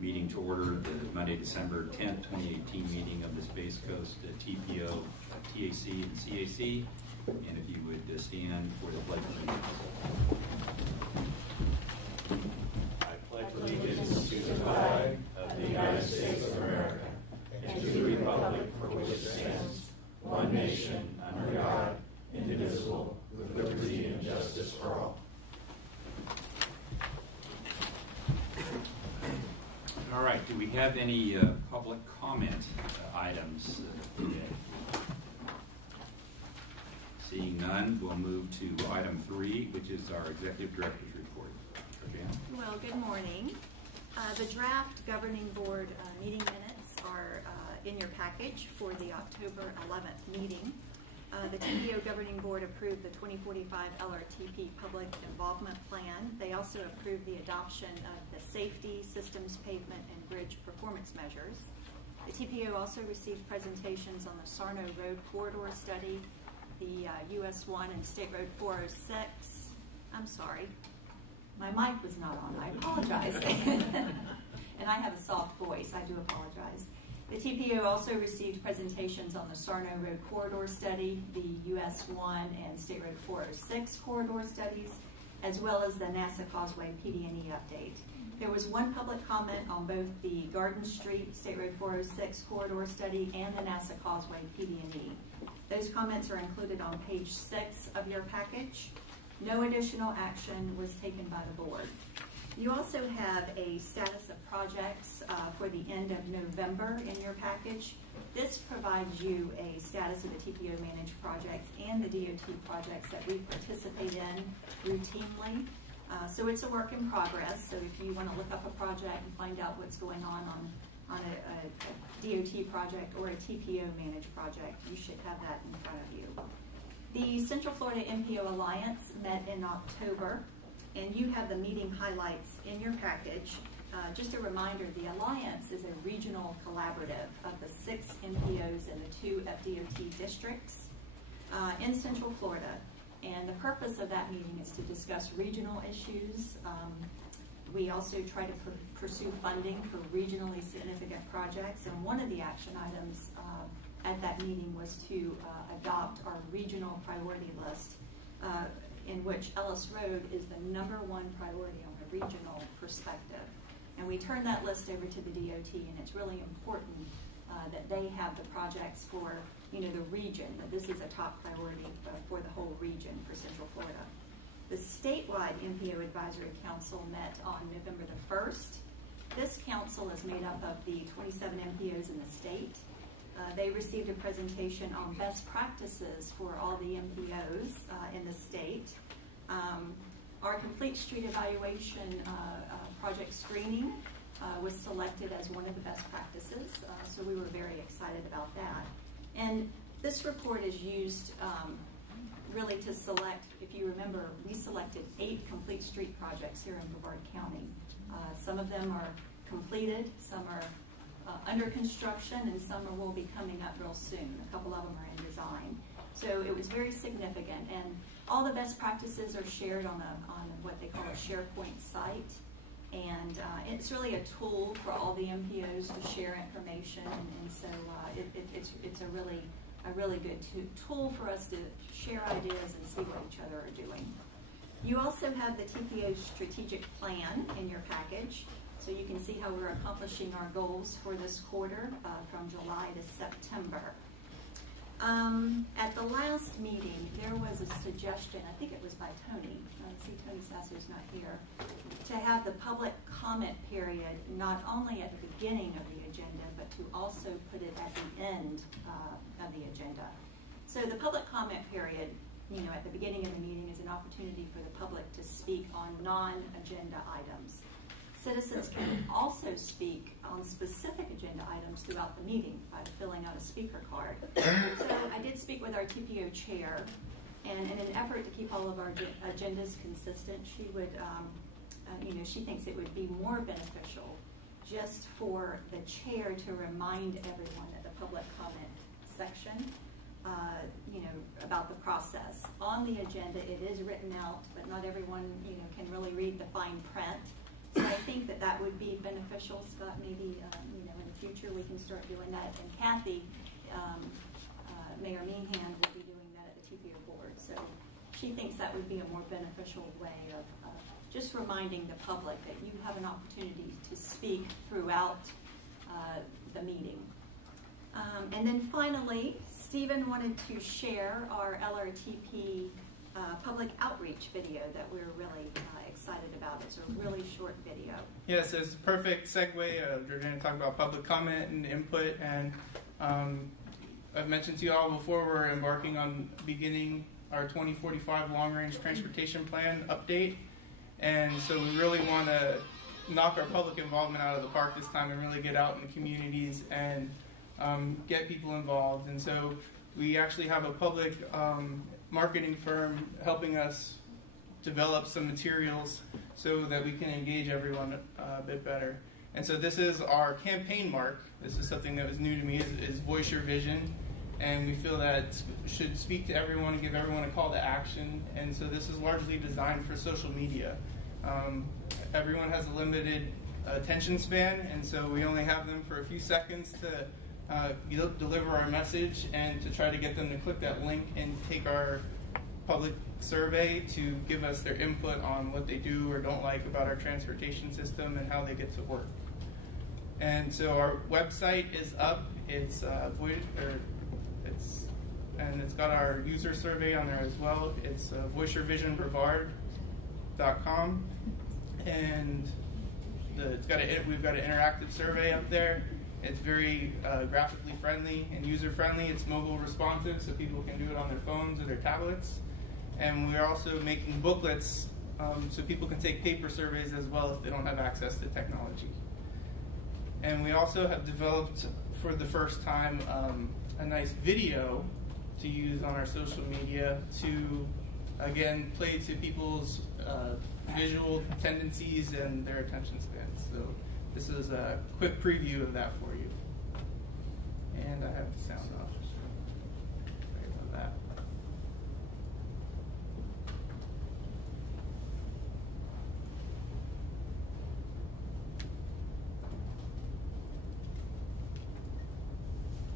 meeting to order the Monday, December 10th, 2018 meeting of the Space Coast TPO, TAC, and CAC. And if you would stand for the Pledge of Allegiance. I pledge allegiance to the flag of the United States of America and to the republic for which it stands, one nation, under God, indivisible, with liberty and justice for all. All right, do we have any public comment items today? Seeing none, we'll move to item 3, which is our Executive Director's report. Jan? Well, good morning. The draft Governing Board meeting minutes are in your package for the October 11th meeting. The TPO Governing Board approved the 2045 LRTP Public Involvement Plan. They also approved the adoption of the safety, systems, pavement, and bridge performance measures. The TPO also received presentations on the Sarno Road Corridor Study, the US 1 and State Road 406. I'm sorry, my mic was not on. I apologize. And I have a soft voice. I do apologize. The TPO also received presentations on the Sarno Road Corridor Study, the US 1 and State Road 406 corridor studies, as well as the NASA Causeway PD&E update. There was one public comment on both the Garden Street State Road 406 corridor study and the NASA Causeway PD&E. Those comments are included on page 6 of your package. No additional action was taken by the board. You also have a status of projects for the end of November in your package. This provides you a status of the TPO managed projects and the DOT projects that we participate in routinely. So it's a work in progress. So if you want to look up a project and find out what's going on a DOT project or a TPO managed project, you should have that in front of you. The Central Florida MPO Alliance met in October, and you have the meeting highlights in your package. Just a reminder, the Alliance is a regional collaborative of the 6 MPOs and the 2 FDOT districts in Central Florida. And the purpose of that meeting is to discuss regional issues. We also try to pursue funding for regionally significant projects. And one of the action items at that meeting was to adopt our regional priority list, in which Ellis Road is the #1 priority on a regional perspective. And we turn that list over to the DOT, and it's really important that they have the projects for the region, that this is a top priority for the whole region for Central Florida. The statewide MPO Advisory Council met on November the 1st. This council is made up of the 27 MPOs in the state. They received a presentation on best practices for all the MPOs in the state. Our complete street evaluation project screening was selected as one of the best practices, so we were very excited about that. And this report is used really to select, if you remember, we selected 8 complete street projects here in Brevard County. Some of them are completed, some are under construction, and some will be coming up real soon. A couple of them are in design. So it was very significant, and all the best practices are shared on what they call a SharePoint site. And it's really a tool for all the MPOs to share information, and so it's a really good tool for us to share ideas and see what each other are doing. You also have the TPO strategic plan in your package, so you can see how we're accomplishing our goals for this quarter from July to September. At the last meeting, there was a suggestion, I think it was by Tony, I see Tony Sasso's not here, to have the public comment period not only at the beginning of the agenda, but to also put it at the end of the agenda. So the public comment period, at the beginning of the meeting is an opportunity for the public to speak on non-agenda items. Citizens can also speak on specific agenda items throughout the meeting by filling out a speaker card. So I did speak with our TPO chair, and in an effort to keep all of our agendas consistent, she would, she thinks it would be more beneficial just for the chair to remind everyone at the public comment section, about the process. On the agenda, it is written out, but not everyone, can really read the fine print. So I think that that would be beneficial, Scott. Maybe you know, in the future we can start doing that. And Kathy, Mayor Meehan, will be doing that at the TPO board. So she thinks that would be a more beneficial way of just reminding the public that you have an opportunity to speak throughout the meeting. And then finally, Stephen wanted to share our LRTP public outreach video that we're really excited about. It's a really short video. Yes, it's a perfect segue. We're going to talk about public comment and input. And I've mentioned to you all before, we're embarking on beginning our 2045 long-range transportation plan update. And so we really want to knock our public involvement out of the park this time and really get out in the communities and get people involved. And so we actually have a public marketing firm helping us develop some materials so that we can engage everyone a bit better. And so this is our campaign mark. This is something that was new to me, is Voice Your Vision. And we feel that should speak to everyone and give everyone a call to action. And so this is largely designed for social media. Everyone has a limited attention span, and so we only have them for a few seconds to deliver our message and to try to get them to click that link and take our public survey to give us their input on what they do or don't like about our transportation system and how they get to work. And so our website is up. It's and it's got our user survey on there as well. It's voiceyourvisionbrevard.com, and we've got an interactive survey up there. It's very graphically friendly and user friendly. It's mobile responsive, so people can do it on their phones or their tablets. And we're also making booklets so people can take paper surveys as well if they don't have access to technology. And we also have developed, for the first time, a nice video to use on our social media to, again, play to people's visual tendencies and their attention spans. So this is a quick preview of that for you. And I have the sound off. Sorry about that.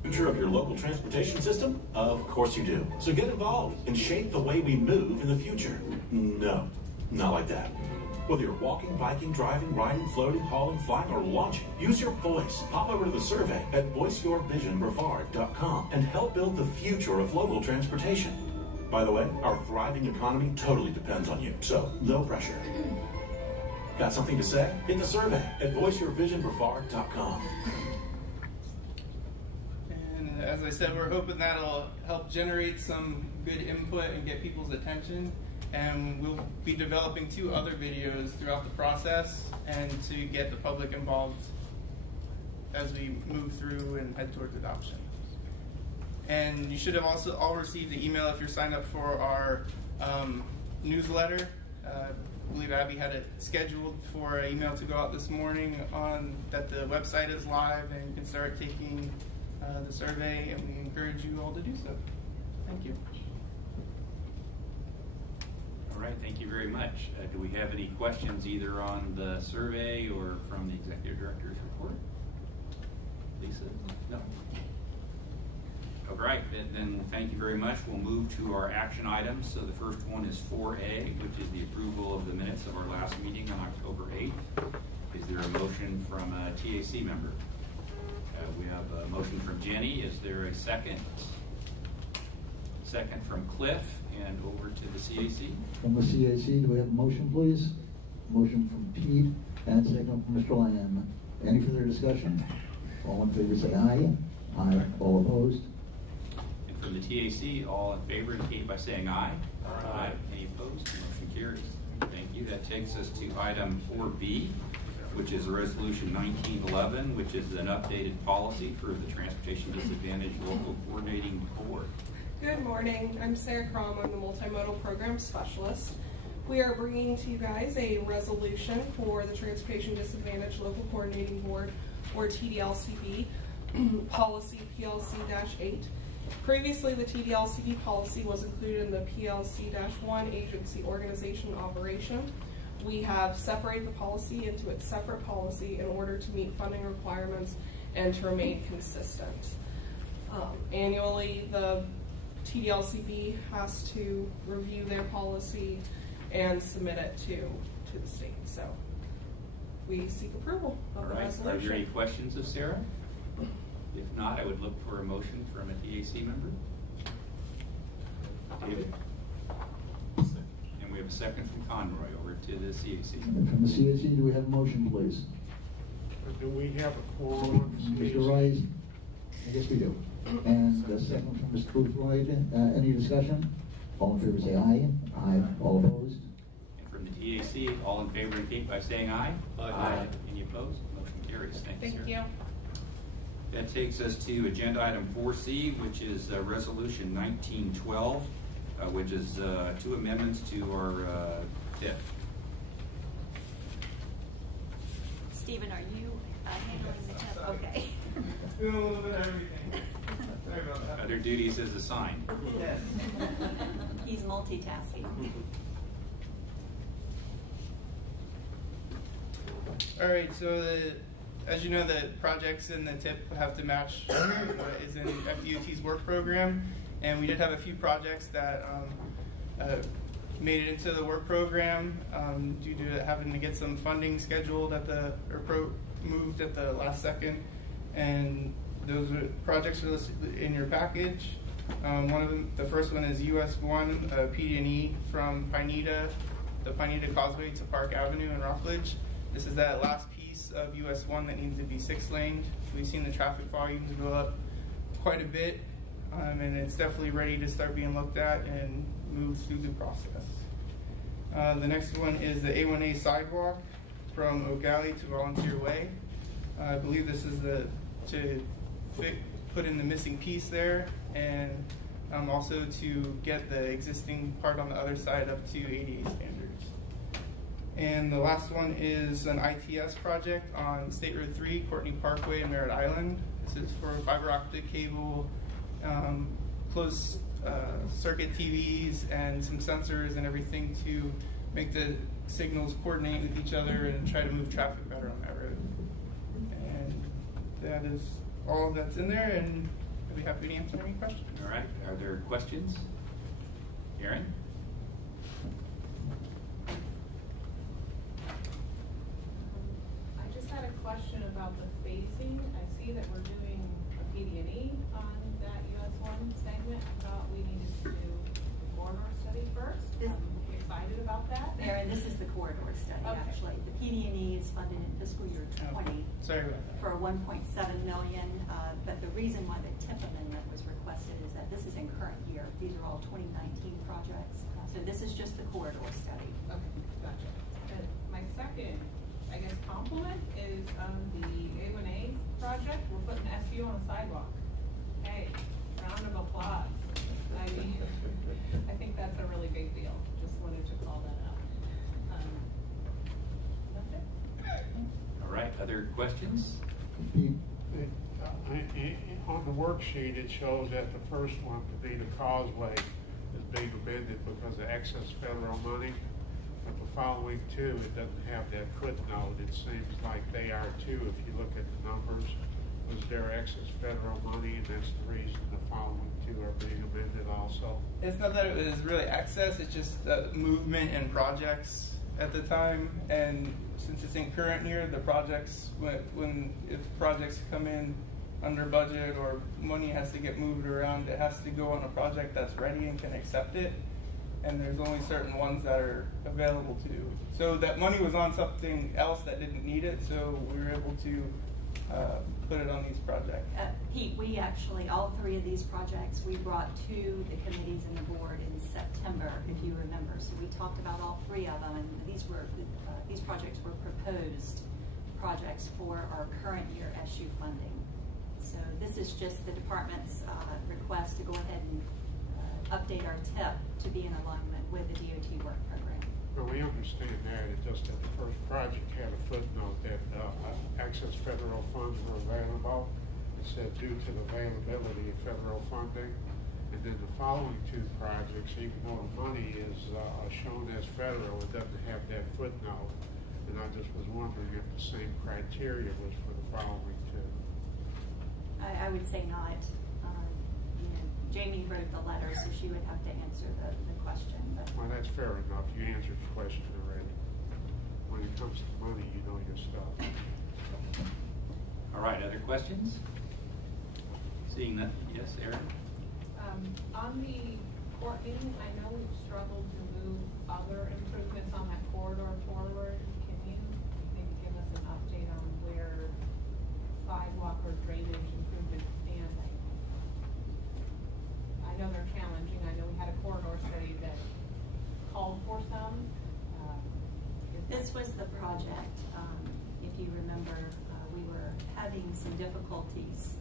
Future of your local transportation system? Of course you do. So get involved and shape the way we move in the future. No, not like that. Whether you're walking, biking, driving, riding, floating, hauling, flying, or launching, use your voice. Pop over to the survey at voiceyourvisionbrevard.com and help build the future of local transportation. By the way, our thriving economy totally depends on you, so no pressure. Got something to say? Hit the survey at voiceyourvisionbrevard.com. As I said, we're hoping that'll help generate some good input and get people's attention. And we'll be developing 2 other videos throughout the process and to get the public involved as we move through and head towards adoption. And you should have also all received the email if you're signed up for our newsletter. I believe Abby had it scheduled for an email to go out this morning on that the website is live and you can start taking the survey, and we encourage you all to do so. Thank you. All right, thank you very much. Do we have any questions either on the survey or from the Executive Director's report? Lisa? No? All right, then thank you very much. We'll move to our action items. So the first one is 4A, which is the approval of the minutes of our last meeting on October 8th. Is there a motion from a TAC member? We have a motion from Jenny. Is there a second? Second from Cliff, and over to the CAC. From the CAC, do we have a motion, please? Motion from Pete, and second from Mr. Lamb. Any further discussion? All in favor say aye. Aye. All opposed? And from the TAC, all in favor indicate by saying aye. Aye. Any opposed? Motion carries. Thank you. That takes us to item 4B, which is Resolution 1911, which is an updated policy for the Transportation Disadvantaged Local Coordinating Board. Good morning. I'm Sarah Crom. I'm the Multimodal Program Specialist. We are bringing to you guys a resolution for the Transportation Disadvantaged Local Coordinating Board, or TDLCB, policy PLC-8. Previously, the TDLCB policy was included in the PLC-1 agency organization operation. We have separated the policy into its separate policy in order to meet funding requirements and to remain consistent. Annually, the TDLCB has to review their policy and submit it to the state. So we seek approval of the resolution. Are there any questions of Sarah? If not, I would look for a motion from a TAC member. David? And we have a second from Conroy over to the CAC. And from the CAC, do we have a motion, please? Do we have a quorum? Mr. Rice? I guess we do. And a second from Mr. Boothroyd. Any discussion? All in favor say aye. Aye. All opposed? And from the TAC, all in favor indicate by saying aye. Aye. Any opposed? Motion carries. Thank you, sir. That takes us to agenda item 4C, which is resolution 1912, which is 2 amendments to our TIP. Stephen, are you handling the tip? Okay. Doing a little bit of everything. Sorry about that. Other duties as assigned. Yes. He's multitasking. All right, so as you know, the projects in the TIP have to match what is in FDOT's work program, and we did have a few projects that made it into the work program due to having to get some funding scheduled moved at the last second, and those projects are listed in your package. One of them, the first one is US 1 PD&E from the Pineda Causeway to Park Avenue in Rockledge. This is that last piece of US 1 that needs to be 6-laned. We've seen the traffic volumes go up quite a bit, and it's definitely ready to start being looked at and moved through the process. The next one is the A1A sidewalk from O'Galley to Volunteer Way. I believe this is to put in the missing piece there, and also to get the existing part on the other side up to ADA standards. And the last one is an ITS project on State Road 3, Courtney Parkway, and Merritt Island. This is for fiber optic cable, closed circuit TVs, and some sensors and everything to make the signals coordinate with each other and try to move traffic better on that road. And that is all that's in there, and I'd be happy to answer any questions. All right. Are there questions? Karen? I just had a question about the phasing. I see that we're doing a PD&E on that US 1 segment. I thought we needed to do the corridor study first. I'm excited about that. Aaron, this is the corridor study, Okay. actually. The PD&E is funded in fiscal year 20 Sorry about that. for $1.7 million, but the reason why the TIP amendment was requested is that this is in current year. These are all 2019 projects. So this is just the corridor study. Okay, gotcha. And my second, I guess, compliment is the A1A project. We're putting SU on a sidewalk. Hey, round of applause. I mean, I think that's a really big deal. Just wanted to call that out. That's it. All right. Other questions? Pete? On the worksheet, it shows that the first one, to be the causeway, is being amended because of excess federal money. But the following two, it doesn't have that footnote. It seems like they are too, if you look at the numbers. Was there excess federal money, and that's the reason the following two are being amended also? It's not that it was really excess, it's just movement in projects at the time. And since it's in current year, the projects, if projects come in under budget or money has to get moved around, it has to go on a project that's ready and can accept it. And there's only certain ones that are available to. So that money was on something else that didn't need it, so we were able to put it on these projects. Pete, we actually, all 3 of these projects, we brought to the committees and the board in September, if you remember. So we talked about all 3 of them, and these projects were proposed projects for our current year SU funding. So this is just the department's request to go ahead and update our TIP to be in alignment with the DOT work program. Well, we understand that. It's just that the first project had a footnote that excess federal funds were available. It said due to the availability of federal funding. And And then the following two projects, even though the money is shown as federal, it doesn't have that footnote. And I just was wondering if the same criteria was for the following two. I would say not. You know, Jamie wrote the letter, so she would have to answer the question. But Well, that's fair enough. You answered the question already. When it comes to money, you know your stuff. All right, other questions? Seeing that, yes, Aaron? On the court meeting, I know we've struggled to move other improvements on that corridor forward. Can you maybe give us an update on where sidewalk or drainage improvements stand? I know they're challenging. I know we had a corridor study that called for some. this was the project. If you remember, we were having some difficulties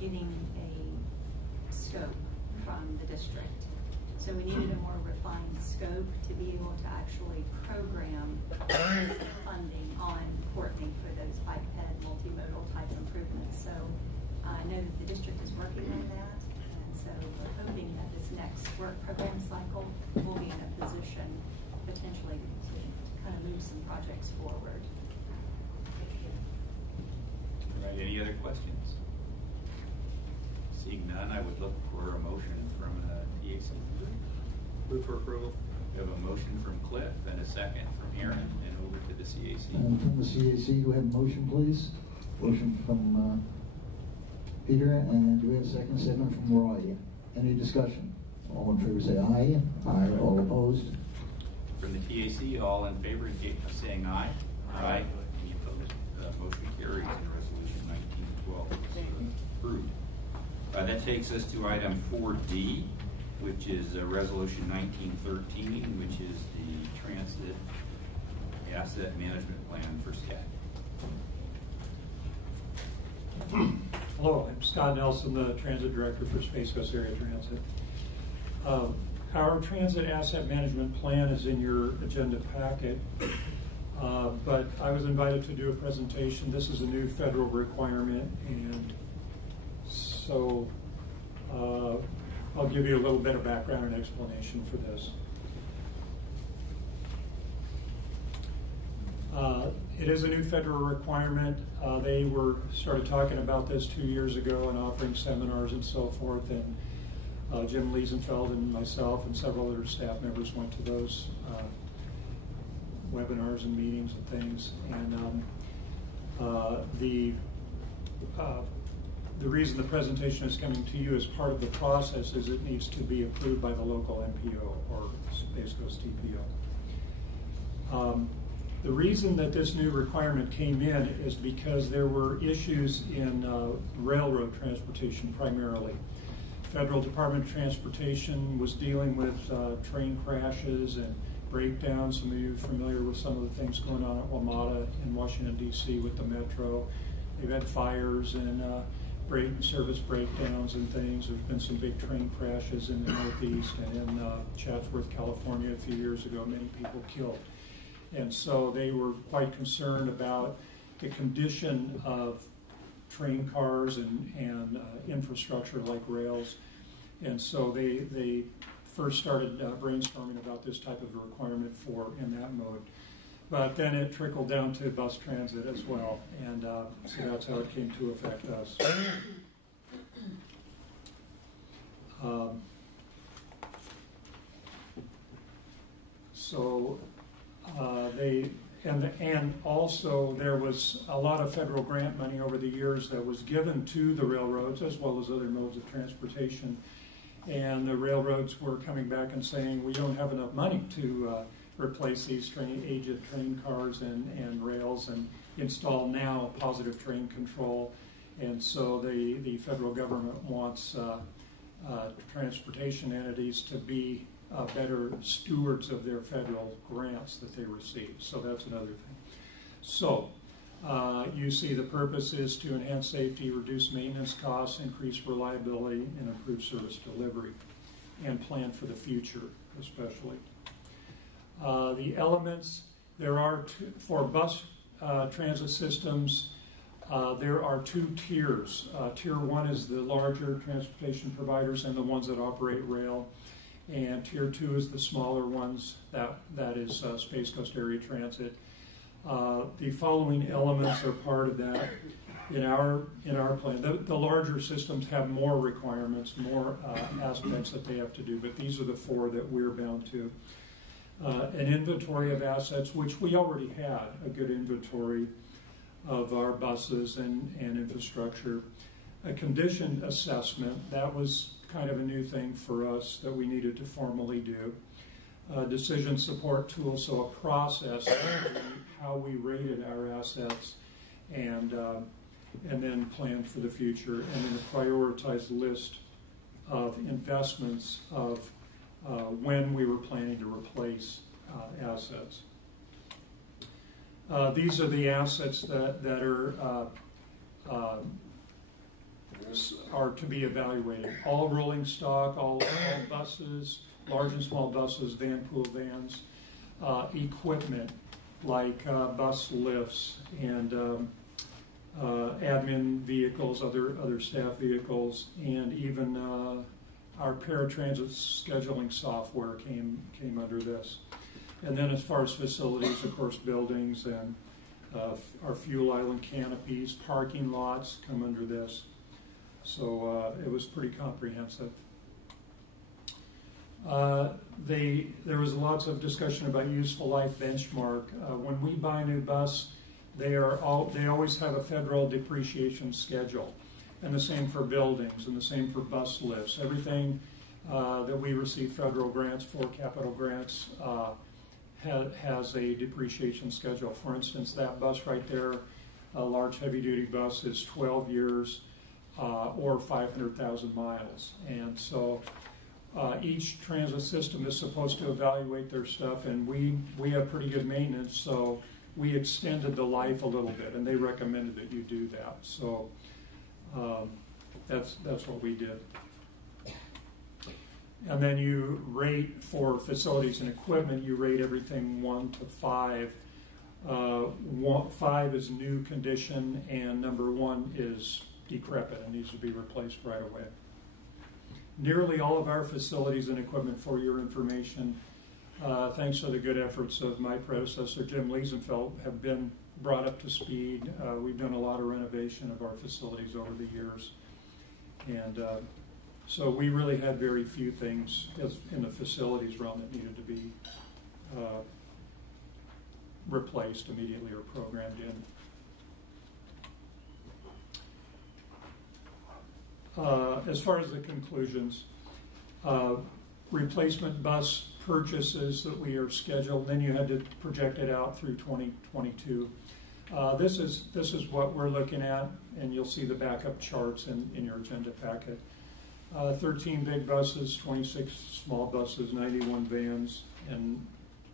getting a scope from the district. So we needed a more refined scope to be able to actually program funding on Courtney for those bike ped multimodal type improvements. So I know that the district is working on that, and so we're hoping that this next work program cycle will be in a position potentially to kind of move some projects forward. All right, any other questions? Seeing none, I would look for a motion from TAC. Move for approval. We have a motion from Cliff and a second from Aaron, and over to the CAC. From the CAC, do we have a motion, please? Motion from Peter, and do we have a second? Second from Roy. Any discussion? All in favor say aye. Aye. All opposed? From the TAC, all in favor indicate by saying aye. Aye. Any opposed? Motion carries and resolution 1912 is approved. That takes us to item 4D, which is resolution 1913, which is the transit asset management plan for SCAC. Hello, I'm Scott Nelson, the Transit Director for Space Coast Area Transit. Our transit asset management plan is in your agenda packet, but I was invited to do a presentation. This is a new federal requirement, and so I'll give you a little bit of background and explanation for this. It is a new federal requirement. They started talking about this 2 years ago and offering seminars and so forth, and Jim Liesenfeld and myself and several other staff members went to those webinars and meetings and things. And the reason the presentation is coming to you as part of the process is it needs to be approved by the local MPO or Space Coast TPO. The reason that this new requirement came in is because there were issues in railroad transportation primarily. Federal Department of Transportation was dealing with train crashes and breakdowns. Some of you are familiar with some of the things going on at WMATA in Washington, D.C. with the Metro. They've had fires and service breakdowns and things. There's been some big train crashes in the Northeast and in Chatsworth, California a few years ago, many people killed. And so they were quite concerned about the condition of train cars and infrastructure like rails. And so they first started brainstorming about this type of a requirement in that mode. But then it trickled down to bus transit as well, and so that's how it came to affect us. And also there was a lot of federal grant money over the years that was given to the railroads as well as other modes of transportation, and the railroads were coming back and saying we don't have enough money to replace these aged train cars and rails and install now positive train control. And so the federal government wants transportation entities to be better stewards of their federal grants that they receive. So that's another thing. So you see the purpose is to enhance safety, reduce maintenance costs, increase reliability, and improve service delivery, and plan for the future especially. The elements, there are for bus transit systems, There are two tiers. Tier 1 is the larger transportation providers and the ones that operate rail. And Tier 2 is the smaller ones, that is Space Coast Area Transit. The following elements are part of that in our plan. The larger systems have more requirements, more aspects that they have to do, but these are the 4 that we're bound to. An inventory of assets, which we already had a good inventory of our buses and infrastructure. A condition assessment, that was kind of a new thing for us that we needed to formally do. Decision support tool, so a process how we rated our assets and then plan for the future, and then a prioritized list of investments of when we were planning to replace assets. These are the assets that are to be evaluated. All rolling stock, all buses, large and small buses, van pool vans, equipment like bus lifts and admin vehicles, other staff vehicles, and even our paratransit scheduling software came under this. And then as far as facilities, of course, buildings and our fuel island canopies, parking lots come under this. So it was pretty comprehensive. There was lots of discussion about useful life benchmark. When we buy a new bus, they always have a federal depreciation schedule, and the same for buildings, and the same for bus lifts. Everything that we receive federal grants for, capital grants, has a depreciation schedule. For instance, that bus right there, a large heavy-duty bus, is 12 years or 500,000 miles. And so each transit system is supposed to evaluate their stuff, and we have pretty good maintenance, so we extended the life a little bit, and they recommended that you do that. So that's what we did. And then you rate for facilities and equipment, you rate everything 1 to 5. 5 is new condition, and number 1 is decrepit and needs to be replaced right away. Nearly all of our facilities and equipment, for your information, thanks to the good efforts of my predecessor, Jim Liesenfeld, have been brought up to speed. We've done a lot of renovation of our facilities over the years. And so we really had very few things in the facilities realm that needed to be replaced immediately or programmed in. As far as the conclusions, replacement bus purchases that we are scheduled, then you had to project it out through 2022. This is what we're looking at, and you'll see the backup charts in your agenda packet. 13 big buses, 26 small buses, 91 vans, and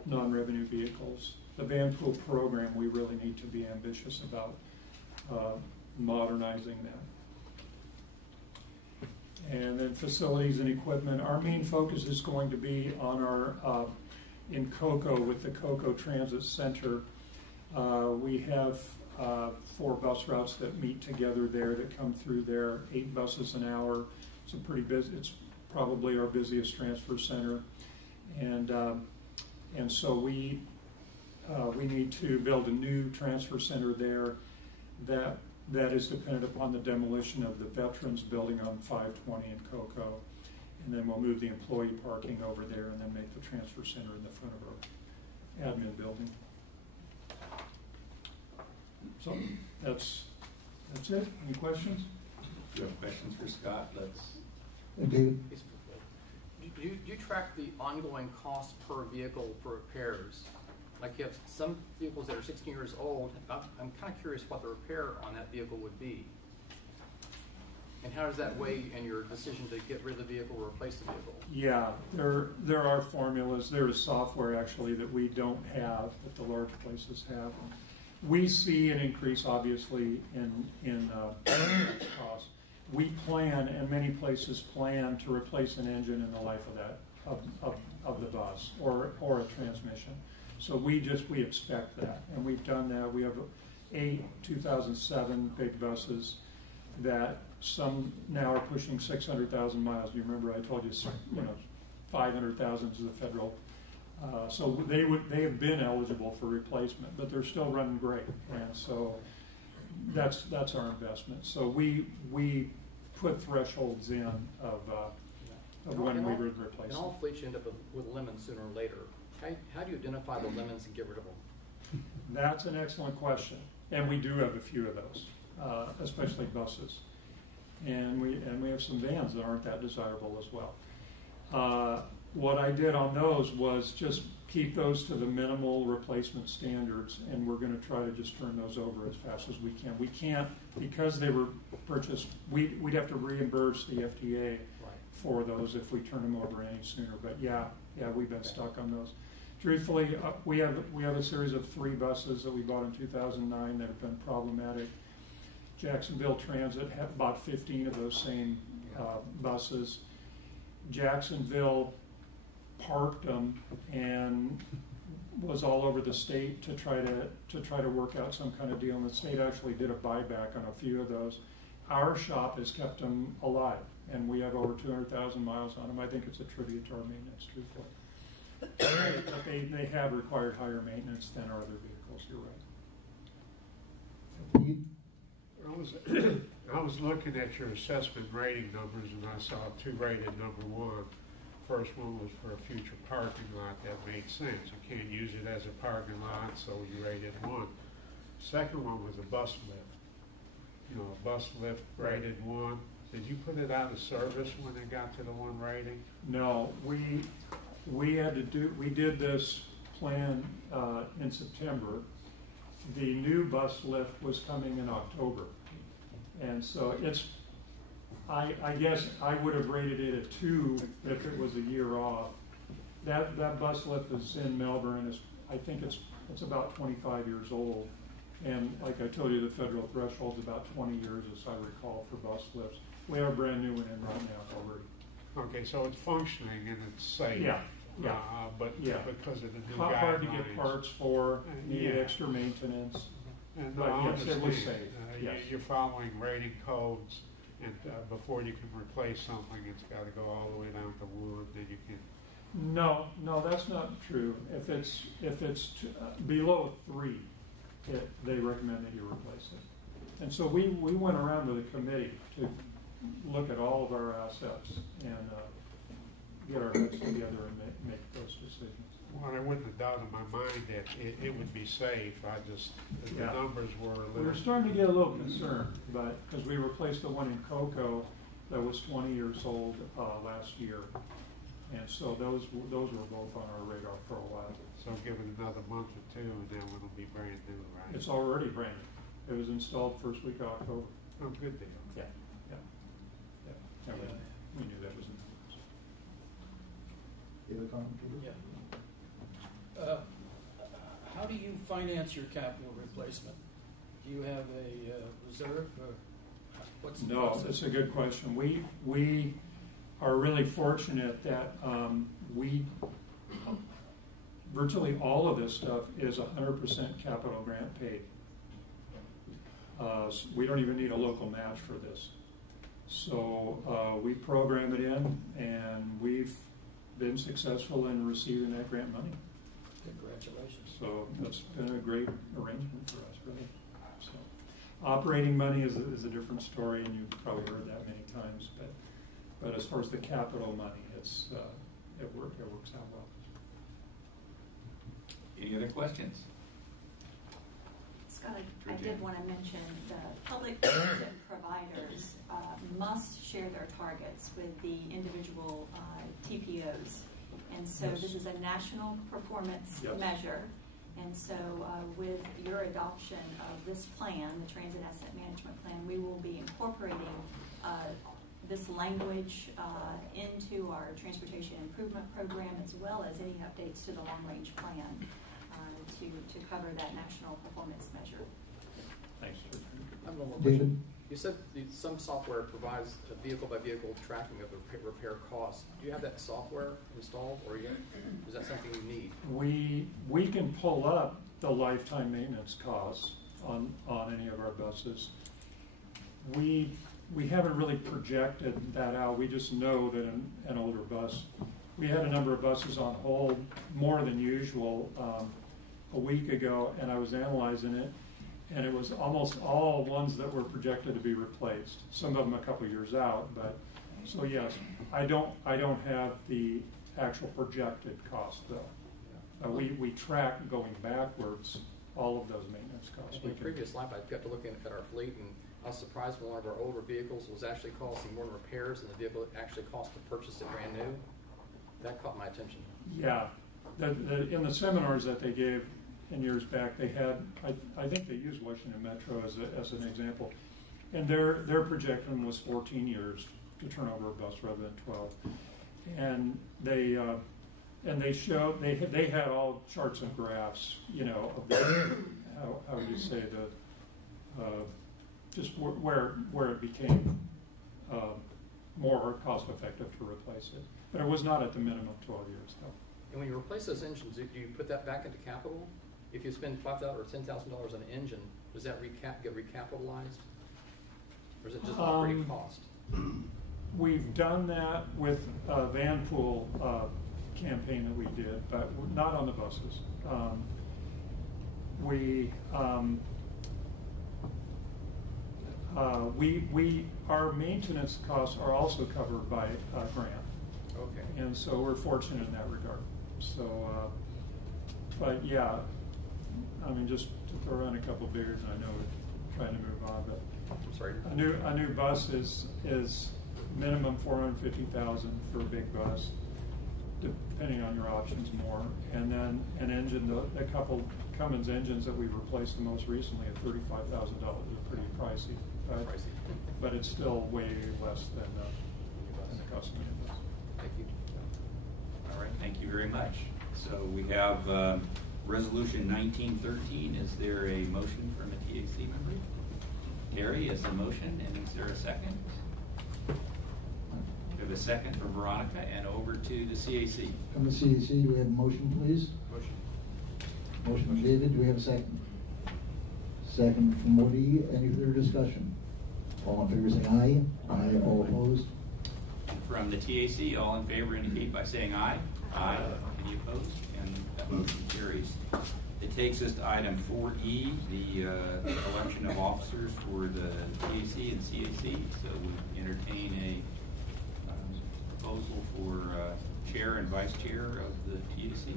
non-revenue vehicles. The van pool program, we really need to be ambitious about modernizing that. And then facilities and equipment. Our main focus is going to be on our, in COCO with the COCO Transit Center. We have 4 bus routes that meet together there, that come through there, 8 buses an hour. It's a pretty busy, it's probably our busiest transfer center. And so we need to build a new transfer center there that is dependent upon the demolition of the Veterans Building on 520 in COCO. And then we'll move the employee parking over there and then make the transfer center in the front of our admin building. So that's it. Any questions? Do you have questions for Scott? David? Do you track the ongoing cost per vehicle for repairs? Like you have some vehicles that are 16 years old. I'm kind of curious what the repair on that vehicle would be. And how does that weigh in your decision to get rid of the vehicle or replace the vehicle? Yeah, there are formulas. There is software actually that we don't have that the large places have. We see an increase obviously in costs. We plan, and many places plan, to replace an engine in the life of the bus or a transmission. So we expect that, and we've done that. We have 8 2007 big buses that some now are pushing 600,000 miles. Do you remember I told you, 500,000 is the federal. So they have been eligible for replacement, but they're still running great, and so that's our investment. So we put thresholds in of when we would replace and them. all fleets end up with lemons sooner or later. How do you identify the lemons and get rid of them? That's an excellent question, and we do have a few of those, especially buses, and we have some vans that aren't that desirable as well. What I did on those was just keep those to the minimal replacement standards, and we're going to try to just turn those over as fast as we can. We can't, because they were purchased, we'd have to reimburse the FTA for those if we turn them over any sooner. But yeah, we've been stuck on those. Truthfully, we have a series of 3 buses that we bought in 2009 that have been problematic. Jacksonville Transit bought 15 of those same buses. Jacksonville parked them and was all over the state to try to work out some kind of deal, and the state actually did a buyback on a few of those. Our shop has kept them alive, and we have over 200,000 miles on them. I think it's a tribute to our maintenance, truthfully. But they have required higher maintenance than our other vehicles. You're right. Pete? I was looking at your assessment rating numbers, and I saw 2 rated number 1. First one was for a future parking lot. That made sense. You can't use it as a parking lot, so you rated 1. Second one was a bus lift. A bus lift rated 1. Did you put it out of service when it got to the 1 rating? No, we did this plan in September. The new bus lift was coming in October, and so I guess I would have rated it a 2 if it was a year off. That bus lift is in Melbourne, and I think it's about 25 years old. And like I told you, the federal threshold's about 20 years, as I recall, for bus lifts. We have a brand new one in right now already. Okay, so it's functioning and it's safe. Yeah. But because of the new guidelines. Hard to get parts for, needed extra maintenance. And but I yes, it was understand. safe. Yes. You're following rating codes, and before you can replace something, it's got to go all the way down to wood. Then you can. No, that's not true. If it's below 3, they recommend that you replace it. And so we went around with a committee to look at all of our assets and get our heads together and make those decisions. Well, I wouldn't have doubted in my mind that it would be safe. The numbers were a little. We were starting to get a little concerned, but because we replaced the one in Cocoa that was 20 years old last year, and so those were both on our radar for a while. So give it another month or 2, and then it'll be brand new, right? It's already brand new. It was installed first week of October. Oh, good deal. Yeah. We knew that was in the works. You have a comment, Peter? Yeah. How do you finance your capital replacement? Do you have a reserve, or what's the process? That's a good question. We are really fortunate that virtually all of this stuff is 100% capital grant paid. So we don't even need a local match for this. So we program it in, and we've been successful in receiving that grant money. Congratulations. So that's been a great arrangement for us, really. So operating money is a different story, and you've probably heard that many times. But as far as the capital money, it works out well. Any other questions? Scott, I did want to mention the public benefit providers must share their targets with the individual TPOs. And so this is a national performance measure. And so with your adoption of this plan, the Transit Asset Management Plan, we will be incorporating this language into our transportation improvement program, as well as any updates to the long-range plan to cover that national performance measure. Thanks. I have one more question. David? You said some software provides a vehicle-by-vehicle tracking of the repair costs. Do you have that software installed, or is that something you need? We can pull up the lifetime maintenance costs on any of our buses. We haven't really projected that out. We just know that an older bus, we had a number of buses on hold more than usual a week ago, and I was analyzing it, and it was almost all ones that were projected to be replaced. Some of them a couple years out, but so yes, I don't have the actual projected cost though. We track going backwards all of those maintenance costs. In the previous life, I got to looking at our fleet, and I was surprised when one of our older vehicles was actually costing more in repairs than the vehicle actually cost to purchase it brand new. That caught my attention. Yeah, in the seminars that they gave in years back, they had, I think they used Washington Metro as an example, and their projection was 14 years to turn over a bus rather than 12, and they showed they had all charts and graphs, you know, of the, how would you say the just where it became more cost effective to replace it, but it was not at the minimum 12 years though. And when you replace those engines, do you put that back into capital? If you spend $5,000 or $10,000 on an engine, does that get recapitalized, or is it just operating cost? We've done that with a van pool campaign that we did, but not on the buses. Our maintenance costs are also covered by grant. Okay. And so we're fortunate in that regard. So, but yeah, I mean, just to throw around a couple of figures, and I know we're trying to move on, but I'm sorry. A new bus is minimum $450,000 for a big bus, depending on your options more. And then an engine, a couple Cummins engines that we've replaced the most recently at $35,000 is pretty pricey. But it's still way less than the cost of a bus. Thank you. All right, thank you very much. So we have Resolution 1913. Is there a motion from a TAC member? Gary is the motion, and is there a second? We have a second from Veronica, and over to the CAC. From the CAC, do we have a motion, please? Motion. Motion from David, do we have a second? Second from Woody. Any further discussion? All in favor say aye. Aye. All opposed? From the TAC, all in favor indicate by saying aye. Aye. Any opposed? And that motion carries. It takes us to item 4E, the election of officers for the TAC and CAC. So we entertain a proposal for chair and vice chair of the TAC.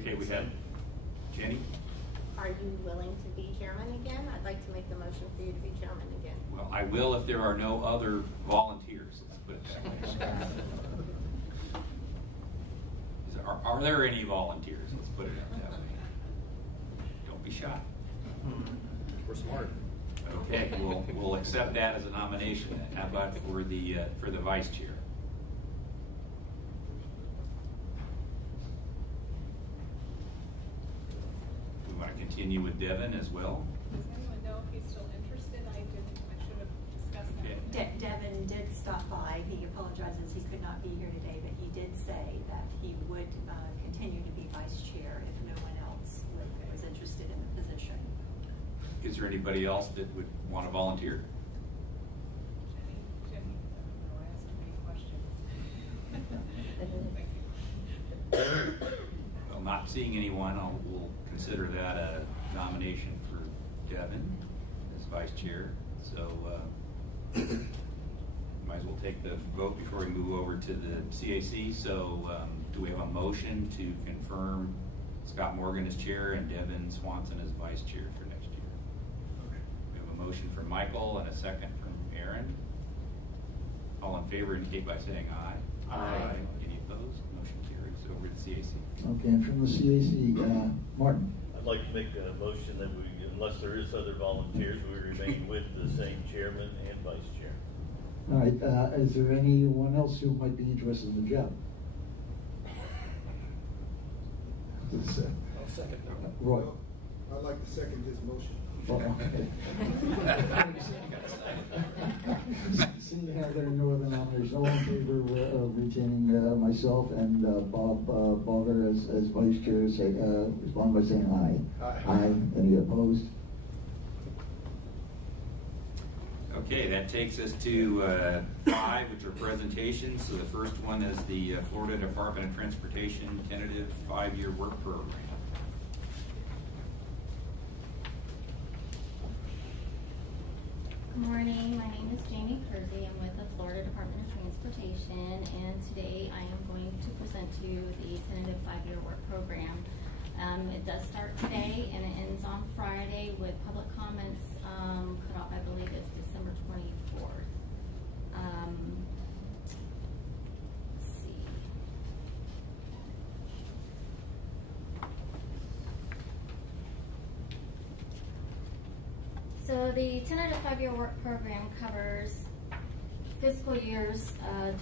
Okay, we have Jenny. Are you willing to be chairman again? I'd like to make the motion for you to be chairman again. Well, I will if there are no other volunteers. Let's put it that way. Are there any volunteers? Let's put it that way. Don't be shy. We're smart. Okay, we'll accept that as a nomination. How about for the vice chair? We want to continue with Devin as well. Does anyone know if he's still interested? I should have discussed that. Devin did stop by. He apologizes he could not be here today, but he did say that he would continue to be vice chair if no one else was interested in the position. Is there anybody else that would want to volunteer? Jenny, I asked so many questions. Well, not seeing anyone, we'll consider that a nomination for Devin as vice chair. So might as well take the vote before we move over to the CAC. So do we have a motion to confirm Scott Morgan as chair and Devin Swanson as vice chair for next year? We have a motion from Michael and a second from Aaron. All in favor indicate by saying aye. Aye. Any opposed? Motion carries. Over to the CAC. Okay, and from the CAC, Martin. I'd like to make a motion that we, unless there is other volunteers, we remain with the same chairman and vice chair. All right, is there anyone else who might be interested in the job? I'll second that. Roy. I'd like to second his motion. Well, seeing how there are no other nominations, all in favor of retaining myself and Bob Bogger as vice chair, say, respond by saying aye. Aye. Any opposed? Okay, that takes us to 5, which are presentations. So the first one is the Florida Department of Transportation tentative 5-year work program. Good morning, my name is Jamie Kersey. I'm with the Florida Department of Transportation, and today I am going to present to you the tentative 5-year work program. It does start today and it ends on Friday with public comments cut off, I believe it's December 24th. Let's see. So the tentative 5-year work program covers fiscal years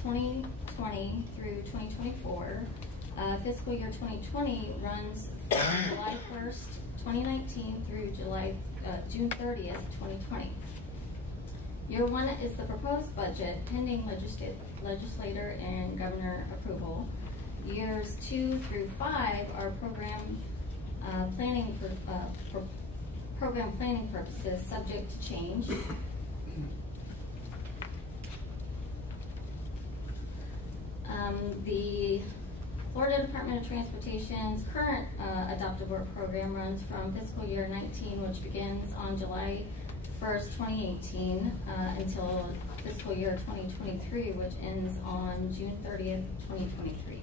2020 through 2024. Fiscal year 2020 runs from July 1st, 2019 through June 30th, 2020. Year 1 is the proposed budget pending legislator and governor approval. Years 2 through 5 are program planning for program planning purposes, subject to change. The Florida Department of Transportation's current adopted work program runs from fiscal year 19, which begins on July 1st, 2018, until fiscal year 2023, which ends on June 30th, 2023.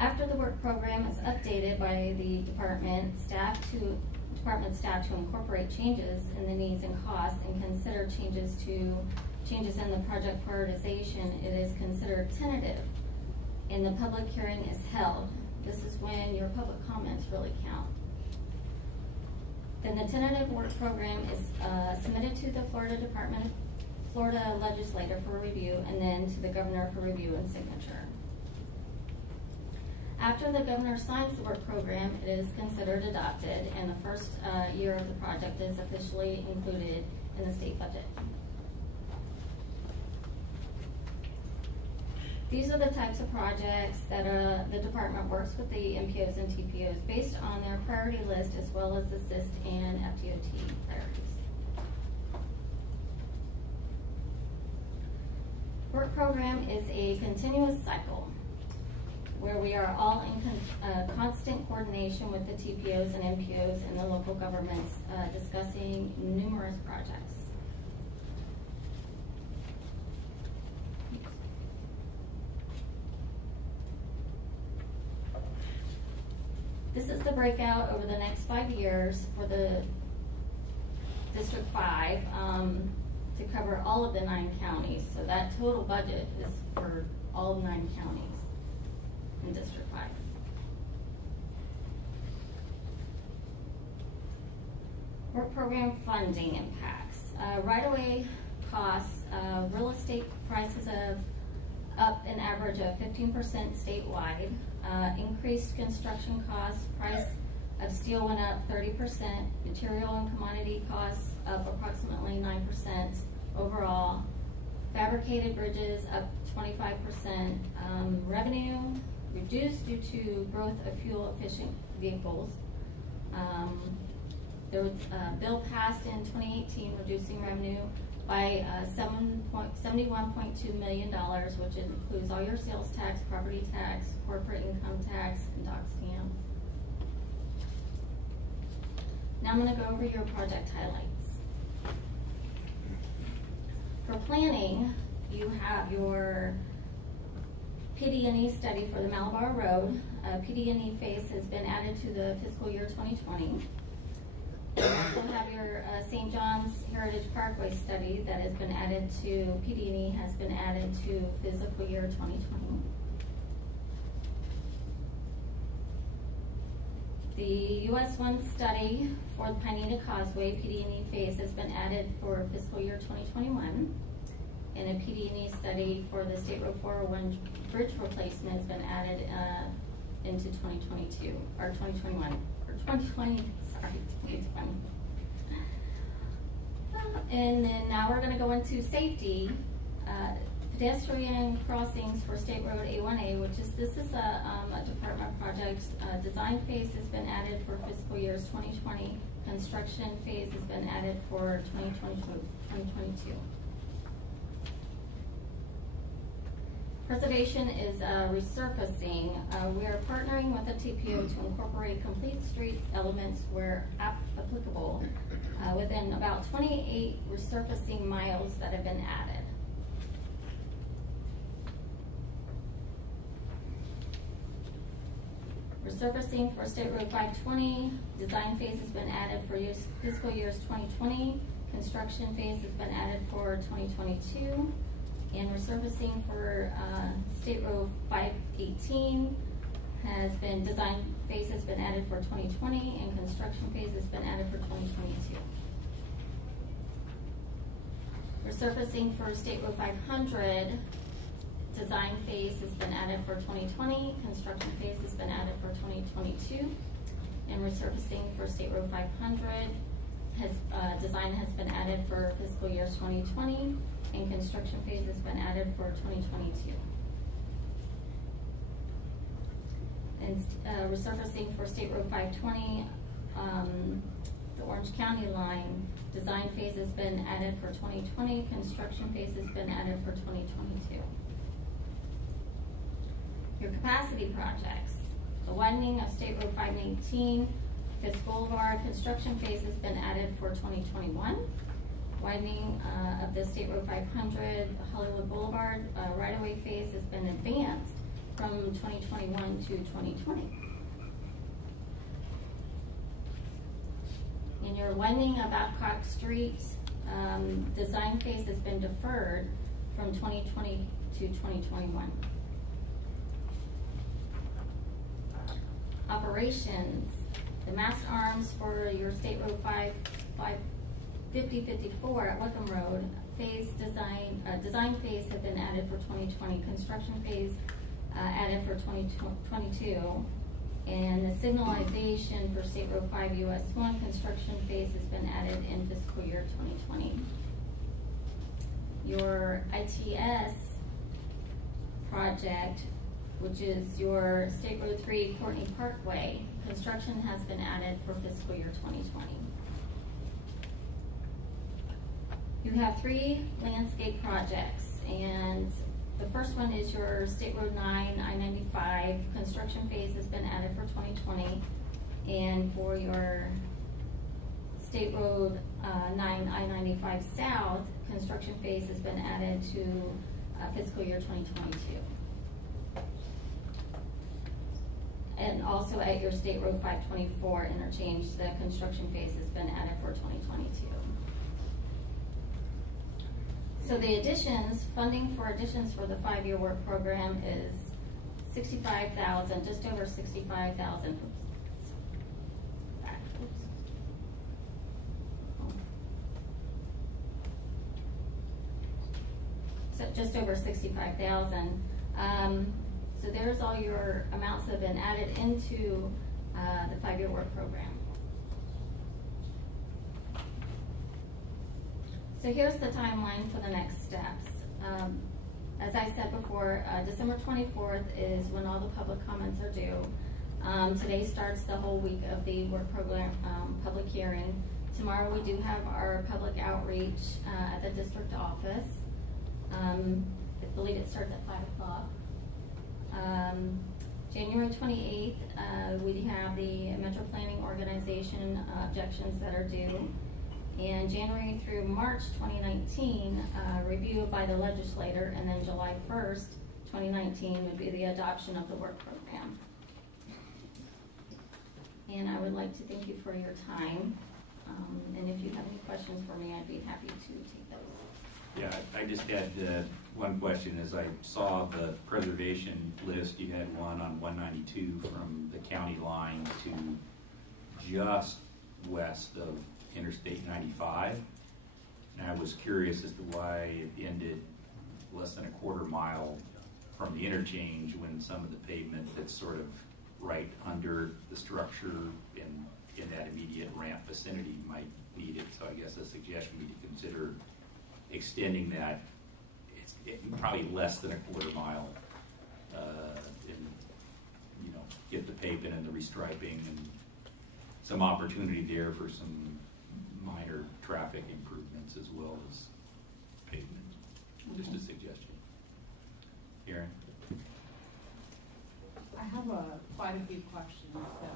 After the work program is updated by the department staff to incorporate changes in the needs and costs and consider changes in the project prioritization, it is considered tentative and the public hearing is held. This is when your public comments really count. Then the tentative work program is submitted to the Florida legislator for review and then to the governor for review and signature. After the governor signs the work program, it is considered adopted and the first year of the project is officially included in the state budget. These are the types of projects that the department works with the MPOs and TPOs based on their priority list as well as the SIST and FDOT priorities. Work program is a continuous cycle where we are all in constant coordination with the TPOs and MPOs and the local governments discussing numerous projects. This is the breakout over the next 5 years for the District 5 to cover all of the 9 counties. So that total budget is for all 9 counties in District 5. Work program funding impacts. Right-of-way costs, real estate prices of up an average of 15% statewide. Increased construction costs, price of steel went up 30%, material and commodity costs up approximately 9% overall, fabricated bridges up 25%, revenue reduced due to growth of fuel efficient vehicles. There was a bill passed in 2018 reducing revenue by $71.2 million, which includes all your sales tax, property tax, corporate income tax, and dock stamp. Now I'm going to go over your project highlights. For planning, you have your PD&E study for the Malabar Road. PD&E phase has been added to the fiscal year 2020. You also have your St. John's Heritage Parkway study that has been added to, PD&E has been added to fiscal year 2020. The US 1 study for the Pineda Causeway PD&E phase has been added for fiscal year 2021. And a PD&E study for the State Road 401 bridge replacement has been added into 2022, or 2021. 2020, sorry, 2020. And then now we're going to go into safety. Pedestrian crossings for State Road A1A, this is a department project. Design phase has been added for fiscal years 2020. Construction phase has been added for 2022. Preservation is resurfacing. We are partnering with the TPO to incorporate complete street elements where applicable within about 28 resurfacing miles that have been added. Resurfacing for State Road 520, design phase has been added for fiscal years 2020. Construction phase has been added for 2022. And resurfacing for State Road 518 has been, design phase has been added for 2020, and construction phase has been added for 2022. Resurfacing for State Road 500, design phase has been added for 2020, construction phase has been added for 2022, and resurfacing for State Road 500 design has been added for fiscal years 2020, and construction phase has been added for 2022. And resurfacing for State Road 520, the Orange County line, design phase has been added for 2020, construction phase has been added for 2022. Your capacity projects, the widening of State Road 519, Fitz Boulevard, construction phase has been added for 2021. Widening of the State Road 500, Hollywood Boulevard, right-of-way phase has been advanced from 2021 to 2020. In your widening of Babcock Street, design phase has been deferred from 2020 to 2021. Operations, the mast arms for your State Road 5054 at Wickham Road, design phase have been added for 2020, construction phase added for 2022, and the signalization for State Road 5 US 1 construction phase has been added in fiscal year 2020. Your ITS project, which is your State Road 3 Courtney Parkway, construction has been added for fiscal year 2020. You have 3 landscape projects, and the first one is your State Road 9 I-95. Construction phase has been added for 2020, and for your State Road 9 I-95 South, construction phase has been added to fiscal year 2022. And also at your State Road 524 interchange, the construction phase has been added for 2022. So the additions, funding for additions for the 5-year work program is $65,000, just over $65,000. So just over $65,000. So there's all your amounts that have been added into the 5-year work program. So here's the timeline for the next steps. As I said before, December 24th is when all the public comments are due. Today starts the whole week of the work program public hearing. Tomorrow we do have our public outreach at the district office. I believe it starts at 5 o'clock. January 28th, we have the Metro Planning Organization objections that are due. And January through March 2019, review by the legislator, and then July 1st, 2019 would be the adoption of the work program. And I would like to thank you for your time. And if you have any questions for me, I'd be happy to take those. Yeah, I just had one question. As I saw the preservation list, you had one on 192 from the county line to just west of Interstate 95. And I was curious as to why it ended less than a quarter mile from the interchange when some of the pavement that's sort of right under the structure in that immediate ramp vicinity might need it. So I guess a suggestion would be to consider extending that. It's probably less than a quarter mile, and get the pavement and the restriping and some opportunity there for some minor traffic improvements as well as pavement. Just a suggestion. Karen? I have quite a few questions. So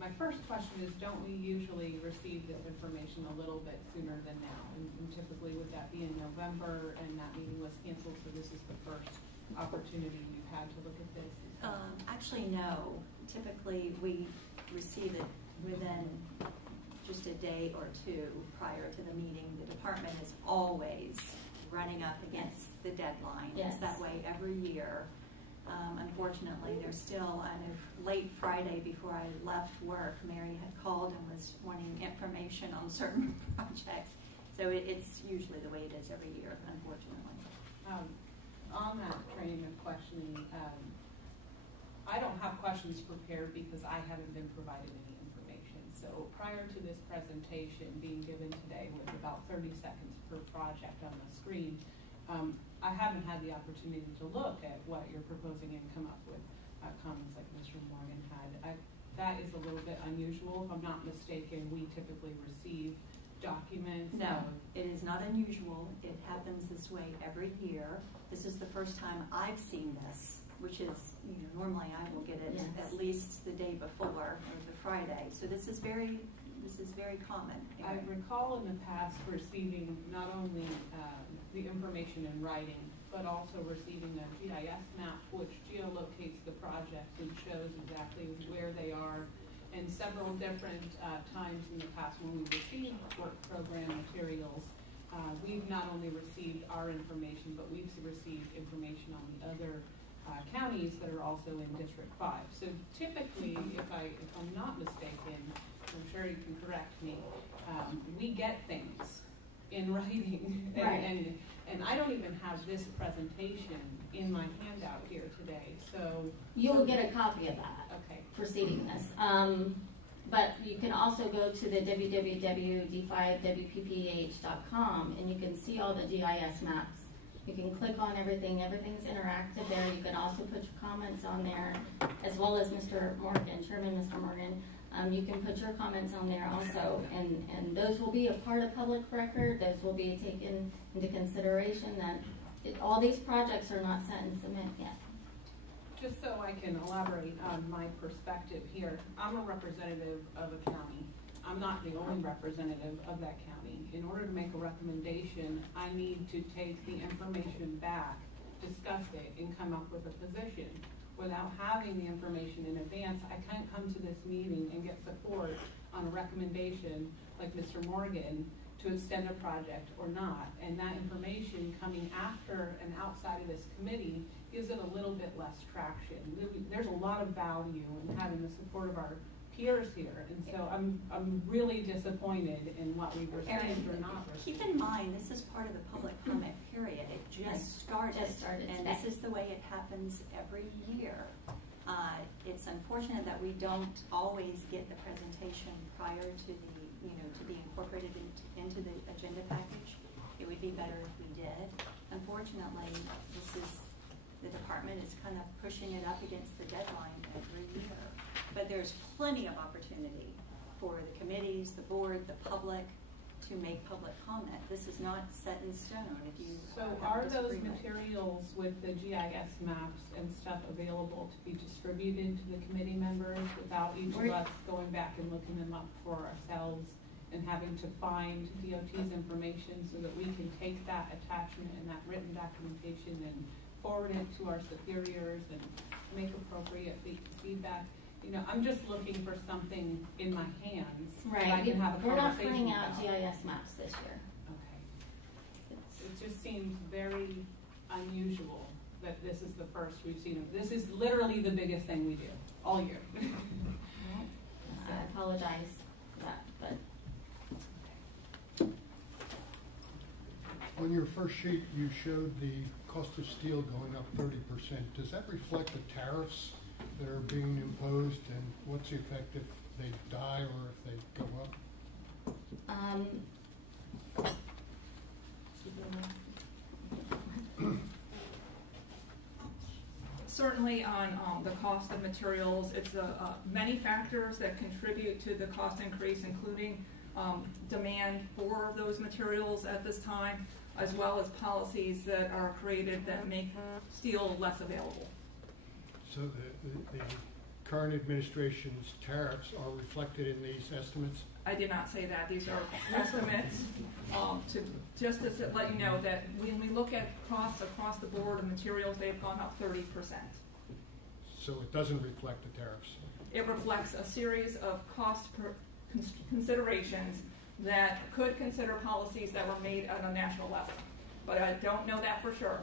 my first question is, don't we usually receive this information a little bit sooner than now? And typically would that be in November, and that meeting was canceled, so this is the first opportunity you've had to look at this? Actually, no. Typically, we receive it within just a day or two prior to the meeting. The department is always running up against the deadline. Yes. It's that way every year. Unfortunately, there's still, late Friday before I left work, Mary had called and was wanting information on certain projects. So it's usually the way it is every year, unfortunately. On that train of questioning, I don't have questions prepared because I haven't been provided any information. So prior to this presentation being given today with about 30 seconds per project on the screen, I haven't had the opportunity to look at what you're proposing and come up with comments like Mr. Morgan had. That is a little bit unusual. If I'm not mistaken, we typically receive documents. No, it is not unusual. It happens this way every year. This is the first time I've seen this, which is, normally I will get it at least the day before or the Friday. So this is very common. I recall in the past receiving not only the information in writing, but also receiving a GIS map which geolocates the projects and shows exactly where they are. And several different times in the past when we've received work program materials, we've not only received our information, but we've received information on the other counties that are also in District 5. So typically, if I'm not mistaken, I'm sure you can correct me, we get things in writing. Right. And I don't even have this presentation in my handout here today. So you'll get a copy of that. Okay. Preceding this. But you can also go to the www.d5wpph.com and you can see all the GIS maps. You can click on everything. Everything's interactive there. You can also put your comments on there, as well as Mr. Morgan, Chairman Mr. Morgan. You can put your comments on there also, and those will be a part of public record. Those will be taken into consideration. That all these projects are not set in cement yet. Just so I can elaborate on my perspective here, I'm a representative of a county. I'm not the only representative of that county. In order to make a recommendation, I need to take the information back, discuss it, and come up with a position. Without having the information in advance, I can't come to this meeting and get support on a recommendation like Mr. Morgan to extend a project or not. And that information coming after and outside of this committee gives it a little bit less traction. There's a lot of value in having the support of our peers here, and so I'm really disappointed in what we've received or not received. Keep in mind, this is part of the public comment period. It just started, and this is the way it happens every year. It's unfortunate that we don't always get the presentation prior to the, to be incorporated into the agenda package. It would be better if we did. Unfortunately, the department is kind of pushing it up against the deadline every year. But there's plenty of opportunity for the committees, the board, the public to make public comment. This is not set in stone. So are those materials with the GIS maps and stuff available to be distributed to the committee members without each of us going back and looking them up for ourselves and having to find DOT's information so that we can take that attachment and that written documentation and forward it to our superiors and make appropriate feedback? I'm just looking for something in my hands. Right. I can have a We're not conversation putting out about. GIS maps this year. Okay. It just seems very unusual that this is the first we've seen. This is literally the biggest thing we do all year. I apologize for that, but. On your first sheet, you showed the cost of steel going up 30%. Does that reflect the tariffs that are being imposed, and what's the effect if they die or if they go up? Certainly on the cost of materials, it's many factors that contribute to the cost increase, including demand for those materials at this time, as well as policies that are created that make steel less available. So the current administration's tariffs are reflected in these estimates? I did not say that. These are estimates just to let you know that when we look at costs across the board of materials, they've gone up 30%. So it doesn't reflect the tariffs? It reflects a series of cost considerations that could consider policies that were made at a national level. But I don't know that for sure.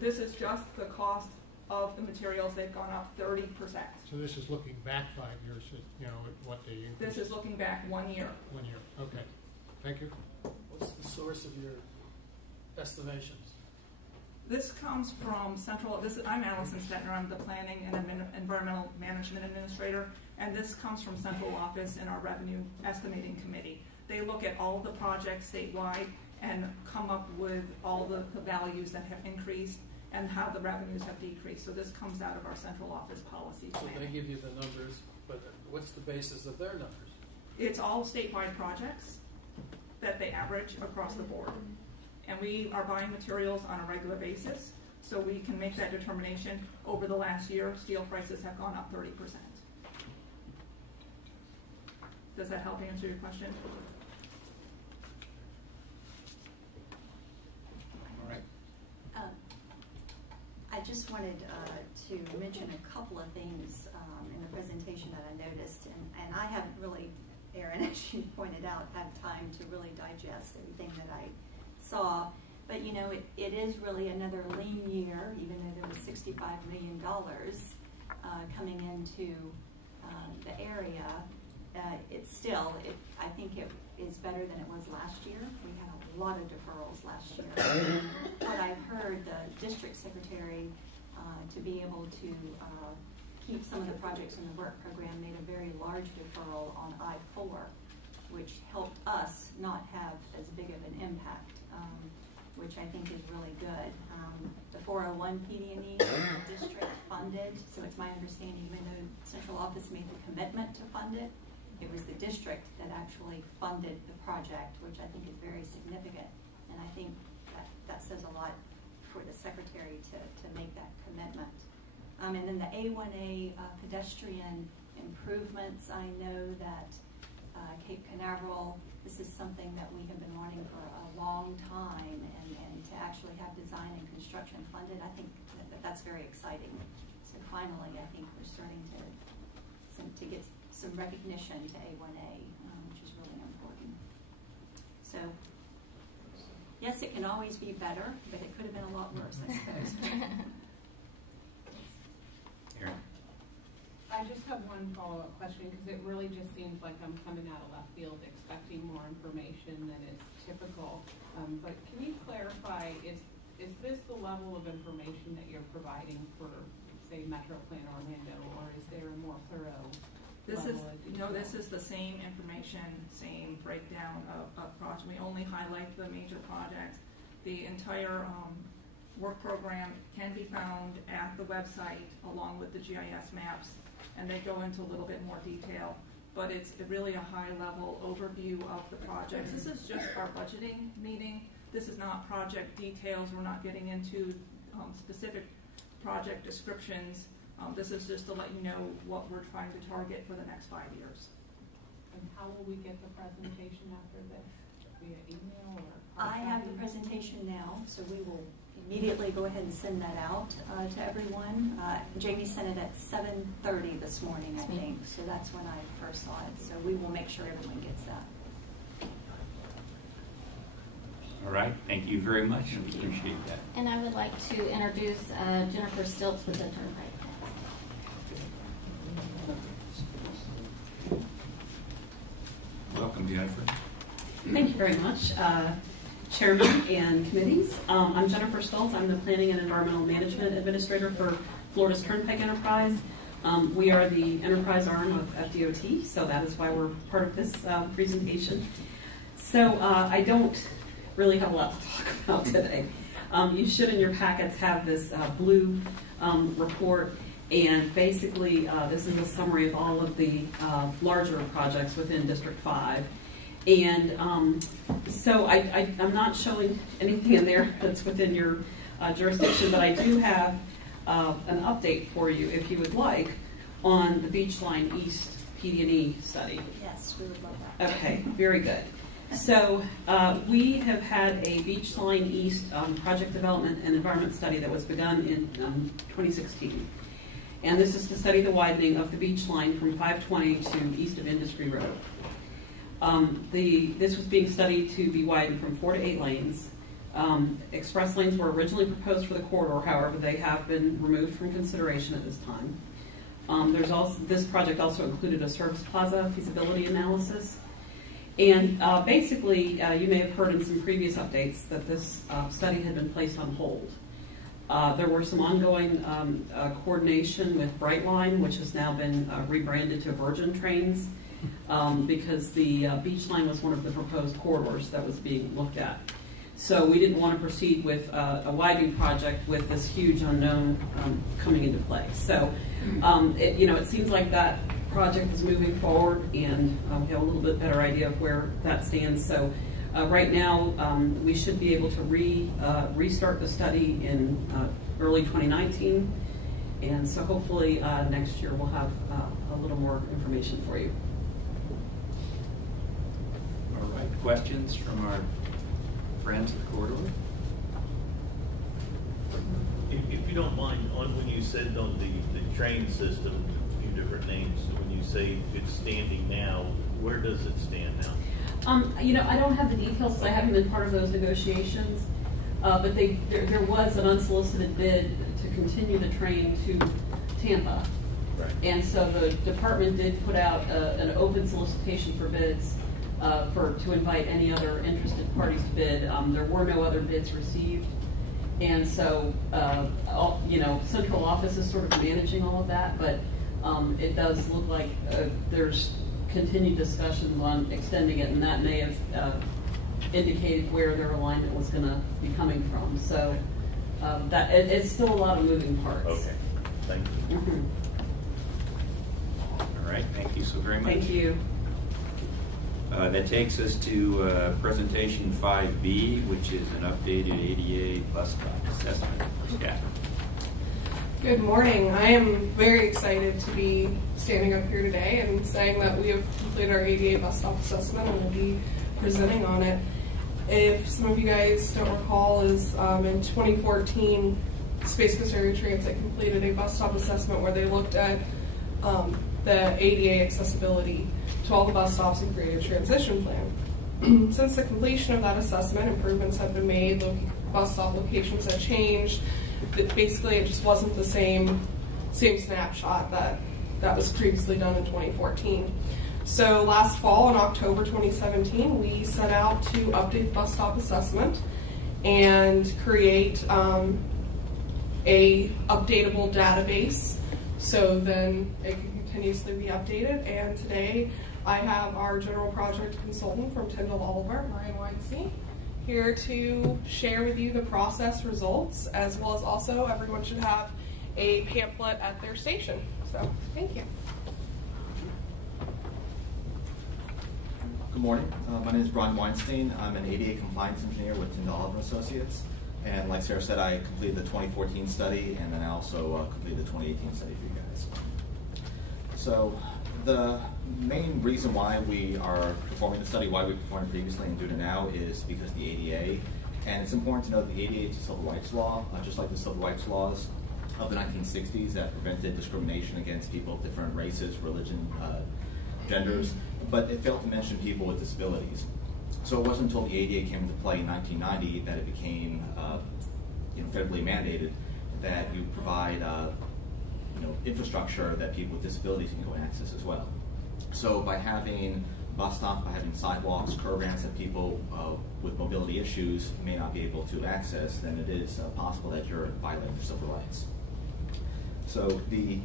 This is just the cost of the materials. They've gone up 30%. So this is looking back 5 years at, at what they increased? This is looking back 1 year. 1 year, okay. Thank you. What's the source of your estimations? This comes from I'm Allison Stetner. I'm the Planning and Environmental Management Administrator, and this comes from central office and our Revenue Estimating Committee. They look at all of the projects statewide and come up with all the values that have increased and how the revenues have decreased. So this comes out of our central office policy planning. So they give you the numbers, but what's the basis of their numbers? It's all statewide projects that they average across the board. And we are buying materials on a regular basis, so we can make that determination. Over the last year, steel prices have gone up 30%. Does that help answer your question? All right. I just wanted to mention a couple of things in the presentation that I noticed, and I haven't really, Erin, as you pointed out, had time to really digest everything that I saw. But it is really another lean year, even though there was $65 million coming into the area. It's still, I think it is better than it was last year. We had a lot of deferrals last year. But I've heard the district secretary to be able to keep some of the projects in the work program made a very large deferral on I-4, which helped us not have as big of an impact, which I think is really good. The 401 PD&E district funded, so it's my understanding, even though central office made the commitment to fund it, it was the district that actually funded the project, which I think is very significant. And I think that says a lot for the secretary to make that commitment. And then the A1A pedestrian improvements, I know that Cape Canaveral, this is something that we have been wanting for a long time, and to actually have design and construction funded, I think that's very exciting. So finally, I think we're starting to get some recognition to A1A, which is really important. So yes, it can always be better, but it could have been a lot worse, I suppose. Erin? I just have one follow-up question, because it really just seems like I'm coming out of left field expecting more information than is typical. But can you clarify, is this the level of information that you're providing for, say, Metro Plan Orlando, or is there a more thorough This is the same information, same breakdown of projects. We only highlight the major projects. The entire work program can be found at the website along with the GIS maps, and they go into a little bit more detail. But it's really a high-level overview of the projects. This is just our budgeting meeting. This is not project details. We're not getting into specific project descriptions. This is just to let you know what we're trying to target for the next 5 years. And how will we get the presentation after this? Via email or? I have the presentation now, so we will immediately go ahead and send that out to everyone. Jamie sent it at 7:30 this morning, I think, so that's when I first saw it. So we will make sure everyone gets that. All right, thank you very much. Appreciate that. And I would like to introduce Jennifer Stilts with the Turnpike. Welcome, Jennifer. Thank you very much, Chairman and committees. I'm Jennifer Stoltz. I'm the Planning and Environmental Management Administrator for Florida's Turnpike Enterprise. We are the enterprise arm of FDOT, so that is why we're part of this presentation. So I don't really have a lot to talk about today. You should in your packets have this blue report, and basically this is a summary of all of the larger projects within District 5. And so I'm not showing anything in there that's within your jurisdiction, but I do have an update for you, if you would like, on the Beachline East PD&E study. Yes, we would love that. Okay, very good. So we have had a Beachline East project development and environment study that was begun in 2016. And this is to study the widening of the beach line from 520 to east of Industry Road. This was being studied to be widened from 4 to 8 lanes. Express lanes were originally proposed for the corridor, however, they have been removed from consideration at this time. This project also included a service plaza feasibility analysis. And basically, you may have heard in some previous updates that this study had been placed on hold. There were some ongoing coordination with Brightline, which has now been rebranded to Virgin Trains, because the beach line was one of the proposed corridors that was being looked at. So we didn't want to proceed with a widening project with this huge unknown coming into play. So it seems like that project is moving forward, and we have a little bit better idea of where that stands. So right now, we should be able to restart the study in early 2019, and so hopefully next year we'll have a little more information for you. All right, questions from our friends of the corridor? If you don't mind, when you said on the train system, a few different names, when you say it's standing now, where does it stand now? I don't have the details because I haven't been part of those negotiations, but there was an unsolicited bid to continue the train to Tampa. Right. And so the department did put out an open solicitation for bids to invite any other interested parties to bid. There were no other bids received. And so, central office is sort of managing all of that, but it does look like there's continued discussions on extending it, and that may have indicated where their alignment was going to be coming from. So it's still a lot of moving parts. Okay, thank you. Mm-hmm. All right, thank you so very much. Thank you. That takes us to presentation 5B, which is an updated ADA bus stop assessment for staff. Good morning. I am very excited to be standing up here today and saying that we have completed our ADA bus stop assessment and will be presenting on it. If some of you guys don't recall, is in 2014, Space Coast Area Transit completed a bus stop assessment where they looked at the ADA accessibility to all the bus stops and created a transition plan. Since the completion of that assessment, improvements have been made, the bus stop locations have changed. Basically, it just wasn't the same snapshot that was previously done in 2014. So last fall, in October 2017, we set out to update the bus stop assessment and create a updatable database, so then it can continuously be updated. And today, I have our general project consultant from Tyndall Oliver, Ryan Weinstein, here to share with you the process results, as well as also everyone should have a pamphlet at their station. So, thank you. Good morning. My name is Brian Weinstein. I'm an ADA compliance engineer with Tyndall Oliver Associates. And like Sarah said, I completed the 2014 study, and then I also completed the 2018 study for you guys. So the main reason why we are performing the study, why we performed it previously and doing it now, is because of the ADA. And it's important to note that the ADA is a civil rights law, just like the civil rights laws of the 1960s that prevented discrimination against people of different races, religion, genders, but it failed to mention people with disabilities. So it wasn't until the ADA came into play in 1990 that it became federally mandated that you provide infrastructure that people with disabilities can go and access as well. So by having bus stops, by having sidewalks, curb ramps that people with mobility issues may not be able to access, then it is possible that you're violating civil rights. So the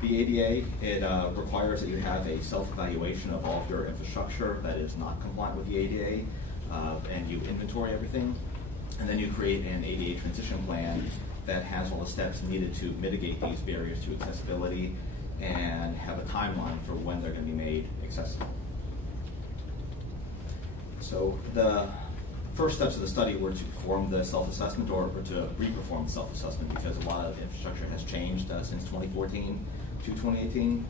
The ADA, it requires that you have a self-evaluation of all of your infrastructure that is not compliant with the ADA, and you inventory everything. And then you create an ADA transition plan that has all the steps needed to mitigate these barriers to accessibility and have a timeline for when they're going to be made accessible. So the first steps of the study were to perform the self-assessment or to re-perform the self-assessment because a lot of the infrastructure has changed since 2014 to 2018.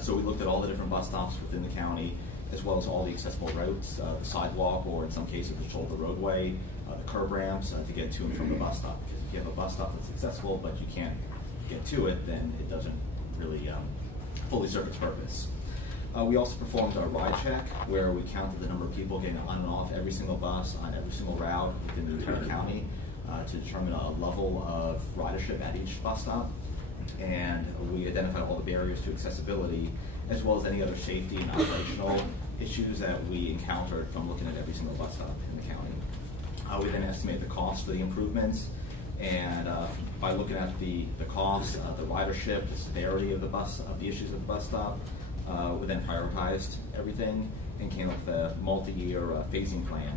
So we looked at all the different bus stops within the county, as well as all the accessible routes, the sidewalk, or in some cases the shoulder roadway, the curb ramps to get to and from the bus stop. Because if you have a bus stop that's accessible but you can't get to it, then it doesn't really fully serve its purpose. We also performed a ride check where we counted the number of people getting on and off every single bus on every single route within the entire county to determine a level of ridership at each bus stop. And we identified all the barriers to accessibility as well as any other safety and operational issues that we encountered from looking at every single bus stop in the county. We then estimated the cost for the improvements, and by looking at the cost, the ridership, the severity of the issues of the bus stop, we then prioritized everything and came up with a multi-year phasing plan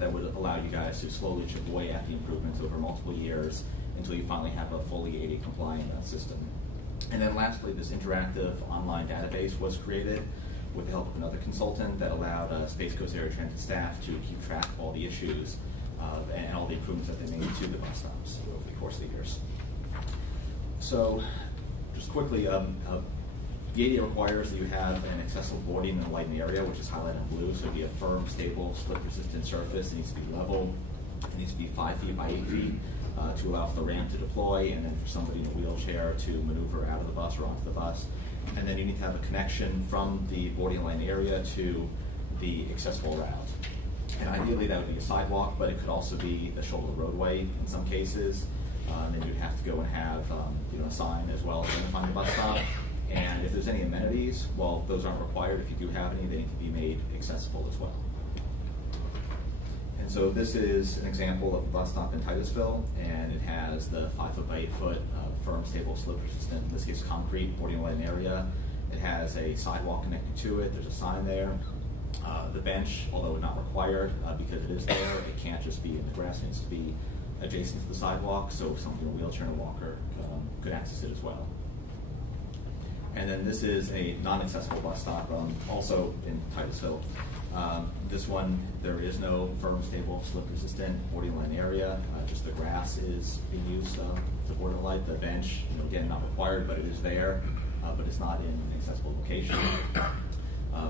that would allow you guys to slowly chip away at the improvements over multiple years until you finally have a fully ADA compliant system. And then lastly, this interactive online database was created with the help of another consultant that allowed Space Coast Area Transit staff to keep track of all the issues and all the improvements that they made to the bus stops over the course of the years. So just quickly, the ADA requires that you have an accessible boarding in a lighting area, which is highlighted in blue. So it'd be a firm, stable, slip-resistant surface. It needs to be level. It needs to be 5 feet by 8 feet to allow for the ramp to deploy, and then for somebody in a wheelchair to maneuver out of the bus or onto the bus. And then you need to have a connection from the boarding line area to the accessible route. And ideally that would be a sidewalk, but it could also be the shoulder roadway in some cases. And then you'd have to go and have a sign as well identifying the bus stop. And if there's any amenities, well, those aren't required. If you do have any, they need to be made accessible as well. And so this is an example of the bus stop in Titusville, and it has the 5 foot by 8 foot firm, stable, slip-resistant, in this case concrete, boarding line area. It has a sidewalk connected to it. There's a sign there. The bench, although not required because it is there, it can't just be in the grass. It needs to be adjacent to the sidewalk, so someone in a wheelchair and a walker could access it as well. And then this is a non-accessible bus stop, also in Titusville. This one, there is no firm, stable, slip-resistant boarding line area. Just the grass is being used to border light. The bench, again, not required, but it is there, but it's not in an accessible location.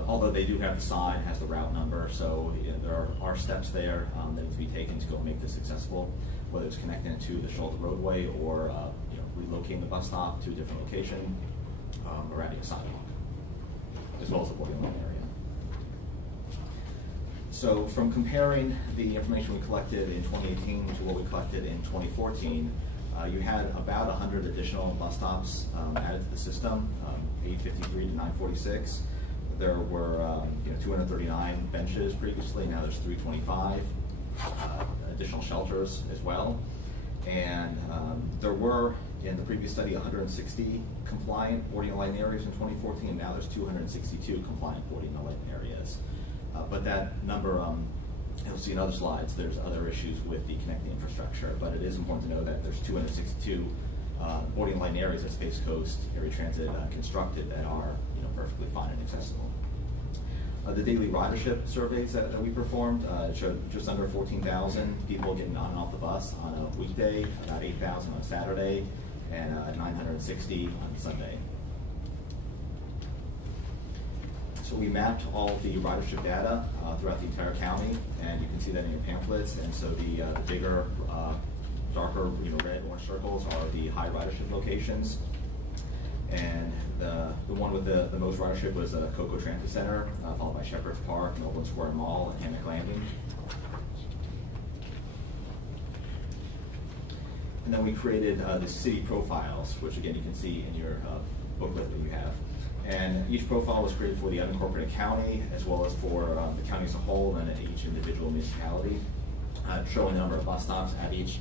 Although they do have the sign, has the route number, so there are steps there that need to be taken to go make this accessible, whether it's connecting it to the shoulder roadway or relocating the bus stop to a different location. Or adding a sidewalk, as well as a boarding line area. So from comparing the information we collected in 2018 to what we collected in 2014, you had about 100 additional bus stops added to the system, 853 to 946. There were 239 benches previously, now there's 325. Additional shelters as well. And there were, in the previous study, 160 compliant boarding line areas in 2014, and now there's 262 compliant boarding line areas. But that number, you'll see in other slides, there's other issues with the connecting infrastructure, but it is important to know that there's 262 boarding line areas that Space Coast Area Transit constructed that are perfectly fine and accessible. The daily ridership surveys that we performed showed just under 14,000 people getting on and off the bus on a weekday, about 8,000 on Saturday, and 960 on Sunday. So we mapped all of the ridership data throughout the entire county, and you can see that in your pamphlets. And so the bigger, darker, red, orange circles are the high ridership locations. And the one with the most ridership was Cocoa Transit Center, followed by Shepherd's Park, Melbourne Square Mall, and Hammock Landing. And then we created the city profiles, which again you can see in your booklet that you have. And each profile was created for the unincorporated county, as well as for the county as a whole and each individual municipality, showing the number of bus stops at each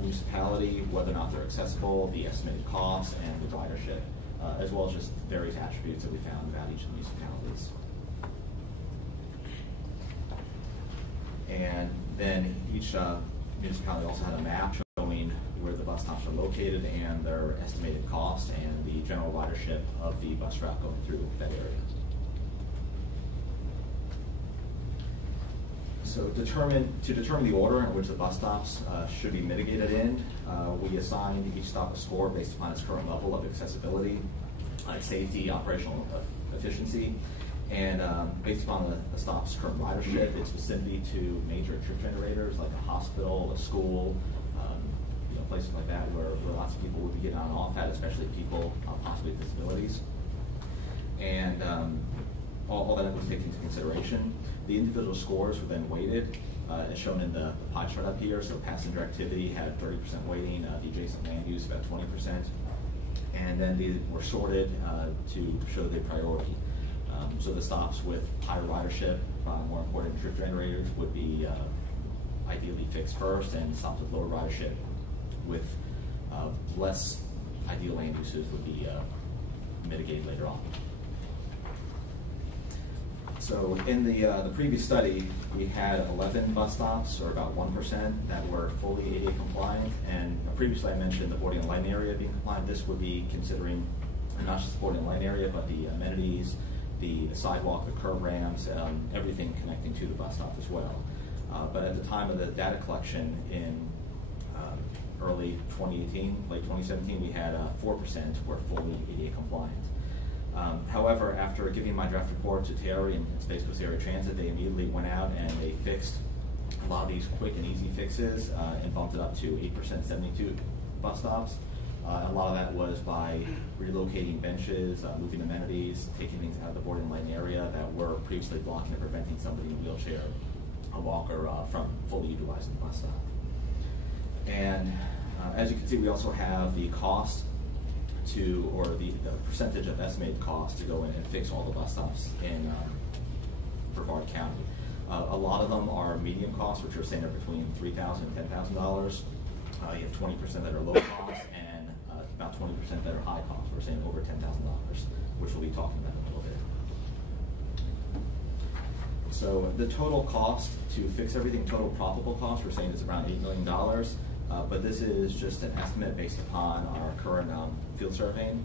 municipality, whether or not they're accessible, the estimated costs, and the ridership as well as just various attributes that we found about each of the municipalities. And then each municipality also had a map showing where the bus stops are located and their estimated cost and the general ridership of the bus route going through that area. So to determine the order in which the bus stops should be mitigated in, we assigned each stop a score based upon its current level of accessibility, safety, operational efficiency, and based upon the stop's current ridership, its vicinity to major trip generators like a hospital, a school, places like that where lots of people would be getting on and off at, especially people possibly with disabilities. And all that was taken into consideration. The individual scores were then weighted, as shown in the pie chart up here. So passenger activity had 30% weighting, the adjacent land use about 20%, and then they were sorted to show the priority. So the stops with higher ridership, more important trip generators would be ideally fixed first, and stops with lower ridership with less ideal land uses would be mitigated later on. So in the previous study, we had 11 bus stops, or about 1%, that were fully ADA compliant. And previously I mentioned the boarding and lighting area being compliant. This would be considering not just the boarding and lighting area, but the amenities, the sidewalk, the curb ramps, everything connecting to the bus stop as well. But at the time of the data collection in early 2018, late 2017, we had 4% were fully ADA compliant. However, after giving my draft report to Terry and Space Coast Area Transit, they immediately went out and they fixed a lot of these quick and easy fixes and bumped it up to 8%, 72 bus stops. A lot of that was by relocating benches, moving amenities, taking things out of the boarding and lighting area that were previously blocking and preventing somebody in a wheelchair, a walker, from fully utilizing the bus stop. And as you can see, we also have the cost or the percentage of estimated cost to go in and fix all the bus stops in Brevard County. A lot of them are medium costs, which are saying between $3,000 and $10,000. You have 20% that are low cost and about 20% that are high cost. We're saying over $10,000, which we'll be talking about in a little bit. So the total cost to fix everything, total probable cost, we're saying is around $8 million. But this is just an estimate based upon our current field surveying,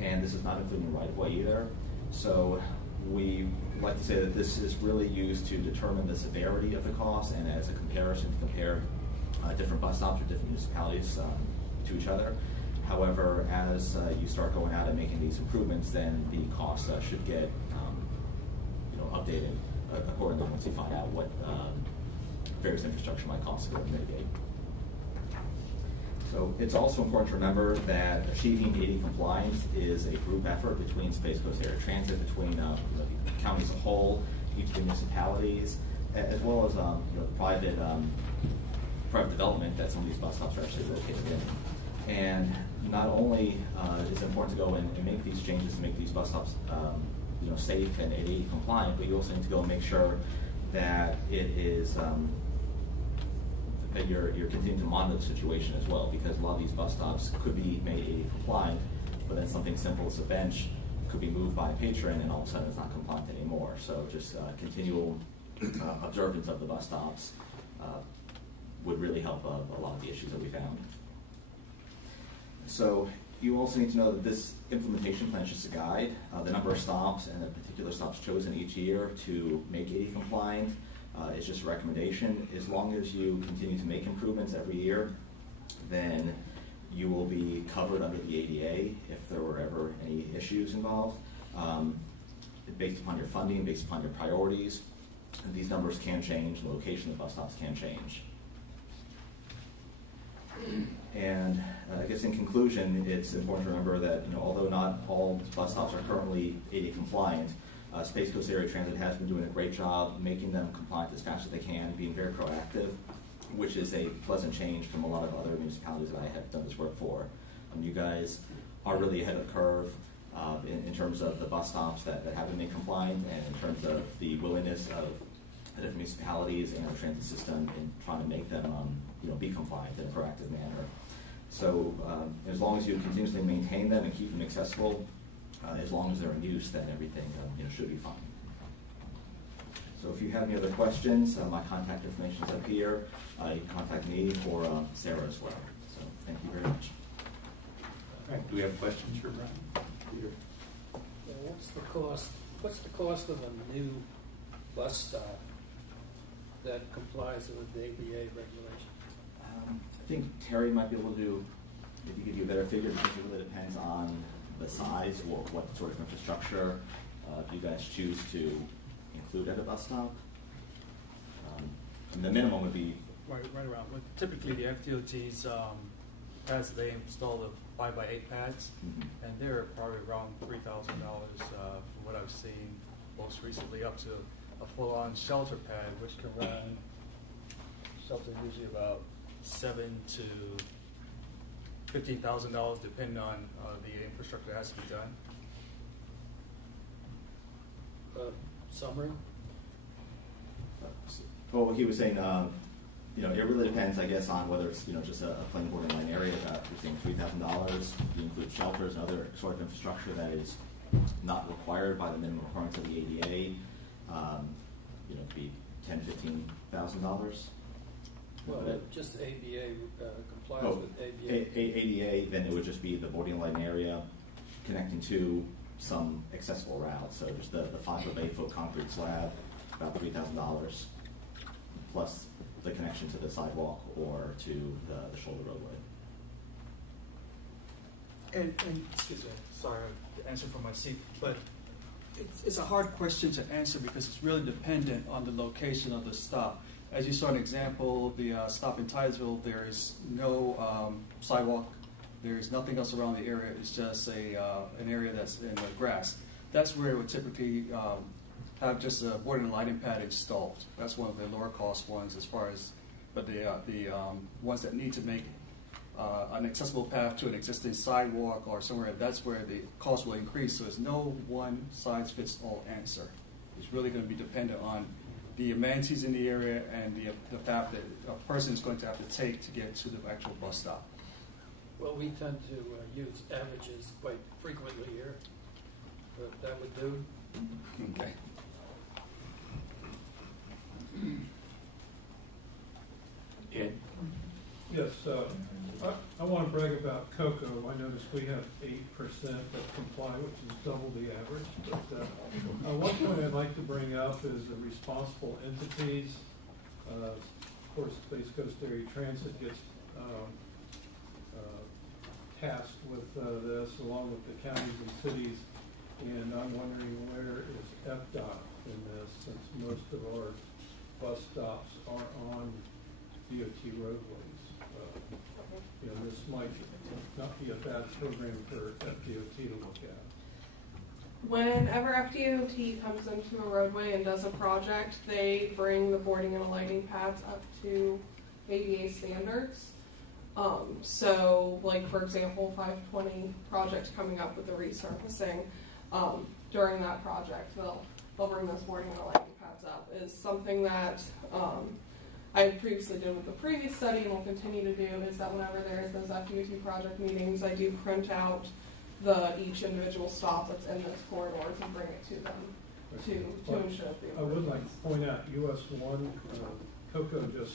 and this is not including right-of-way either. So we like to say that this is really used to determine the severity of the cost and as a comparison to compare different bus stops or different municipalities to each other. However, as you start going out and making these improvements, then the cost should get updated accordingly once you find out what various infrastructure might cost to go and mitigate. So it's also important to remember that achieving ADA compliance is a group effort between Space Coast Area Transit, between the county as a whole, each of the municipalities, as well as private development that some of these bus stops are actually located in. And not only is it important to go and make these changes to make these bus stops safe and ADA compliant, but you also need to go and make sure that it is that you're continuing to monitor the situation as well, because a lot of these bus stops could be made ADA compliant, but then something simple as a bench could be moved by a patron and all of a sudden it's not compliant anymore. So just continual observance of the bus stops would really help a lot of the issues that we found. So you also need to know that this implementation plan is just a guide. The number of stops and the particular stops chosen each year to make ADA compliant is just a recommendation. As long as you continue to make improvements every year, then you will be covered under the ADA if there were ever any issues involved. Based upon your funding, based upon your priorities, these numbers can change, the location of the bus stops can change. And I guess in conclusion, it's important to remember that although not all bus stops are currently ADA compliant, Space Coast Area Transit has been doing a great job making them compliant as fast as they can, being very proactive, which is a pleasant change from a lot of other municipalities that I have done this work for. You guys are really ahead of the curve in terms of the bus stops that have been made compliant, and in terms of the willingness of the different municipalities and the transit system in trying to make them be compliant in a proactive manner. So as long as you continuously maintain them and keep them accessible, as long as they're in use, then everything should be fine. So if you have any other questions, my contact information is up here. You can contact me or Sarah as well. So thank you very much. All right. Do we have questions for Brian? Peter? What's the cost? What's the cost of a new bus stop that complies with the ADA regulation? I think Terry might be able to maybe give you a better figure because it really depends on the size or what sort of infrastructure you guys choose to include at a bus stop. And the minimum would be right around. Well, typically, the FDOT's pads, they install the 5x8 pads, and they're probably around $3,000 from what I've seen most recently, up to a full-on shelter pad, which can run shelter usually about $7,000 to $15,000, depending on the infrastructure that has to be done. Summary? Well, he was saying, it really depends, I guess, on whether it's, just a plain board and line area that you're saying $3,000. You include shelters and other sort of infrastructure that is not required by the minimum requirements of the ADA. It'd be $10,000 to $15,000. Well, just ADA complies with ADA. ADA, then it would just be the boarding line area connecting to some accessible route. So there's the 5 foot, 8 foot concrete slab, about $3,000, plus the connection to the sidewalk or to the shoulder roadway. And excuse me, sorry, to answer from my seat, but it's a hard question to answer because it's really dependent on the location of the stop. As you saw an example, the stop in Titusville, there is no sidewalk. There's nothing else around the area. It's just an area that's in the grass. That's where it would typically have just a board and lighting pad installed. That's one of the lower cost ones as far as, but the ones that need to make an accessible path to an existing sidewalk or somewhere, that's where the cost will increase. So there's no one size fits all answer. It's really going to be dependent on the amenities in the area and the path that a person is going to have to take to get to the actual bus stop. Well, we tend to use averages quite frequently here, but that would do. Okay. Ed? Yes, I want to brag about cocoa. I noticed we have 8% that comply, which is double the average. But one point I'd like to bring up is the responsible entities. Of course, Space Coast Area Transit gets tasked with this, along with the counties and cities. And I'm wondering, where is FDOT in this, since most of our bus stops are on DOT roadways? This might not be a bad program for FDOT to look at. Whenever FDOT comes into a roadway and does a project, they bring the boarding and lighting pads up to ADA standards. So, like for example, 520 project coming up with the resurfacing, during that project, they'll bring those boarding and lighting pads up. Is something that I previously did with the previous study and will continue to do, is that whenever there is those FDOT project meetings, I do print out each individual stop that's in those corridors and bring it to them to ensure the. I would like to point out US 1, Cocoa just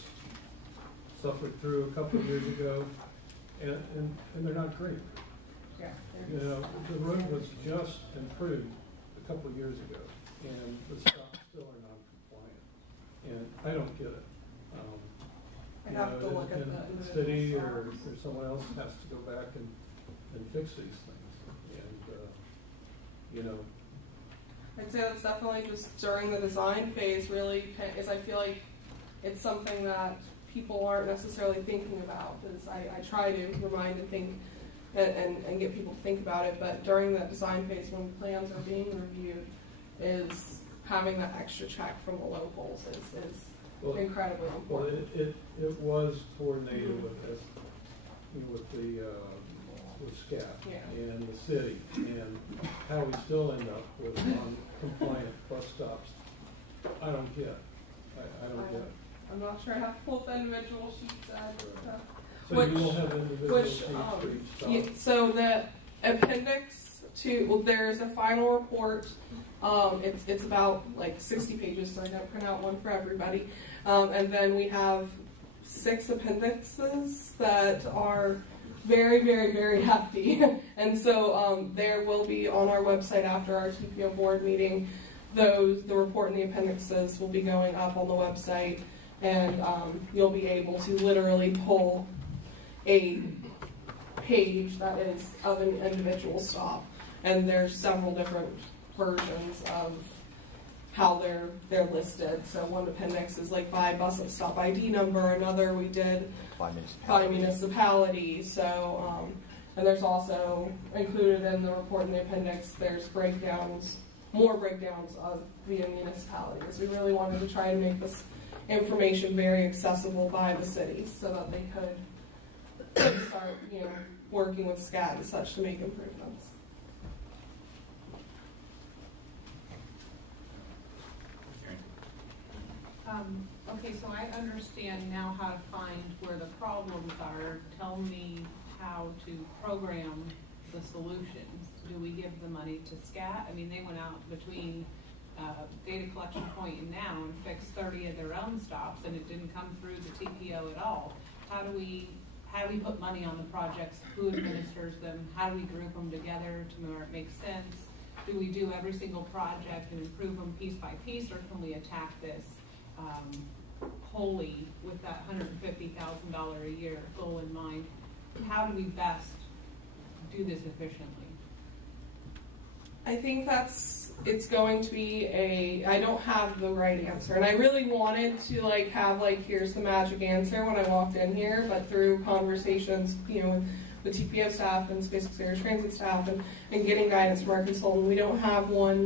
suffered through a couple of years ago, and they're not great. Yeah. The road was just improved a couple of years ago, and the stops still are non-compliant, and I don't get it. I have to look at the city or someone else has to go back and fix these things, and I'd say that's definitely just during the design phase. Really, is I feel like it's something that people aren't necessarily thinking about. Is I try to remind and think and get people to think about it, but during that design phase, when plans are being reviewed, is having that extra check from the locals is incredibly important. Well, it was coordinated with SCAP and the city, and how we still end up with non-compliant bus stops, I don't get. I don't get. I'm not sure how to pull the individual sheets out. So you will have individual sheets for each stop? So the appendix there's a final report. It's about like 60 pages, so I don't print out one for everybody. And then we have 6 appendixes that are very, very, very hefty. And so there will be on our website after our TPO board meeting, the report and the appendixes will be going up on the website, and you'll be able to literally pull a page that is of an individual stop. And there's several different versions of how they're listed. So one appendix is like by bus stop ID number, another we did by municipality. So, and there's also included in the report in the appendix, there's breakdowns, more breakdowns of via municipalities. We really wanted to try and make this information very accessible by the cities so that they could start, working with SCAT and such to make improvements. Okay, so I understand now how to find where the problems are. Tell me how to program the solutions. Do we give the money to SCAT? I mean, they went out between data collection point and now and fixed 30 of their own stops, and it didn't come through the TPO at all. How do we put money on the projects? Who administers them? How do we group them together to where it makes sense? Do we do every single project and improve them piece by piece, or can we attack this wholly with that $150,000 a year goal in mind? How do we best do this efficiently? I think it's going to be I don't have the right answer, and I really wanted to have here's the magic answer when I walked in here, but through conversations, with TPO staff and Space Area Transit staff and getting guidance from our consultant, we don't have one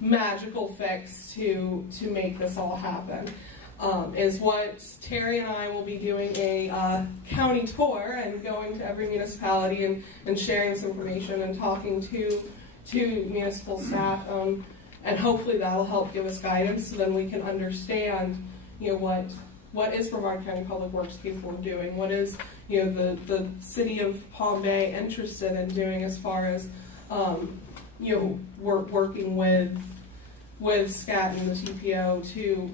magical fix to make this all happen. Is what Terry and I will be doing a county tour and going to every municipality and sharing this information and talking to municipal staff, and hopefully that'll help give us guidance so then we can understand what is Brevard County Public Works capable of doing, what is the city of Palm Bay interested in doing as far as working with SCAT and the TPO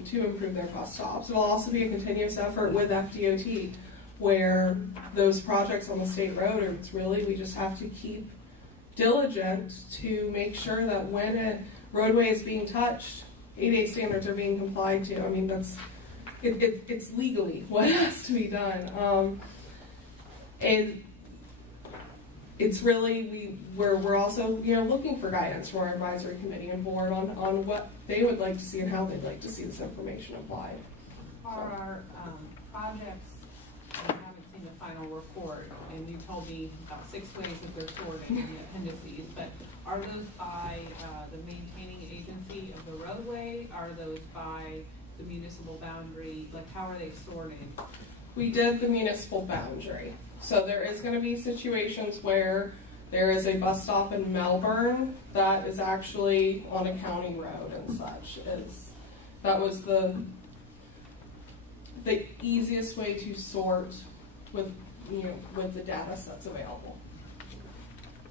to improve their bus stops. It will also be a continuous effort with FDOT, where those projects on the state road, we just have to keep diligent to make sure that when a roadway is being touched, 8A standards are being complied to. I mean, it's legally what has to be done. And it's really, we're also looking for guidance from our advisory committee and board on what they would like to see and how they'd like to see this information applied. Are our projects, I haven't seen the final report, and you told me about 6 ways that they're sorting in the appendices, but are those by the maintaining agency of the roadway? Are those by the municipal boundary? How are they sorted? We did the municipal boundary. So there is going to be situations where there is a bus stop in Melbourne that is actually on a county road and such. That was the easiest way to sort with the data sets available.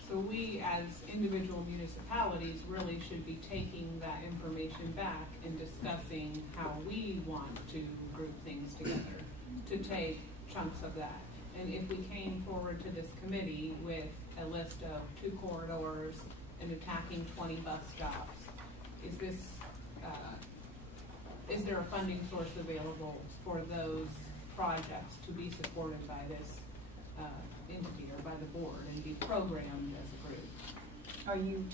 So we, as individual municipalities, really should be taking that information back and discussing how we want to group things together to take chunks of that. And if we came forward to this committee with a list of 2 corridors and attacking 20 bus stops, is there a funding source available for those projects to be supported by this entity or by the board and be programmed as a group? Are you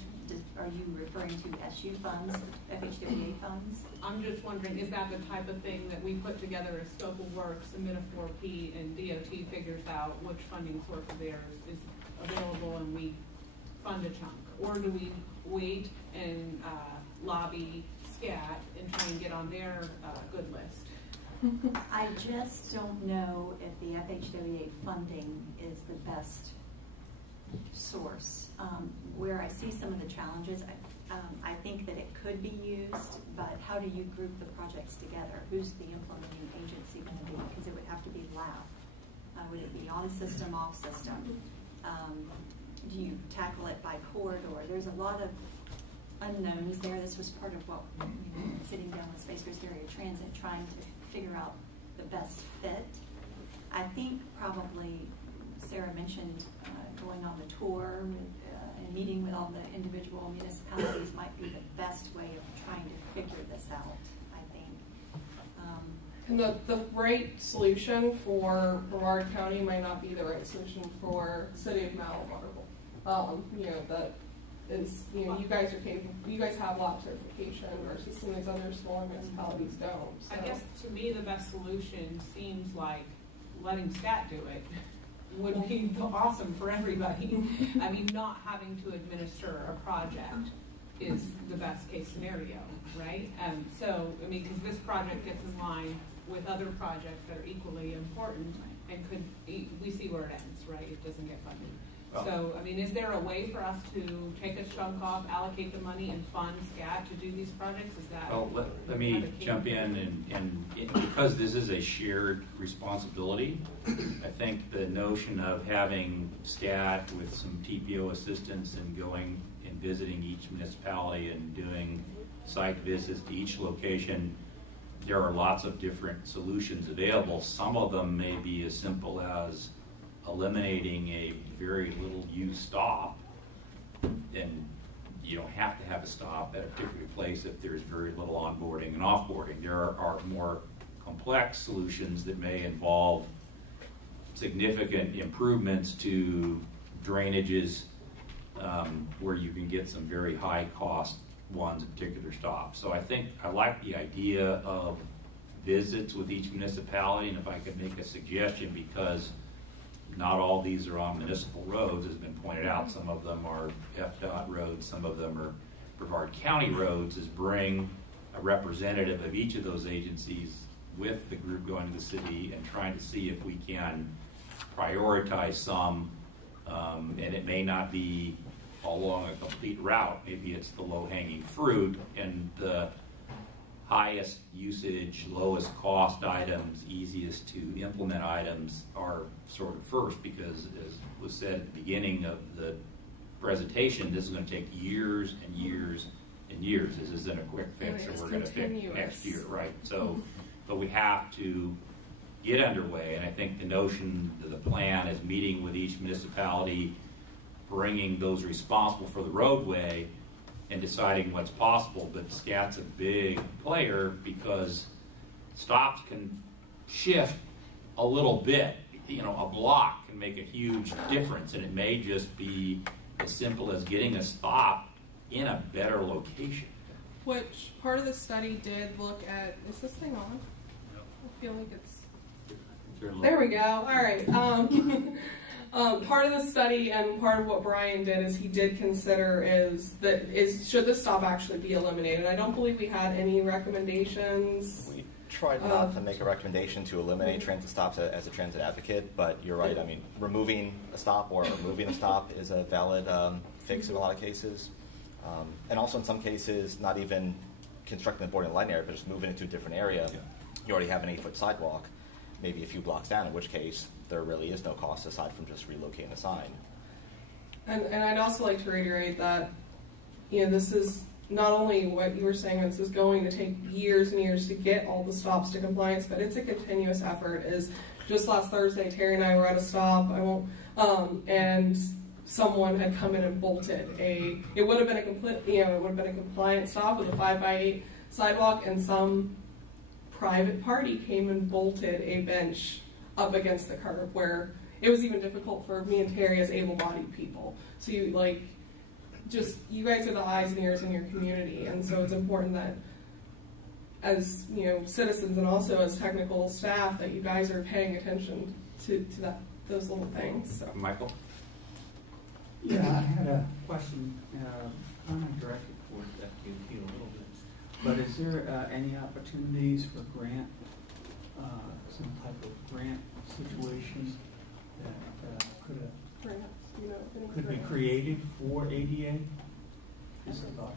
referring to SU funds, FHWA funds? I'm just wondering, is that the type of thing that we put together a scope of work, submit a 4P, and DOT figures out which funding source of theirs is available and we fund a chunk? Or do we wait and lobby SCAT and try and get on their good list? I just don't know if the FHWA funding is the best source. Where I see some of the challenges, I think that it could be used, but how do you group the projects together? Who's the implementing agency going to be? Because it would have to be lab. Would it be on system, off system? do you tackle it by corridor? There's a lot of unknowns there. This was part of what sitting down with Space Coast Area Transit, trying to figure out the best fit. I think probably Sarah mentioned going on the tour and meeting with all the individual municipalities might be the best way of trying to figure this out, I think. And the right solution for Brevard County might not be the right solution for City of Malibu. You know, that is, you know, you guys are capable, you guys have lab certification versus some of these other smaller municipalities don't. So. I guess to me the best solution seems like letting SCAT do it would be awesome for everybody. I mean, not having to administer a project is the best case scenario, right? So, I mean, because this project gets in line with other projects that are equally important and we see where it ends, right? It doesn't get funded. So, I mean, is there a way for us to take a chunk off, allocate the money, and fund SCAT to do these projects? Is that? Well, let me jump in, and because this is a shared responsibility, I think the notion of having SCAT with some TPO assistance and going and visiting each municipality and doing site visits to each location, there are lots of different solutions available. Some of them may be as simple as eliminating a very little used stop, and you don't have to have a stop at a particular place if there's very little onboarding and offboarding. There are more complex solutions that may involve significant improvements to drainages, where you can get some very high cost ones at particular stops. So I think I like the idea of visits with each municipality, and if I could make a suggestion, because not all these are on municipal roads, has been pointed out. Some of them are FDOT roads, some of them are Brevard County roads, is bring a representative of each of those agencies with the group going to the city and trying to see if we can prioritize some, and it may not be along a complete route. Maybe it's the low-hanging fruit and the highest usage, lowest cost items, easiest to implement items are sort of first, because as was said at the beginning of the presentation, this is going to take years and years and years. This isn't a quick fix that we're going to fix next year, right? So, but we have to get underway, and I think the notion that the plan is meeting with each municipality, bringing those responsible for the roadway and deciding what's possible. But SCAT's a big player because stops can shift a little bit. You know, a block can make a huge difference, and it may just be as simple as getting a stop in a better location. Which part of the study did look at, is this thing on? I feel like it's, there we go. All right. Part of the study and part of what Brian did is he did consider is should the stop actually be eliminated. I don't believe we had any recommendations. We tried not to make a recommendation to eliminate transit stops as a transit advocate, but you're right. I mean, removing a stop or removing a stop is a valid fix in a lot of cases. And also in some cases, not even constructing the boarding line area, but just moving it to a different area. Yeah. You already have an 8-foot sidewalk, maybe a few blocks down, in which case there really is no cost aside from just relocating a sign. And I'd also like to reiterate that, you know, this is not only what you were saying, this is going to take years and years to get all the stops to compliance, but it's a continuous effort. Is just last Thursday, Terry and I were at a stop. And someone had come in and bolted it would have been a compliant stop with a 5x8 sidewalk, and some private party came and bolted a bench up against the curb where it was even difficult for me and Terry as able-bodied people. So you guys are the eyes and ears in your community, and so it's important that as citizens and also as technical staff that you guys are paying attention to those little things. So. Michael? Yeah, I had a question, kind of directed towards FQT a little bit. But is there any opportunities for grant, some type of grant situation that could be created for ADA? Just a thought.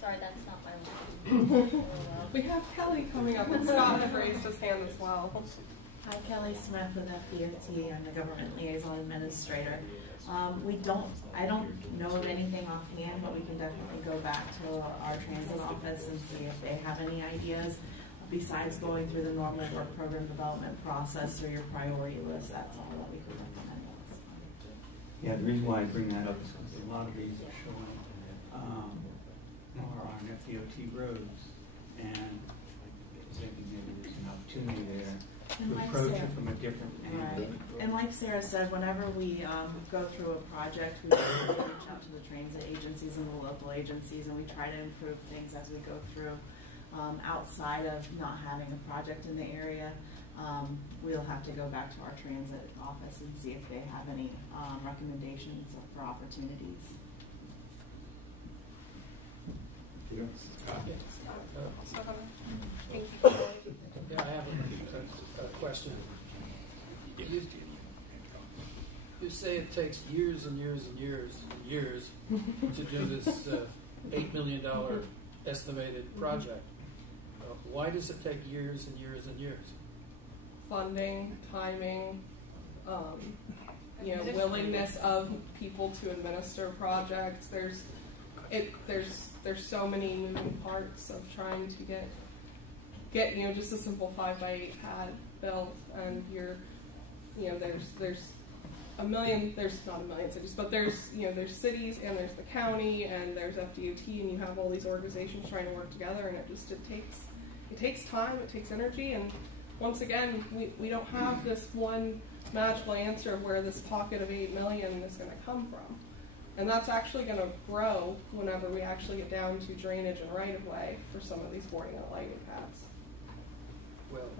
Sorry, that's not my one. We have Kelly coming up, and Scott had raised his hand as well. Hi, Kelly Smith with FDOT. I'm the Government Liaison Administrator. I don't know of anything offhand, but we can definitely go back to our transit office and see if they have any ideas besides going through the normal work program development process or your priority list. That's all that we could recommend. Yeah, the reason why I bring that up is because a lot of these are showing are on FDOT roads, and thinking maybe there's an opportunity there to approach it from a different angle. Right. And like Sarah said, whenever we go through a project, we reach out to the transit agencies and the local agencies, and we try to improve things as we go through. Outside of not having a project in the area, we'll have to go back to our transit office and see if they have any recommendations for opportunities. Yeah, I have a question. You say it takes years and years and years and years to do this $8 million estimated project. Why does it take years and years and years? Funding, timing, willingness of people to administer projects. There's so many moving parts of trying to get just a simple 5x8 pad built, and there's a million. There's not a million cities, but there's cities, and there's the county, and there's FDOT, and you have all these organizations trying to work together, and it takes time, it takes energy, and once again, we don't have this one magical answer of where this pocket of $8 million is going to come from. And that's actually going to grow whenever we actually get down to drainage and right-of-way for some of these boarding and lighting paths. Well,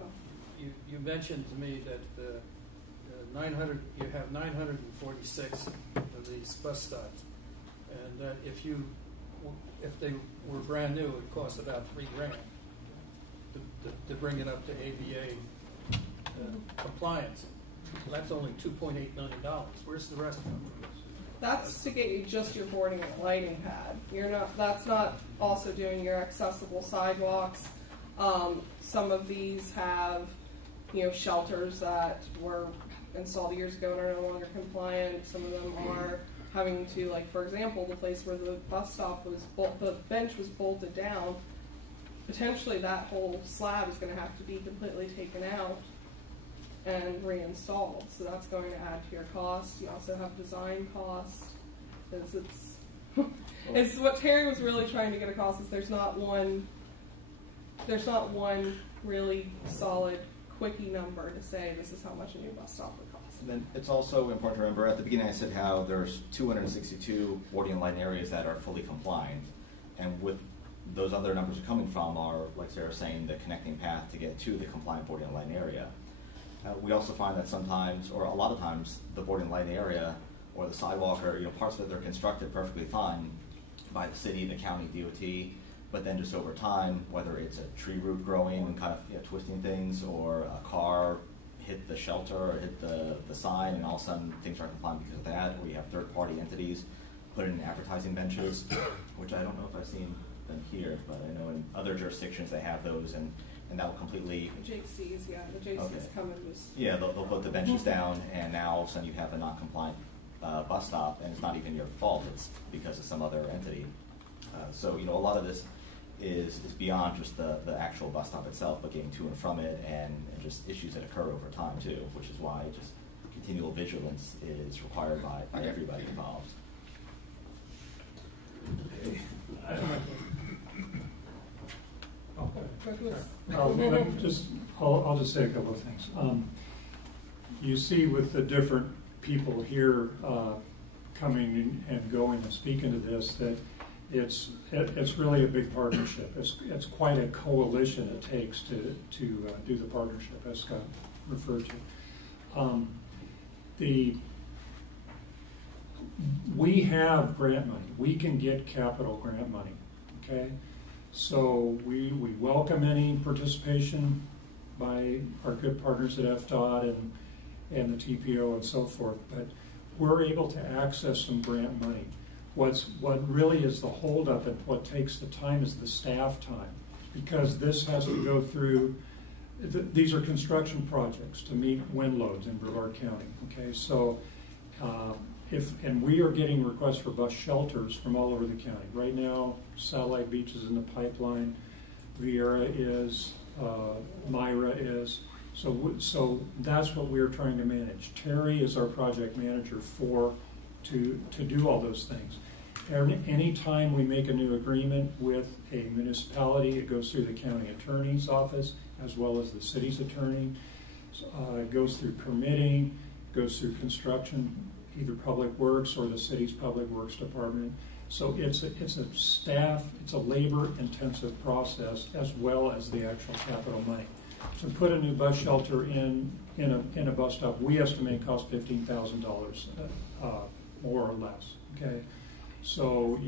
you mentioned to me that you have 946 of these bus stops, and that if they were brand new, it would cost about $3,000 to bring it up to ABA compliance. That's only $2.8 million. Where's the rest of them? That's to get you just your boarding and lighting pad. That's not also doing your accessible sidewalks. Some of these have, shelters that were installed years ago and are no longer compliant. Some of them are having to, like, for example, the place where the bus stop was, the bench was bolted down. Potentially that whole slab is going to have to be completely taken out and reinstalled. So that's going to add to your cost. You also have design cost. It's what Terry was really trying to get across is there's not one really solid quickie number to say this is how much a new bus stop would cost. And then it's also important to remember, at the beginning I said how there's 262 boarding and lighting areas that are fully compliant, and with those other numbers are coming from are, like Sarah was saying, the connecting path to get to the compliant boarding and lighting area. We also find that sometimes, or a lot of times, the boarding and lighting area or the sidewalk or parts of it, they're constructed perfectly fine by the city, the county, DOT, but then just over time, whether it's a tree root growing and kind of twisting things, or a car hit the shelter or hit the sign, and all of a sudden things aren't compliant because of that, or you have third-party entities put in advertising benches, which I don't know if I've seen them here, but I know in other jurisdictions they have those, and that will completely... JC's, yeah, the JC's come and just... Yeah, they'll put the benches down, and now all of a sudden you have a non-compliant bus stop, and it's not even your fault, it's because of some other entity. So, a lot of this is beyond just the actual bus stop itself, but getting to and from it, and just issues that occur over time, too, which is why just continual vigilance is required by everybody involved. I'll just say a couple of things. You see with the different people here coming and going and speaking to this that it's really a big partnership. It's quite a coalition it takes to do the partnership, as Scott referred to. We have grant money. We can get capital grant money. Okay, so we welcome any participation by our good partners at FDOT and the TPO and so forth. But we're able to access some grant money. What really is the holdup and what takes the time is the staff time. because this has to go through, these are construction projects to meet wind loads in Brevard County, okay? So and we are getting requests for bus shelters from all over the county. Right now, Satellite Beach is in the pipeline, Vieira is, Myra is. So that's what we're trying to manage. Terry is our project manager to do all those things. Anytime we make a new agreement with a municipality, it goes through the county attorney's office as well as the city's attorney. It goes through permitting, goes through construction, either Public Works or the city's Public Works Department. So it's a labor-intensive process as well as the actual capital money. To put a new bus shelter in a bus stop, we estimate costs $15,000 more or less. Okay, so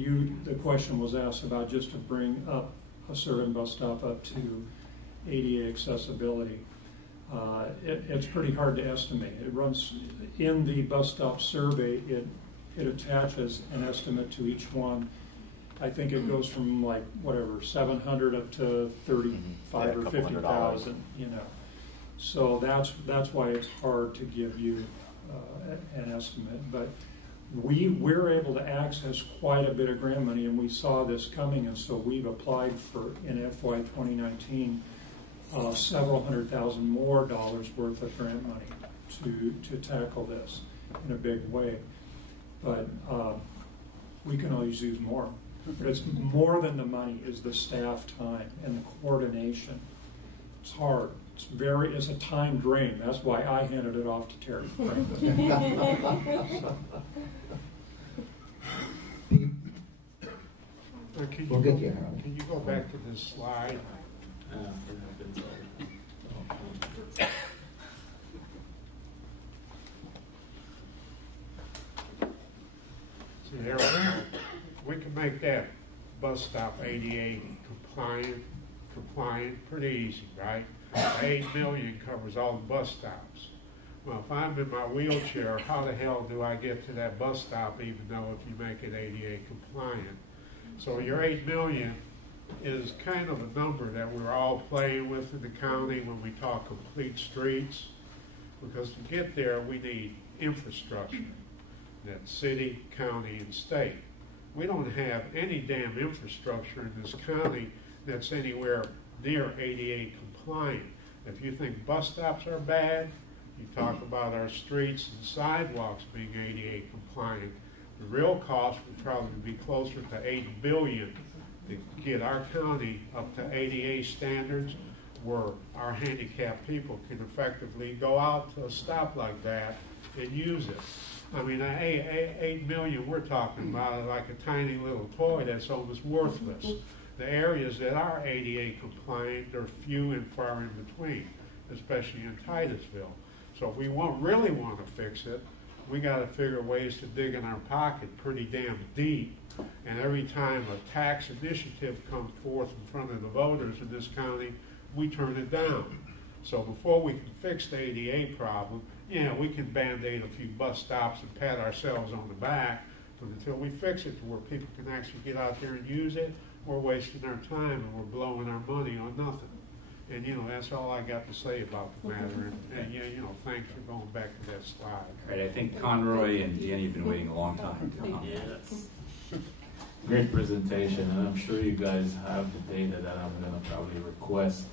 the question was asked about just to bring up a certain bus stop up to ADA accessibility. It's pretty hard to estimate. It runs in the bus stop survey. It attaches an estimate to each one. I think it goes from like whatever 700 up to 35 or 50,000. You know, so that's why it's hard to give you an estimate. But we're able to access quite a bit of grant money, and we saw this coming, and so we've applied for in FY 2019 several $100,000 more worth of grant money to tackle this in a big way. But we can always use more. But it's more than the money, is the staff time and the coordination. It's hard. It's a time drain. That's why I handed it off to Terry. We'll get you, Harold. Can you go back to this slide? See, there we can make that bus stop ADA compliant pretty easy, right? $8 million covers all the bus stops. Well, if I'm in my wheelchair, how the hell do I get to that bus stop even though if you make it ADA compliant? So your $8 million is kind of a number that we're all playing with in the county when we talk complete streets, because to get there we need infrastructure, that's city, county, and state. We don't have any damn infrastructure in this county that's anywhere near ADA compliant. If you think bus stops are bad, you talk about our streets and sidewalks being ADA compliant. The real cost would probably be closer to $8 billion to get our county up to ADA standards where our handicapped people can effectively go out to a stop like that and use it. I mean, $8 million we're talking about is like a tiny little toy that's almost worthless. The areas that are ADA compliant are few and far in between, especially in Titusville. So if we really want to fix it, we got to figure ways to dig in our pocket pretty damn deep. And every time a tax initiative comes forth in front of the voters in this county, we turn it down. So before we can fix the ADA problem, yeah, we can band-aid a few bus stops and pat ourselves on the back, but until we fix it to where people can actually get out there and use it, we're wasting our time and we're blowing our money on nothing. And, you know, that's all I got to say about the matter. And you know, thanks for going back to that slide. All right, I think Conroy and Jenny have been waiting a long time to come. Yes. Great presentation, and I'm sure you guys have the data that I'm going to probably request.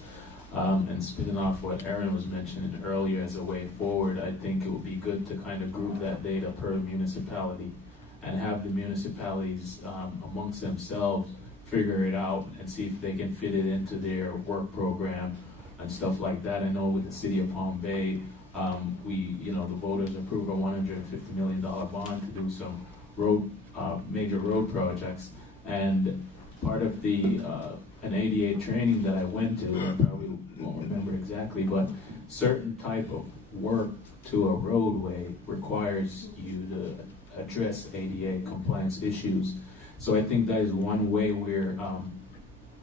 And spinning off what Aaron was mentioning earlier as a way forward, I think it would be good to kind of group that data per municipality and have the municipalities amongst themselves figure it out and see if they can fit it into their work program and stuff like that. I know with the city of Palm Bay, the voters approved a $150 million bond to do some major road projects, and part of the an ADA training that I went to, I probably won't remember exactly, but certain type of work to a roadway requires you to address ADA compliance issues. So I think that is one way where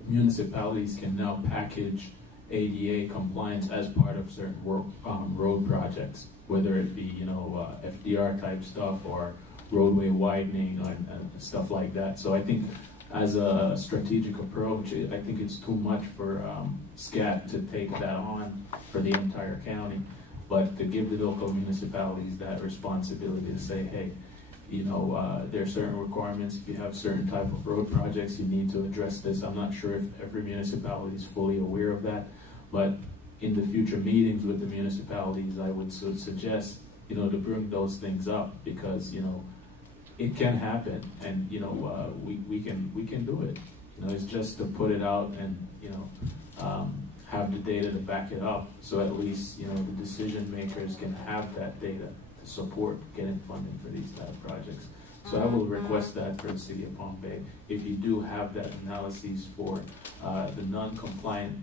municipalities can now package ADA compliance as part of certain road projects, whether it be FDR type stuff or roadway widening and stuff like that. So I think as a strategic approach, I think it's too much for SCAT to take that on for the entire county. But to give the local municipalities that responsibility to say, hey, you know, there are certain requirements. If you have certain type of road projects, you need to address this. I'm not sure if every municipality is fully aware of that, but in the future meetings with the municipalities, I would suggest, you know, to bring those things up, because, you know, it can happen, and, you know, we can do it. You know, it's just to put it out and, you know, have the data to back it up, so at least, you know, the decision makers can have that data to support getting funding for these type of projects. So I will request that for the City of Palm Bay. If you do have that analysis for the non-compliant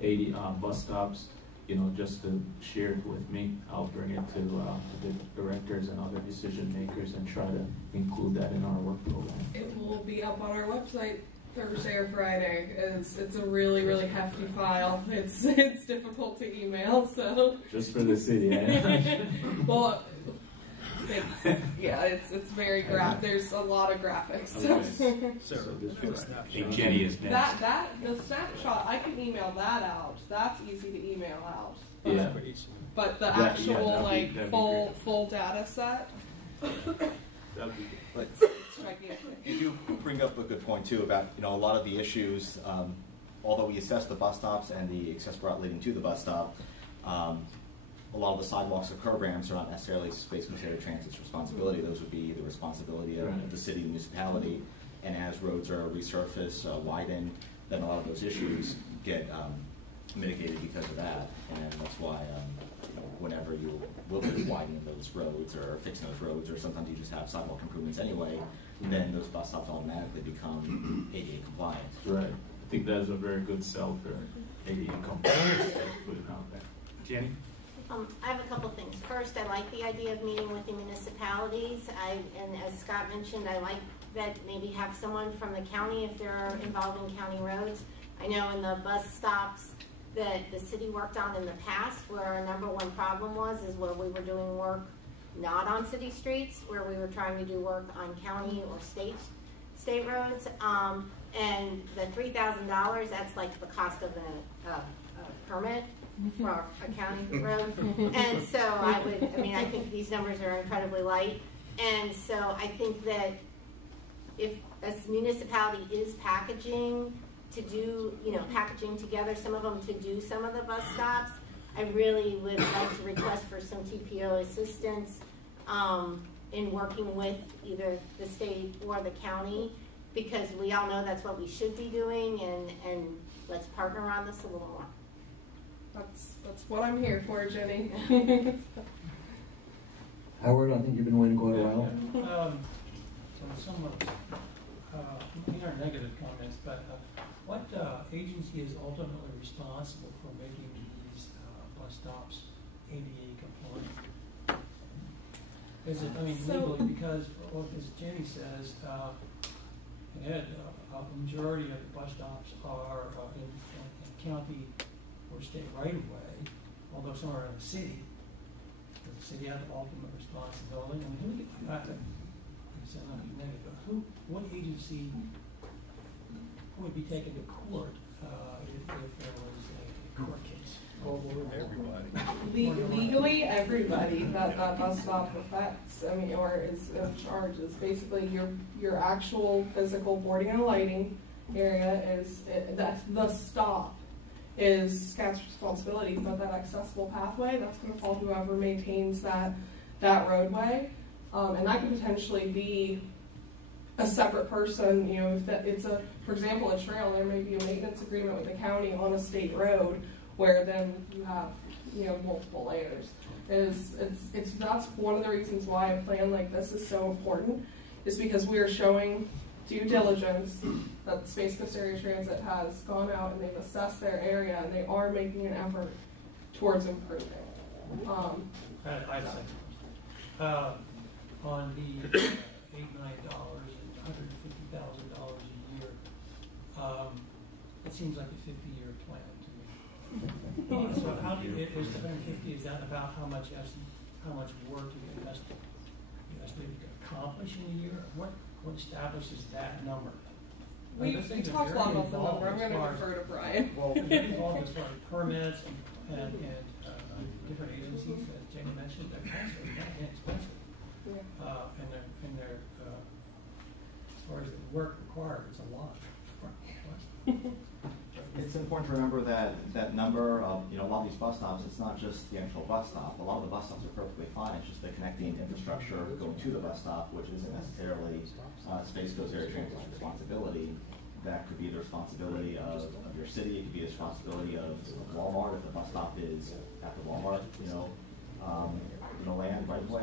80 bus stops, you know, just to share it with me. I'll bring it to the directors and other decision makers and try to include that in our work program. It will be up on our website Thursday or Friday. It's a really, really hefty file. It's difficult to email, so. Just for the city, eh? Well, it's very there's a lot of graphics. Okay. Jenny is next. The snapshot, I can email that out. That's easy to email out. But, yeah. But the actual full data set. That'd be good. You do bring up a good point too about, you know, a lot of the issues. Although we assess the bus stops and the access route leading to the bus stop, a lot of the sidewalks or programs are not necessarily Space Coast Area Transit's responsibility. Those would be the responsibility of the city and municipality. And as roads are resurfaced, widened, then a lot of those issues get mitigated because of that. And that's why whenever you will be widening those roads or fixing those roads, or sometimes you just have sidewalk improvements anyway, then those bus stops automatically become ADA compliant. Right. I think that's a very good sell for ADA compliance. Put it out there. Jenny? I have a couple things. First, I like the idea of meeting with the municipalities. And as Scott mentioned, I like that maybe have someone from the county if they're involved in county roads. I know in the bus stops that the city worked on in the past, where our #1 problem is where we were doing work not on city streets, where we were trying to do work on county or state roads. And the $3,000, that's like the cost of a permit for a county road. And so I think these numbers are incredibly light. And so I think that if a municipality is packaging together some of them to do some of the bus stops, I really would like to request for some TPO assistance in working with either the state or the county, because we all know that's what we should be doing, and let's partner on this a little more. That's what I'm here for, Jenny. Howard, I think you've been waiting quite a while. Somewhat, these are negative comments, but what agency is ultimately responsible for making these bus stops ADA compliant? Is it, legally, because, as Jenny says, a majority of the bus stops are in county or state right of way, although some are in the city. Does the city have the ultimate responsibility? What agency would be taken to court if there was a court case? Everybody. Legally, everybody that bus stop affects, or is in charge, is basically your actual physical boarding and lighting area that's the stop is SCAT's responsibility, but that accessible pathway, that's going to fall to whoever maintains that roadway. And that could potentially be a separate person, if it's for example, a trail, there may be a maintenance agreement with the county on a state road where then you have, multiple layers. That's one of the reasons why a plan like this is so important, is because we are showing due diligence that the Space Coast Area Transit has gone out and they've assessed their area and they are making an effort towards improving. On the $8-9 and $150,000 a year, it seems like a 50-year plan to me. So how is the 150? Is that about how much work you estimate to accomplish in a year? What establishes that number? We talked a lot about the number. I'm going to defer to Brian. Well, they're involved as far as permits and different agencies, as Jamie mentioned, they're expensive, not inexpensive. And they're as far as the work required, it's a lot. It's important to remember that that number of, a lot of these bus stops, it's not just the actual bus stop. A lot of the bus stops are perfectly fine. It's just the connecting infrastructure going to the bus stop, which isn't necessarily Space Coast Area Transport's responsibility. That could be the responsibility of your city. It could be the responsibility of Walmart if the bus stop is at the Walmart, land right away.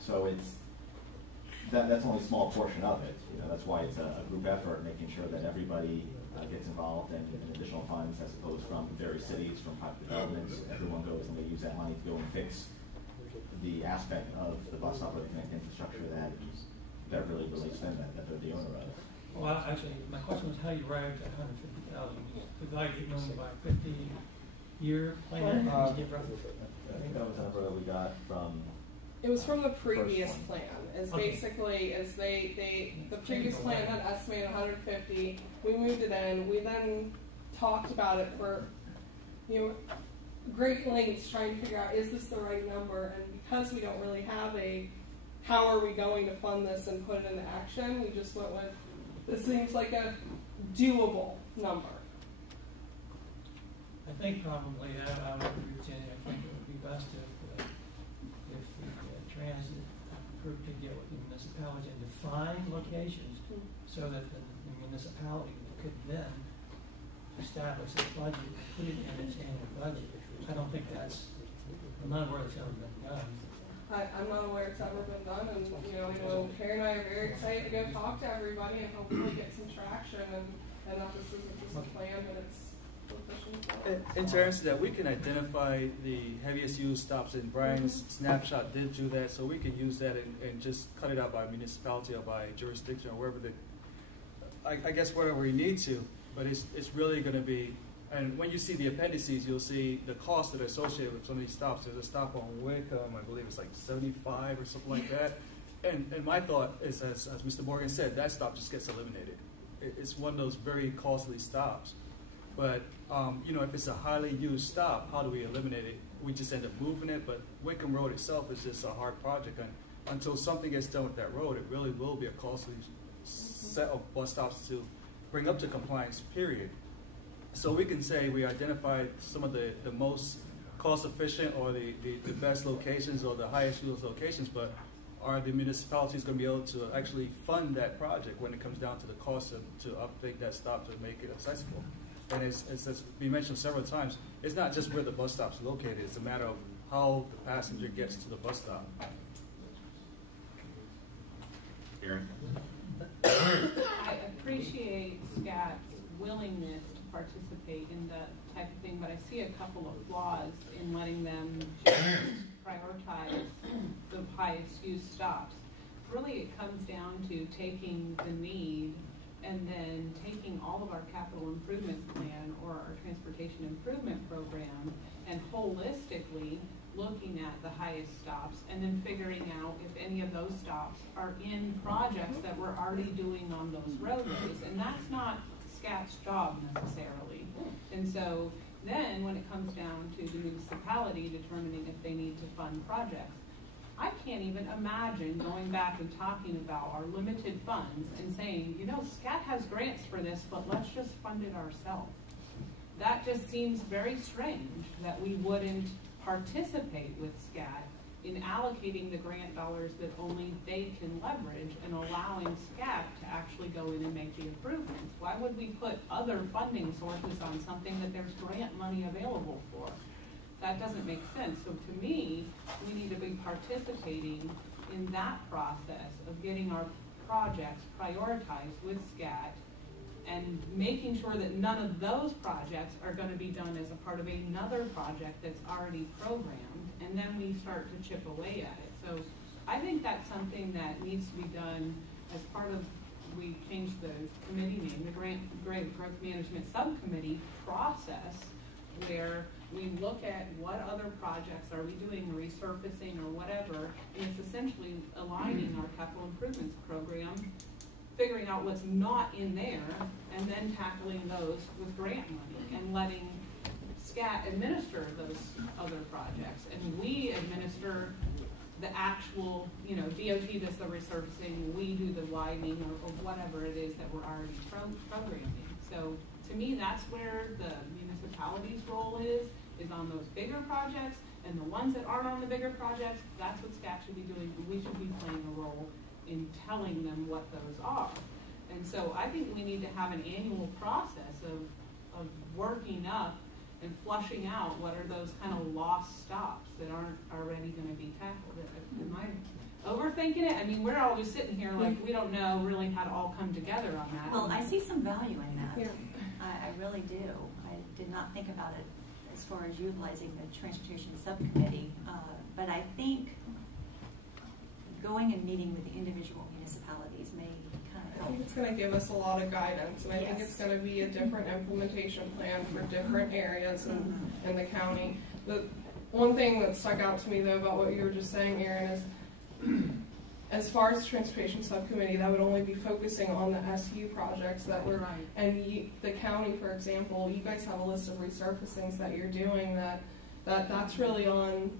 So that's only a small portion of it. That's why it's a group effort, making sure that everybody gets involved and additional funds, as opposed from various cities, from private developments. Everyone goes and they use that money to go and fix the aspect of the bus stop or the connecting infrastructure that really relates to them, that they're the owner of. Well, actually, my question was how you arrived at 150,000. Divide it only by 50-year plan. I think that was the number that we got from. It was from the previous plan. Basically the previous plan had estimated 150. We moved it in. We then talked about it for great lengths, trying to figure out, is this the right number? And because we don't really have how are we going to fund this and put it into action, we just went with, this seems like a doable number. I think probably, I would agree with Jenny, I think it would be best if the transit group could get with the municipality and define locations so that the municipality could then establish a budget, put it in its annual budget. I don't think I'm not aware it's ever been done. I'm not aware it's ever been done, and I know Karen and I are very excited to go talk to everybody and hopefully get some traction, and not this isn't just a plan, but it's in terms of that, we can identify the heaviest used stops, and Brian's snapshot did do that, so we can use that and just cut it out by municipality or by jurisdiction or wherever I guess wherever we need to, but it's really going to be, and when you see the appendices, you'll see the costs that are associated with some of these stops. There's a stop on Wickham, I believe it's like 75 or something like that, and my thought is, as Mr. Morgan said, that stop just gets eliminated. It's one of those very costly stops. But, if it's a highly used stop, how do we eliminate it? We just end up moving it, but Wickham Road itself is just a hard project. And until something gets done with that road, it really will be a costly set of bus stops to bring up to compliance, period. So we can say we identified some of the most cost-efficient or the best locations or the highest used locations, but are the municipalities going to be able to actually fund that project when it comes down to the cost to update that stop to make it accessible? And as we mentioned several times, it's not just where the bus stop's located, it's a matter of how the passenger gets to the bus stop. Aaron? I appreciate Scott's willingness to participate in that type of thing, but I see a couple of flaws in letting them just prioritize the highest used stops. Really, it comes down to taking the need and then taking all of our capital improvement plan or our transportation improvement program and holistically looking at the highest stops and then figuring out if any of those stops are in projects that we're already doing on those roadways. And that's not SCAT's job necessarily. And so then when it comes down to the municipality determining if they need to fund projects, I can't even imagine going back and talking about our limited funds and saying, SCAT has grants for this, but let's just fund it ourselves. That just seems very strange that we wouldn't participate with SCAT in allocating the grant dollars that only they can leverage and allowing SCAT to actually go in and make the improvements. Why would we put other funding sources on something that there's grant money available for? That doesn't make sense. So to me, we need to be participating in that process of getting our projects prioritized with SCAT and making sure that none of those projects are going to be done as a part of another project that's already programmed, and then we start to chip away at it. So I think that's something that needs to be done as part of, we changed the committee name, the Grant Growth Management Subcommittee process, where we look at what other projects are we doing, resurfacing or whatever, and it's essentially aligning our capital improvements program figuring out what's not in there and then tackling those with grant money and letting SCAT administer those other projects. And we administer the actual, you know, DOT does the resurfacing, we do the widening or whatever it is that we're already programming. So to me, that's where the municipality's role is on those bigger projects, and the ones that aren't on the bigger projects, that's what SCAT should be doing, and we should be playing a role in telling them what those are. And so I think we need to have an annual process of working up and flushing out what are those kind of lost stops that aren't already going to be tackled. Am I overthinking it? I mean, we're all just sitting here like we don't know really how to all come together on that. Well, I see some value in that. Yeah. I really do. I did not think about it as far as utilizing the transportation subcommittee, but I think going and meeting with the individual municipalities may kind of I help. think it's going to give us a lot of guidance, and I think Yes. it's going to be a different implementation plan for different areas in the county. The one thing that stuck out to me, though, about what you were just saying, Aaron, is as far as the transportation subcommittee, that would only be focusing on the SU projects that were, Right. and the county, for example, you guys have a list of resurfacings that you're doing that's really on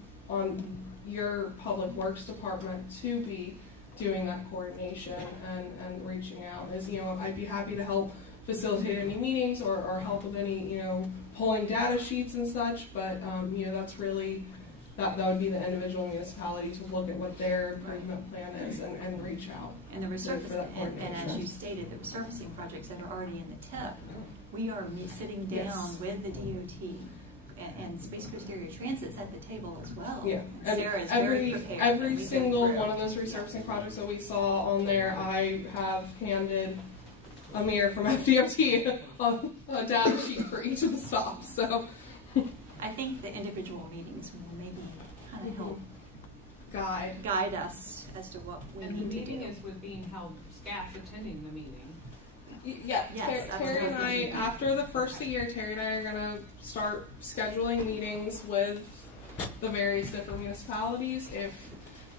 your public works department to be doing that coordination and reaching out. As you know, I'd be happy to help facilitate any meetings or help with any, you know, pulling data sheets and such, but you know, that's really that would be the individual municipality to look at what their improvement plan is and reach out. And the resurfacing, and as coordination. you stated, the resurfacing projects that are already in the TIP, we are sitting down Yes. with the DOT and Space Coast Area Transit's at the table as well. Yeah, Sarah is very prepared. every We go single through. one of those resurfacing projects that we saw on there, I have handed Amir from FDOT a data sheet for each of the stops. So I think the individual meetings will maybe kind of help guide us as to what we And the need to meeting do. is with being held, SCAT's attending the meeting. Yeah, Yes, Terry and I, absolutely. after the first of the year, Terry and I are going to start scheduling meetings with the various different municipalities. If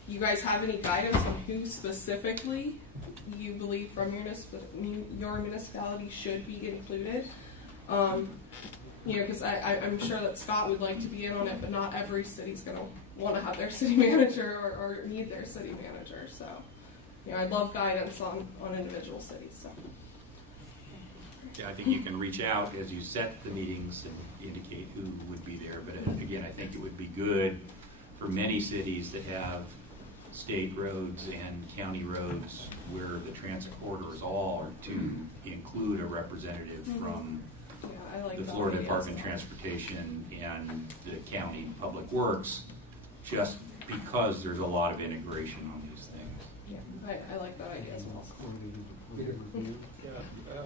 you guys have any guidance on who specifically you believe from your municipality should be included, you know, because I'm sure that Scott would like to be in on it, but not every city's going to want to have their city manager or need their city manager. So, you know, I'd love guidance on individual cities. So. Yeah, I think you can reach out as you set the meetings and indicate who would be there. But again, I think it would be good for many cities that have state roads and county roads where the transit corridors all are to include a representative from the Florida Department of Transportation and the county public works, just because there's a lot of integration on these things. Yeah, I like that idea as well. Yeah,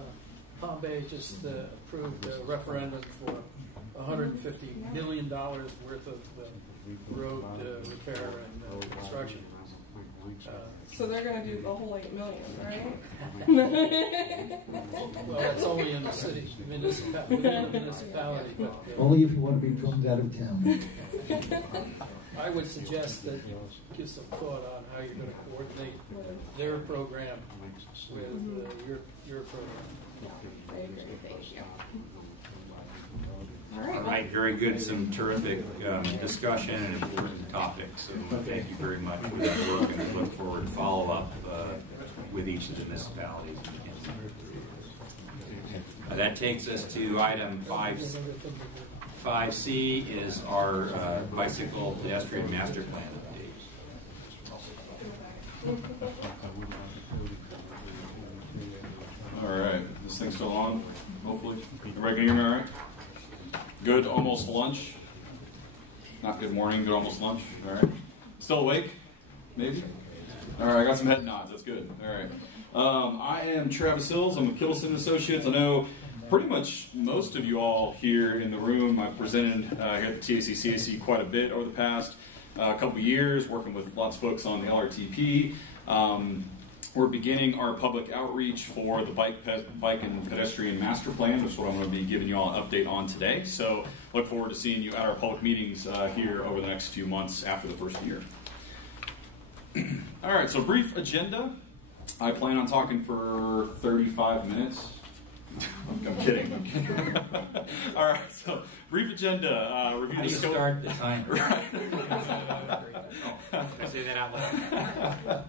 Palm Bay just approved a referendum for $150 million worth of road repair and construction. So they're going to do the whole $8 million, right? Well, that's only in the city, municipality. But, Only if you want to be drummed out of town. I would suggest that you give some thought on how you're going to coordinate their program with your program. I agree. Thank you. All right, very good. Some terrific discussion and important topics. So thank you very much for that work, and I look forward to follow up with each of the municipalities. That takes us to item 5C is our bicycle pedestrian master plan update. All right, this thing's still on, hopefully. Everybody can hear me all right? Good, almost lunch. Not good morning, good almost lunch. All right. Still awake? Maybe? All right, I got some head nods. That's good. All right. I am Travis Hills. I'm with Kittleson Associates. I know pretty much most of you all here in the room. I've presented here at the TAC-CAC quite a bit over the past couple of years, working with lots of folks on the LRTP. We're beginning our public outreach for the bike and pedestrian master plan, which is what I'm going to be giving you all an update on today. So look forward to seeing you at our public meetings here over the next few months after the first year. All right, so brief agenda. I plan on talking for 35 minutes. I'm kidding. All right, so brief agenda. Review How the do you scope. start the timer? Right. I say that out loud.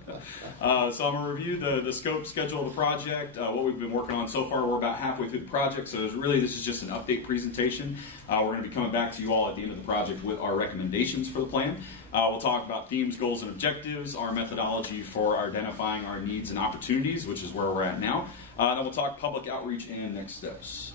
So I'm going to review the scope, schedule of the project, what we've been working on so far. We're about halfway through the project, so this is just an update presentation. We're going to be coming back to you all at the end of the project with our recommendations for the plan. We'll talk about themes, goals, and objectives, our methodology for identifying our needs and opportunities, which is where we're at now. Then we'll talk public outreach and next steps.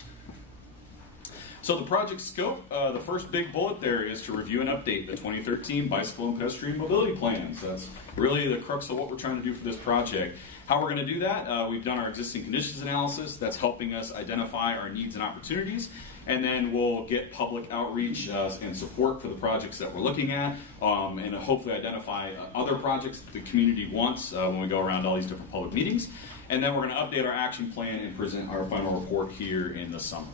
So the project scope, the first big bullet there is to review and update the 2013 Bicycle and Pedestrian Mobility Plans. That's really the crux of what we're trying to do for this project. How we're going to do that, we've done our existing conditions analysis. That's helping us identify our needs and opportunities. And then we'll get public outreach and support for the projects that we're looking at, and hopefully identify other projects that the community wants when we go around all these different public meetings. And then we're going to update our action plan and present our final report here in the summer.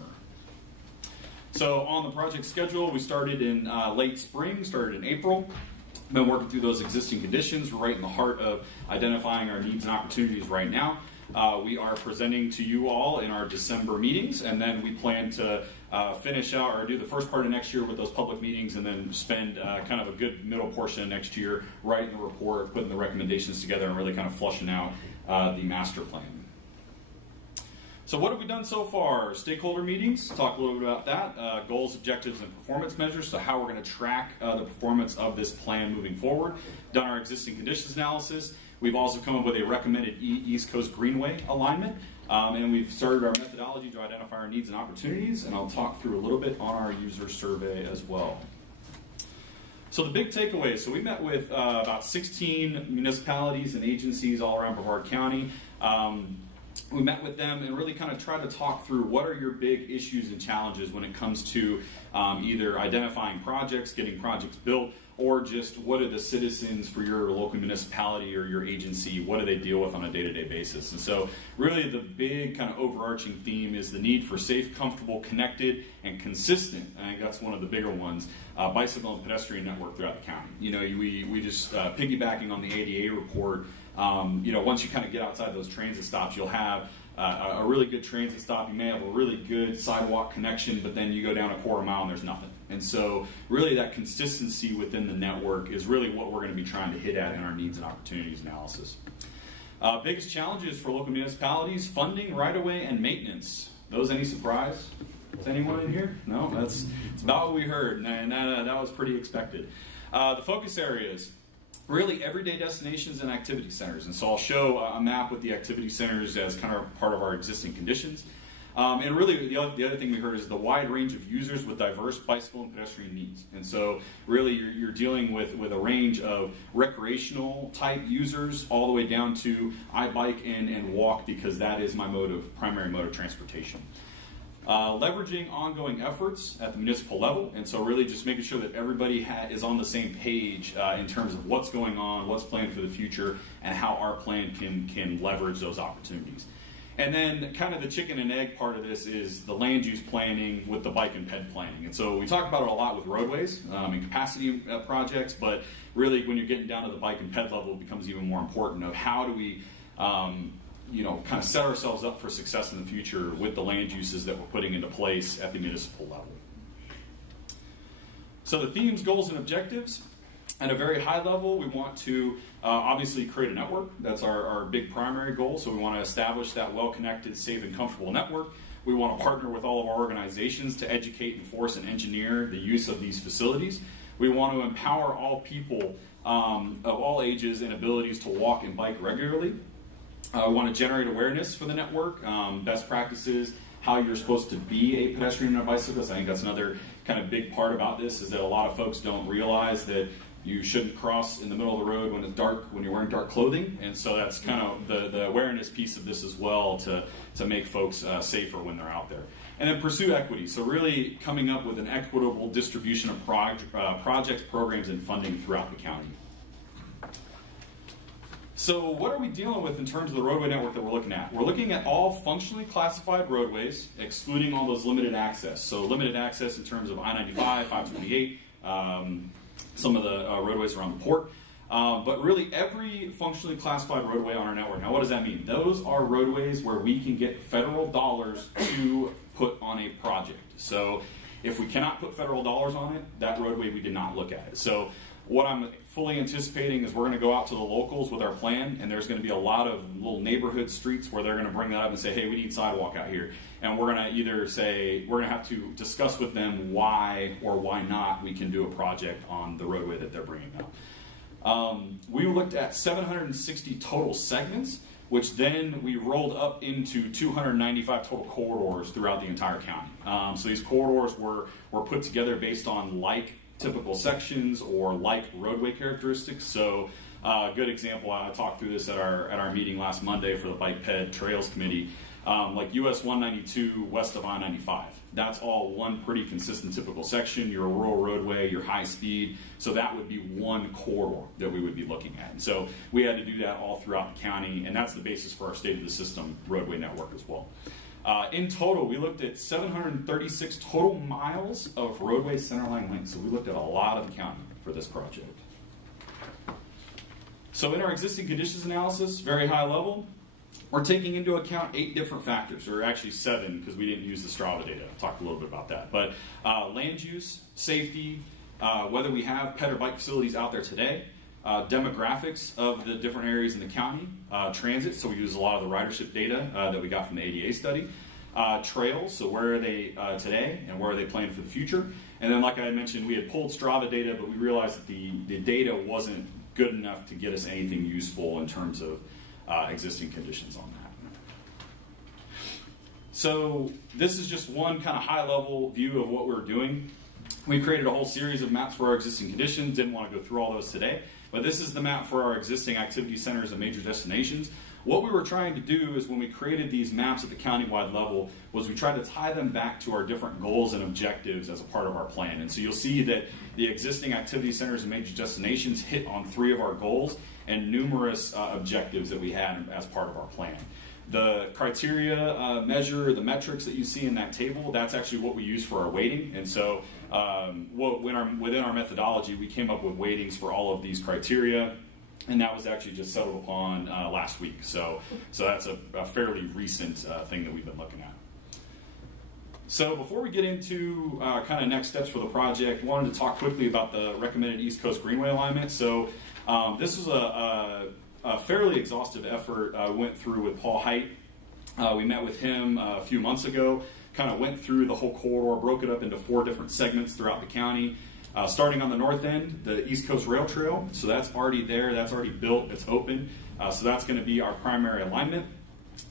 So on the project schedule, we started in late spring, started in April. Been working through those existing conditions. We're right in the heart of identifying our needs and opportunities right now. We are presenting to you all in our December meetings, and then we plan to finish out or do the first part of next year with those public meetings, and then spend kind of a good middle portion of next year writing the report, putting the recommendations together, and really kind of flushing out the master plan. So what have we done so far? Stakeholder meetings, talk a little bit about that. Goals, objectives, and performance measures, so how we're going to track the performance of this plan moving forward. Done our existing conditions analysis. We've also come up with a recommended East Coast Greenway alignment, and we've started our methodology to identify our needs and opportunities, and I'll talk through a little bit on our user survey as well. So the big takeaways, so we met with about 16 municipalities and agencies all around Brevard County. We met with them and really kind of tried to talk through what are your big issues and challenges when it comes to either identifying projects, getting projects built, or just what are the citizens for your local municipality or your agency, what do they deal with on a day-to-day basis. And so really the big kind of overarching theme is the need for safe, comfortable, connected, and consistent, I think that's one of the bigger ones, bicycle and pedestrian network throughout the county. You know, we just piggybacking on the ADA report, you know, once you kind of get outside those transit stops, you'll have a really good transit stop. You may have a really good sidewalk connection, but then you go down a quarter mile and there's nothing. And so really that consistency within the network is really what we're going to be trying to hit at in our needs and opportunities analysis. Biggest challenges for local municipalities, funding, right-of-way, and maintenance. Those any surprise? Is anyone in here? No? It's about what we heard, and that was pretty expected. The focus areas. Really everyday destinations and activity centers. And so I'll show a map with the activity centers as kind of part of our existing conditions. And really the other thing we heard is the wide range of users with diverse bicycle and pedestrian needs. And so really you're dealing with a range of recreational type users all the way down to I bike and walk because that is my primary mode of transportation. Leveraging ongoing efforts at the municipal level, and so really just making sure that everybody is on the same page in terms of what's going on, what's planned for the future, and how our plan can leverage those opportunities. And then kind of the chicken and egg part of this is the land use planning with the bike and ped planning. And so we talk about it a lot with roadways and capacity projects, but really when you're getting down to the bike and ped level, it becomes even more important of how do we you know, kind of set ourselves up for success in the future with the land uses that we're putting into place at the municipal level. So the themes, goals, and objectives. At a very high level, we want to obviously create a network. That's our big primary goal. So we want to establish that well-connected, safe, and comfortable network. We want to partner with all of our organizations to educate, enforce, and engineer the use of these facilities. We want to empower all people of all ages and abilities to walk and bike regularly. We want to generate awareness for the network, best practices, how you're supposed to be a pedestrian and a bicyclist. I think that's another kind of big part about this is that a lot of folks don't realize that you shouldn't cross in the middle of the road when it's dark, when you're wearing dark clothing. And so that's kind of the awareness piece of this as well to make folks safer when they're out there. And then pursue equity. So really coming up with an equitable distribution of projects, programs, and funding throughout the county. So what are we dealing with in terms of the roadway network that we're looking at? We're looking at all functionally classified roadways, excluding all those limited access. So limited access in terms of I-95, 528, some of the roadways around the port. But really every functionally classified roadway on our network. Now what does that mean? Those are roadways where we can get federal dollars to put on a project. So if we cannot put federal dollars on it, that roadway we did not look at it. So what I'm fully anticipating is we're going to go out to the locals with our plan, and there's going to be a lot of little neighborhood streets where they're going to bring that up and say, hey, we need sidewalk out here. And we're going to either say, we're going to have to discuss with them why or why not we can do a project on the roadway that they're bringing up. We looked at 760 total segments, which then we rolled up into 295 total corridors throughout the entire county. So these corridors were put together based on like typical sections or like roadway characteristics. So a good example, I talked through this at our meeting last Monday for the Bike Ped Trails Committee, like US 192 west of I-95. That's all one pretty consistent typical section. You're a rural roadway, you're high speed, so that would be one corridor that we would be looking at. And so we had to do that all throughout the county, and that's the basis for our state of the system roadway network as well. In total, we looked at 736 total miles of roadway centerline length. So we looked at a lot of the county for this project. So in our existing conditions analysis, very high level, we're taking into account 8 different factors, or actually 7 because we didn't use the Strava data. I'll talk a little bit about that. But land use, safety, whether we have ped or bike facilities out there today, demographics of the different areas in the county, transit, so we use a lot of the ridership data that we got from the ADA study, trails, so where are they today and where are they planned for the future, and then like I mentioned, we had pulled Strava data, but we realized that the data wasn't good enough to get us anything useful in terms of existing conditions on that. So this is just one kind of high-level view of what we're doing. We created a whole series of maps for our existing conditions, didn't want to go through all those today. But this is the map for our existing activity centers and major destinations. What we were trying to do is when we created these maps at the countywide level was we tried to tie them back to our different goals and objectives as a part of our plan. And so you'll see that the existing activity centers and major destinations hit on 3 of our goals and numerous objectives that we had as part of our plan. The criteria measure, the metrics that you see in that table, that's actually what we use for our weighting. And so within our methodology, we came up with weightings for all of these criteria, and that was actually just settled upon last week. So that's a fairly recent thing that we've been looking at. So before we get into kind of next steps for the project, I wanted to talk quickly about the recommended East Coast Greenway alignment. So this was a fairly exhaustive effort I went through with Paul Height. We met with him a few months ago, kind of went through the whole corridor, broke it up into 4 different segments throughout the county. Starting on the north end, the East Coast Rail Trail, so that's already there, that's already built, it's open, so that's going to be our primary alignment.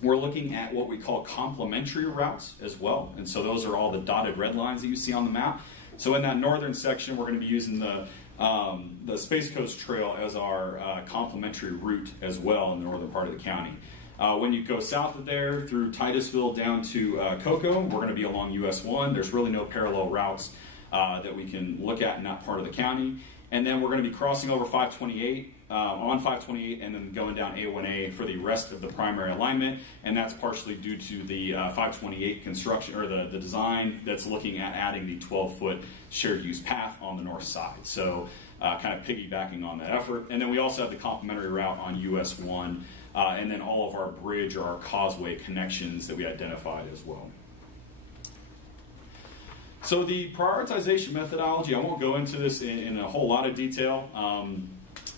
We're looking at what we call complementary routes as well, and so those are all the dotted red lines that you see on the map. So in that northern section, we're going to be using the Space Coast Trail as our complementary route as well in the northern part of the county. When you go south of there through Titusville down to Cocoa, we're going to be along US 1. There's really no parallel routes that we can look at in that part of the county. And then we're going to be crossing over 528, on 528, and then going down A1A for the rest of the primary alignment. And that's partially due to the 528 construction, or the design that's looking at adding the 12-foot shared use path on the north side. So kind of piggybacking on that effort. And then we also have the complementary route on US 1, and then all of our bridge or our causeway connections that we identified as well. So the prioritization methodology, I won't go into this in a whole lot of detail.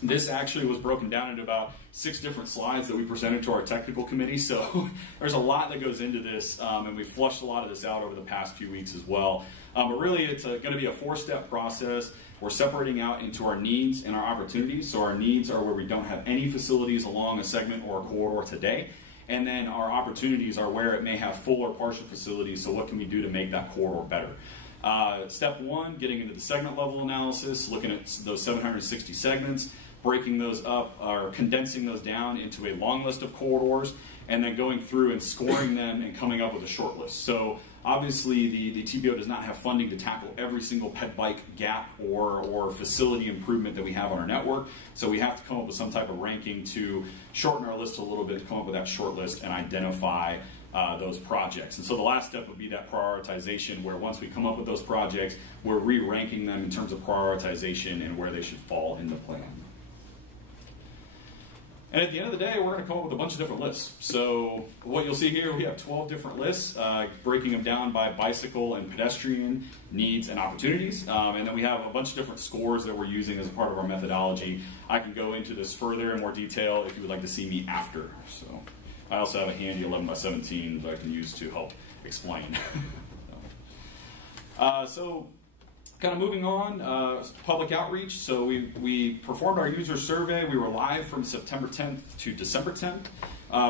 This actually was broken down into about 6 different slides that we presented to our technical committee. So there's a lot that goes into this, and we flushed a lot of this out over the past few weeks as well. But really, it's going to be a 4-step process. We're separating out into our needs and our opportunities. So our needs are where we don't have any facilities along a segment or a corridor today. And then our opportunities are where it may have full or partial facilities, so what can we do to make that corridor better? Step 1, getting into the segment level analysis, looking at those 760 segments, breaking those up or condensing those down into a long list of corridors, and then going through and scoring them and coming up with a short list. So obviously the TPO does not have funding to tackle every single ped bike gap or facility improvement that we have on our network. So we have to come up with some type of ranking to shorten our list a little bit, come up with that short list and identify those projects. And so the last step would be that prioritization, where once we come up with those projects, we're re-ranking them in terms of prioritization and where they should fall in the plan. And at the end of the day, we're going to come up with a bunch of different lists. So what you'll see here, we have 12 different lists, breaking them down by bicycle and pedestrian needs and opportunities. And then we have a bunch of different scores that we're using as a part of our methodology. I can go into this further in more detail if you would like to see me after. So I also have a handy 11 by 17 that I can use to help explain. So kind of moving on, public outreach. So we performed our user survey. We were live from September 10th to December 10th.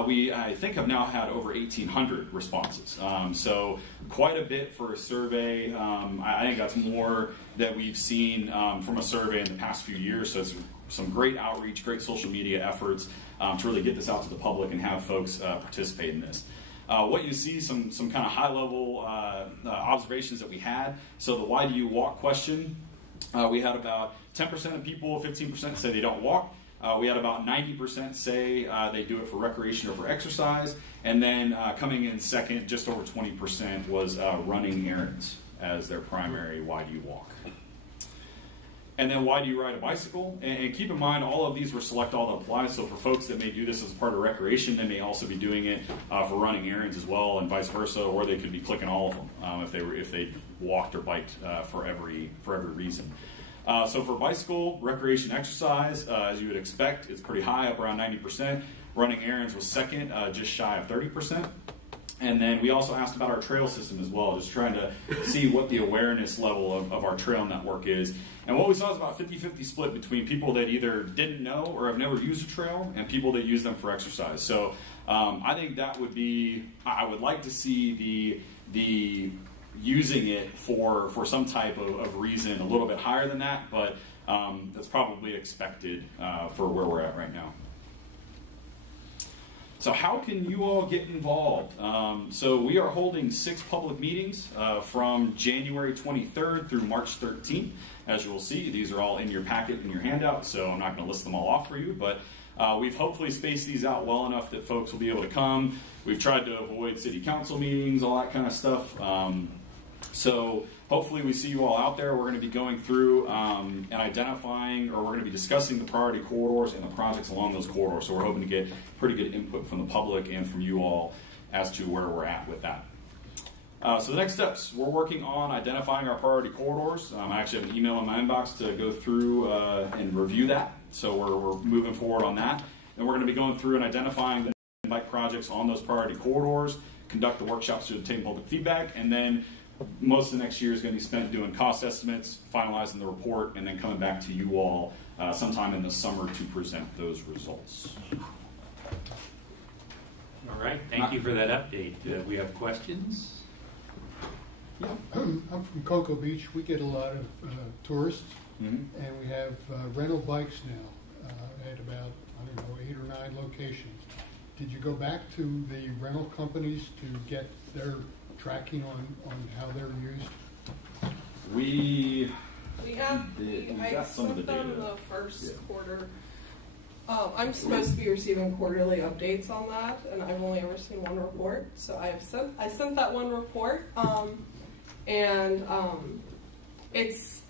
We, I think, have now had over 1,800 responses. So quite a bit for a survey. I think that's more that we've seen from a survey in the past few years. So it's some great outreach, great social media efforts to really get this out to the public and have folks participate in this. What you see, some kind of high-level observations that we had. So the why do you walk question, we had about 10% of people, 15% say they don't walk. We had about 90% say they do it for recreation or for exercise. And then coming in second, just over 20% was running errands as their primary why do you walk. And then why do you ride a bicycle? And keep in mind, all of these were select all that apply. So for folks that may do this as part of recreation, they may also be doing it for running errands as well, and vice versa, or they could be clicking all of them if they walked or biked for every reason. So for bicycle, recreation, exercise, as you would expect, it's pretty high, up around 90%. Running errands was second, just shy of 30%. And then we also asked about our trail system as well, just trying to see what the awareness level of our trail network is. And what we saw is about 50-50 split between people that either didn't know or have never used a trail and people that use them for exercise. So I think that would be, I would like to see the using it for some type of reason a little bit higher than that, but that's probably expected for where we're at right now. So how can you all get involved? So we are holding 6 public meetings from January 23rd through March 13th. As you will see, these are all in your packet in your handout, so I'm not going to list them all off for you, but we've hopefully spaced these out well enough that folks will be able to come. We've tried to avoid city council meetings, all that kind of stuff. So hopefully we see you all out there. We're going to be going through and identifying, or we're going to be discussing the priority corridors and the projects along those corridors. So we're hoping to get pretty good input from the public and from you all as to where we're at with that. So the next steps, we're working on identifying our priority corridors. I actually have an email in my inbox to go through and review that. So we're moving forward on that. And we're going to be going through and identifying the bike projects on those priority corridors, conduct the workshops to obtain public feedback, and then most of the next year is going to be spent doing cost estimates, finalizing the report, and then coming back to you all sometime in the summer to present those results. All right, thank you for that update. We have questions? Yeah. I'm from Cocoa Beach. We get a lot of tourists, and we have rental bikes now at about, I don't know, 8 or 9 locations. Did you go back to the rental companies to get their tracking on how they're used? I sent them the first quarter. I'm supposed to be receiving quarterly updates on that, and I've only ever seen one report. So I sent that one report, it's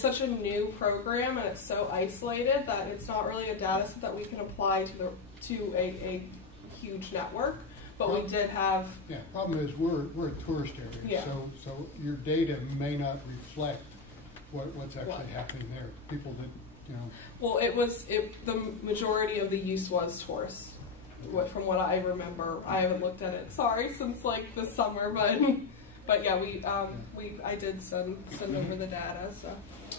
such a new program and it's so isolated that it's not really a data set that we can apply to a huge network. But we did have. Yeah. Problem is we're a tourist area, yeah. So your data may not reflect what's actually happening there. People that Well, the majority of the use was tourists. From what I remember, I haven't looked at it. Sorry, since like the summer, but yeah, I did send over the data. So.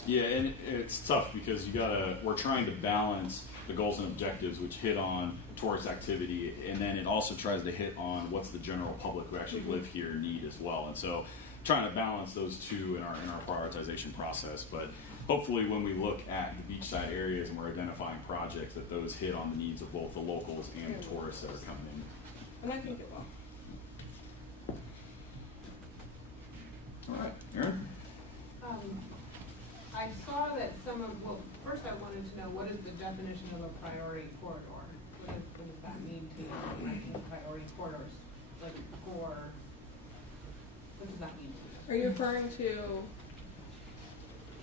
Yeah, and it's tough because we're trying to balance the goals and objectives, which hit on tourist activity, and then it also tries to hit on what's the general public who actually live here need as well. And so trying to balance those two in our prioritization process. But hopefully when we look at the beachside areas and we're identifying projects, that those hit on the needs of both the locals and the tourists that are coming in. And I think it will. All right, Erin? I saw that first I wanted to know, what is the definition of a priority corridor? What does that mean to you, ranking priority corridors? What does that mean to you? Are you referring to?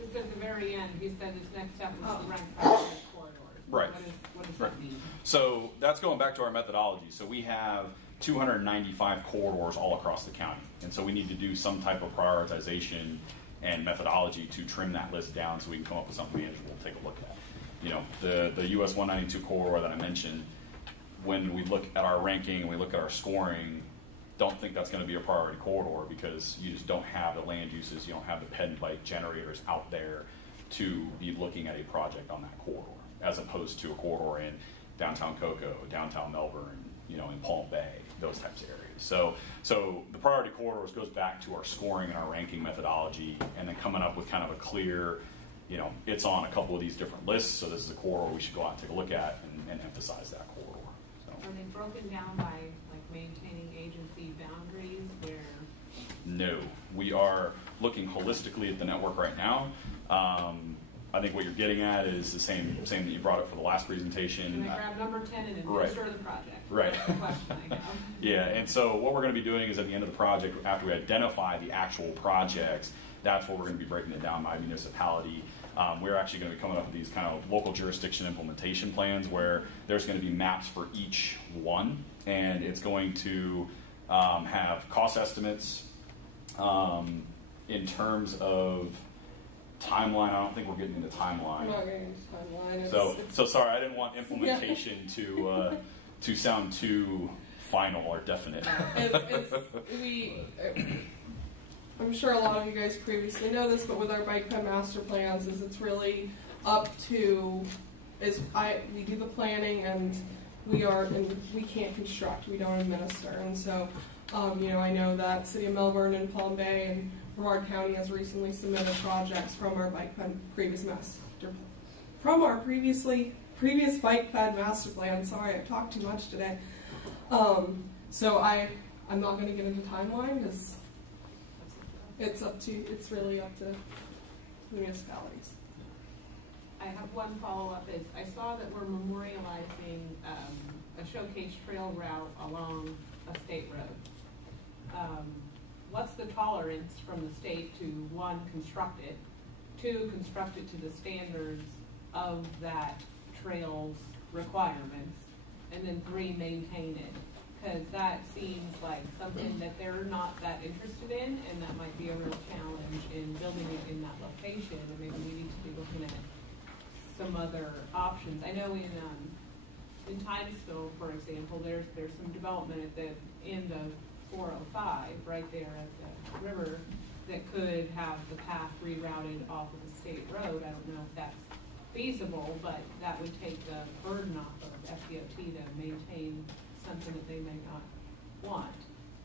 Just at the very end, you said this next step is to rank priority corridors. Right. What does Right. that mean? So that's going back to our methodology. So we have 295 corridors all across the county. And so we need to do some type of prioritization and methodology to trim that list down so we can come up with something manageable to take a look at. You know, the US 192 corridor that I mentioned, when we look at our ranking and we look at our scoring, don't think that's going to be a priority corridor because you just don't have the land uses, you don't have the ped and bike generators out there to be looking at a project on that corridor, as opposed to a corridor in downtown Cocoa, downtown Melbourne, you know, in Palm Bay, those types of areas. So the priority corridors goes back to our scoring and our ranking methodology, and then coming up with kind of a clear, you know, it's on a couple of these different lists, so this is a corridor we should go out and take a look at and emphasize that corridor. So. Are they broken down by like maintaining agency boundaries where? No, we are looking holistically at the network right now. I think what you're getting at is the same that you brought up for the last presentation. Can I grab number 10 and administer the project? Right. That's the question I have. Yeah, and so what we're going to be doing is at the end of the project, after we identify the actual projects, that's where we're going to be breaking it down by municipality. We're actually going to be coming up with these kind of local jurisdiction implementation plans where there's going to be maps for each one, and it's going to have cost estimates in terms of timeline. I don't think we're getting into timeline. I'm not getting into timeline. So sorry, I didn't want implementation to sound too final or definite. I'm sure a lot of you guys previously know this, but with our bike ped master plans, it's really up to we do the planning and we can't construct, we don't administer, and so I know that City of Melbourne and Palm Bay and Brevard County has recently submitted projects from our previous bike ped master plan. Sorry, I've talked too much today. So I'm not going to get into timeline because it's really up to the municipalities. I have one follow-up. Is I saw that we're memorializing a showcase trail route along a state road. What's the tolerance from the state to, one, construct it, two, construct it to the standards of that trail's requirements, and then three, maintain it? Because that seems like something that they're not that interested in, and that might be a real challenge in building it in that location, and maybe we need to be looking at some other options. I know in Titusville, for example, there's some development at the end of 405, right there at the river, that could have the path rerouted off of the state road. I don't know if that's feasible, but that would take the burden off of FDOT to maintain something that they may not want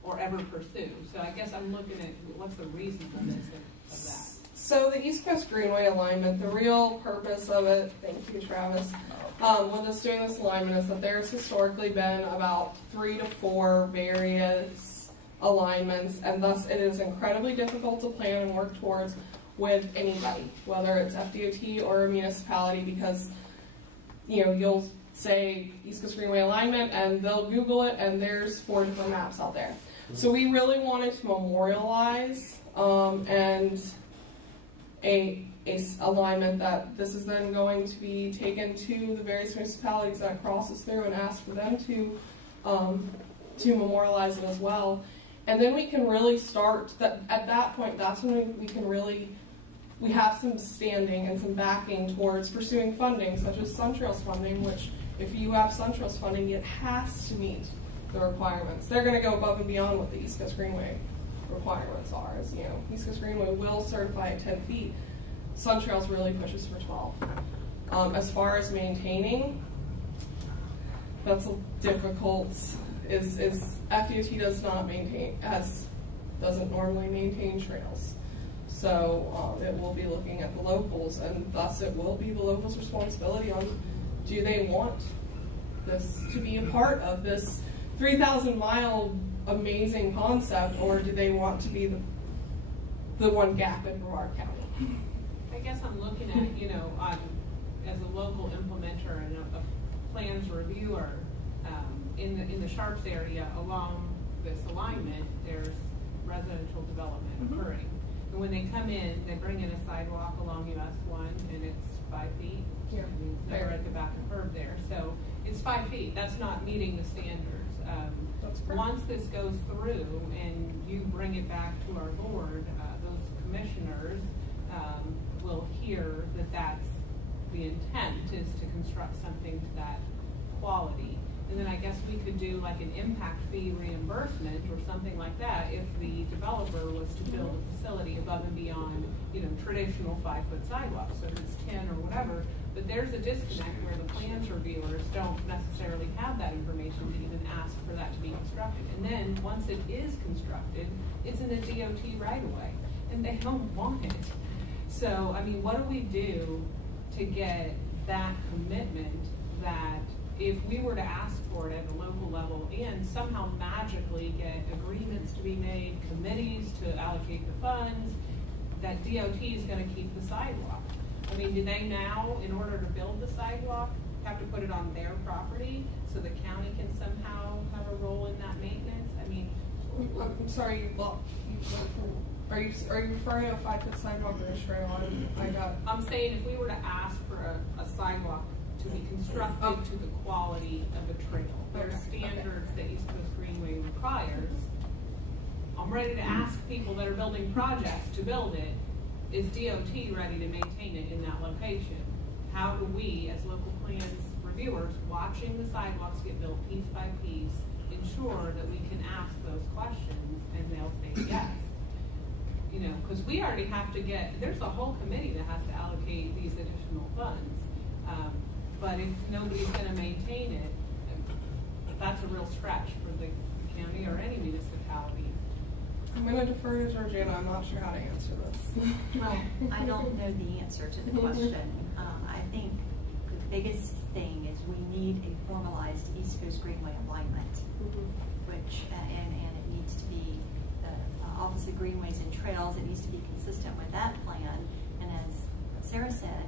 or ever pursue. So I guess I'm looking at what's the reasonableness of that. So the East Coast Greenway alignment, the real purpose of it, thank you, Travis, with us doing this alignment is that there's historically been about 3 to 4 various alignments, and thus it is incredibly difficult to plan and work towards with anybody, whether it's FDOT or a municipality, because you'll say East Coast Greenway alignment and they'll Google it and there's 4 different maps out there. So we really wanted to memorialize and a alignment that this is then going to be taken to the various municipalities that it crosses through and ask for them to memorialize it as well. And then we can really start, at that point, that's when we have some standing and some backing towards pursuing funding, such as SunTrails funding, which if you have SunTrails funding, it has to meet the requirements. They're going to go above and beyond what the East Coast Greenway requirements are. As East Coast Greenway will certify at 10 feet. SunTrails really pushes for 12. As far as maintaining, that's difficult. Is FDOT doesn't normally maintain trails, so it will be looking at the locals, and thus it will be the locals' responsibility on do they want this to be a part of this 3,000-mile amazing concept, or do they want to be the one gap in Brevard County? I guess I'm looking at, as a local implementer and a plans reviewer, in the Sharps area along this alignment, there's residential development occurring. And when they come in, they bring in a sidewalk along US 1, and it's 5 feet, Yeah. I mean, it's never at the back of curb there. So it's 5 feet. That's not meeting the standards. Once this goes through and you bring it back to our board, those commissioners will hear that that's the intent, is to construct something to that quality. And then I guess we could do like an impact fee reimbursement or something like that if the developer was to build a facility above and beyond, traditional 5-foot sidewalks, so if it's 10 or whatever. But there's a disconnect where the plans reviewers don't necessarily have that information to even ask for that to be constructed. And then once it is constructed, it's in a DOT right away, and they don't want it. So, I mean, what do we do to get that commitment that if we were to ask for it at the local level and somehow magically get agreements to be made, committees to allocate the funds, that DOT is going to keep the sidewalk? I mean, do they now, in order to build the sidewalk, have to put it on their property so the county can somehow have a role in that maintenance? I mean, I'm sorry, are you referring to a 5-foot sidewalk or a trail? I'm saying if we were to ask for a sidewalk to be constructed to the quality of a trail, there are standards that East Coast Greenway requires. I'm ready to ask people that are building projects to build it. Is DOT ready to maintain it in that location? How do we, as local plans reviewers, watching the sidewalks get built piece by piece, ensure that we can ask those questions and they'll say yes? Because we already have to there's a whole committee that has to allocate these additional funds. But if nobody's going to maintain it, that's a real stretch for the county or any municipality. I'm going to defer to Georgiana. I'm not sure how to answer this. Well, I don't know the answer to the question. I think the biggest thing is we need a formalized East Coast Greenway alignment, which, and it needs to be, obviously greenways and trails, it needs to be consistent with that plan. And as Sarah said,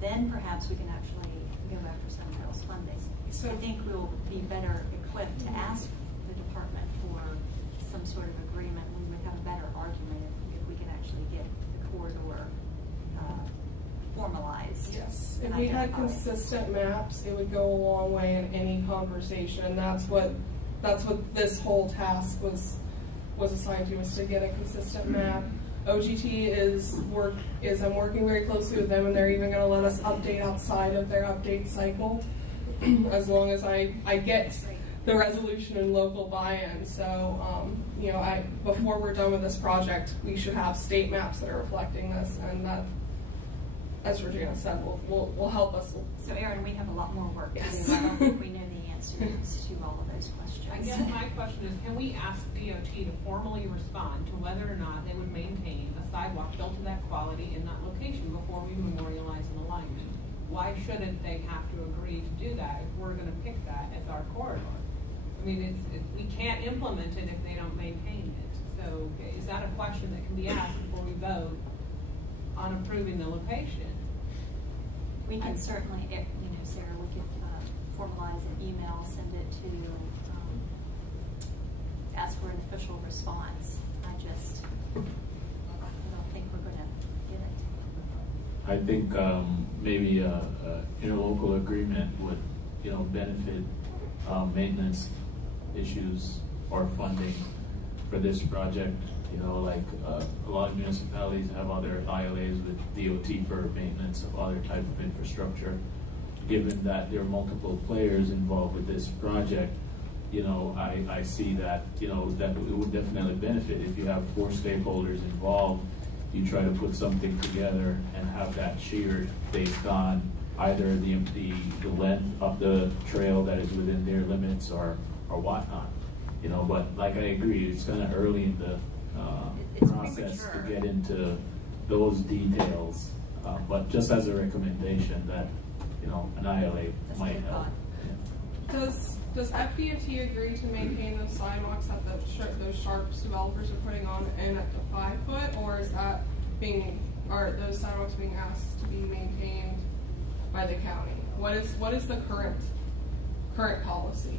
then perhaps we can actually go after some trails funding. So I think we'll be better equipped to ask the department for some sort of agreement. We would have a better argument if we can actually get the corridor formalized. Yes, if we had consistent maps, it would go a long way in any conversation. That's what this whole task was assigned to, was to get a consistent map. OGT I'm working very closely with them, and they're even going to let us update outside of their update cycle, as long as I get the resolution and local buy-in. So, before we're done with this project, we should have state maps that are reflecting this, and that, as Regina said, will help us. So, Erin, we have a lot more work to do. Yes. I don't think we know the answers to all of those questions. I guess my question is, can we ask DOT to formally respond to whether or not they would maintain a sidewalk built to that quality in that location before we memorialize an alignment? Why shouldn't they have to agree to do that if we're going to pick that as our corridor? I mean, we can't implement it if they don't maintain it. So is that a question that can be asked before we vote on approving the location? We can certainly, Sarah, we could formalize an email, send it to, ask for an official response. I don't think we're going to get it. I think maybe a interlocal agreement would, benefit maintenance issues or funding for this project. A lot of municipalities have other ILAs with DOT for maintenance of other type of infrastructure. Given that there are multiple players involved with this project, I see that, that it would definitely benefit if you have 4 stakeholders involved. You try to put something together and have that shared based on either the length of the trail that is within their limits or whatnot. But like I agree, it's kind of early in the process to get into those details. But just as a recommendation that, an ILA might help. Does FDOT agree to maintain those sidewalks that those Sharps developers are putting on in at the 5-foot, or are those sidewalks being asked to be maintained by the county? What is the current policy?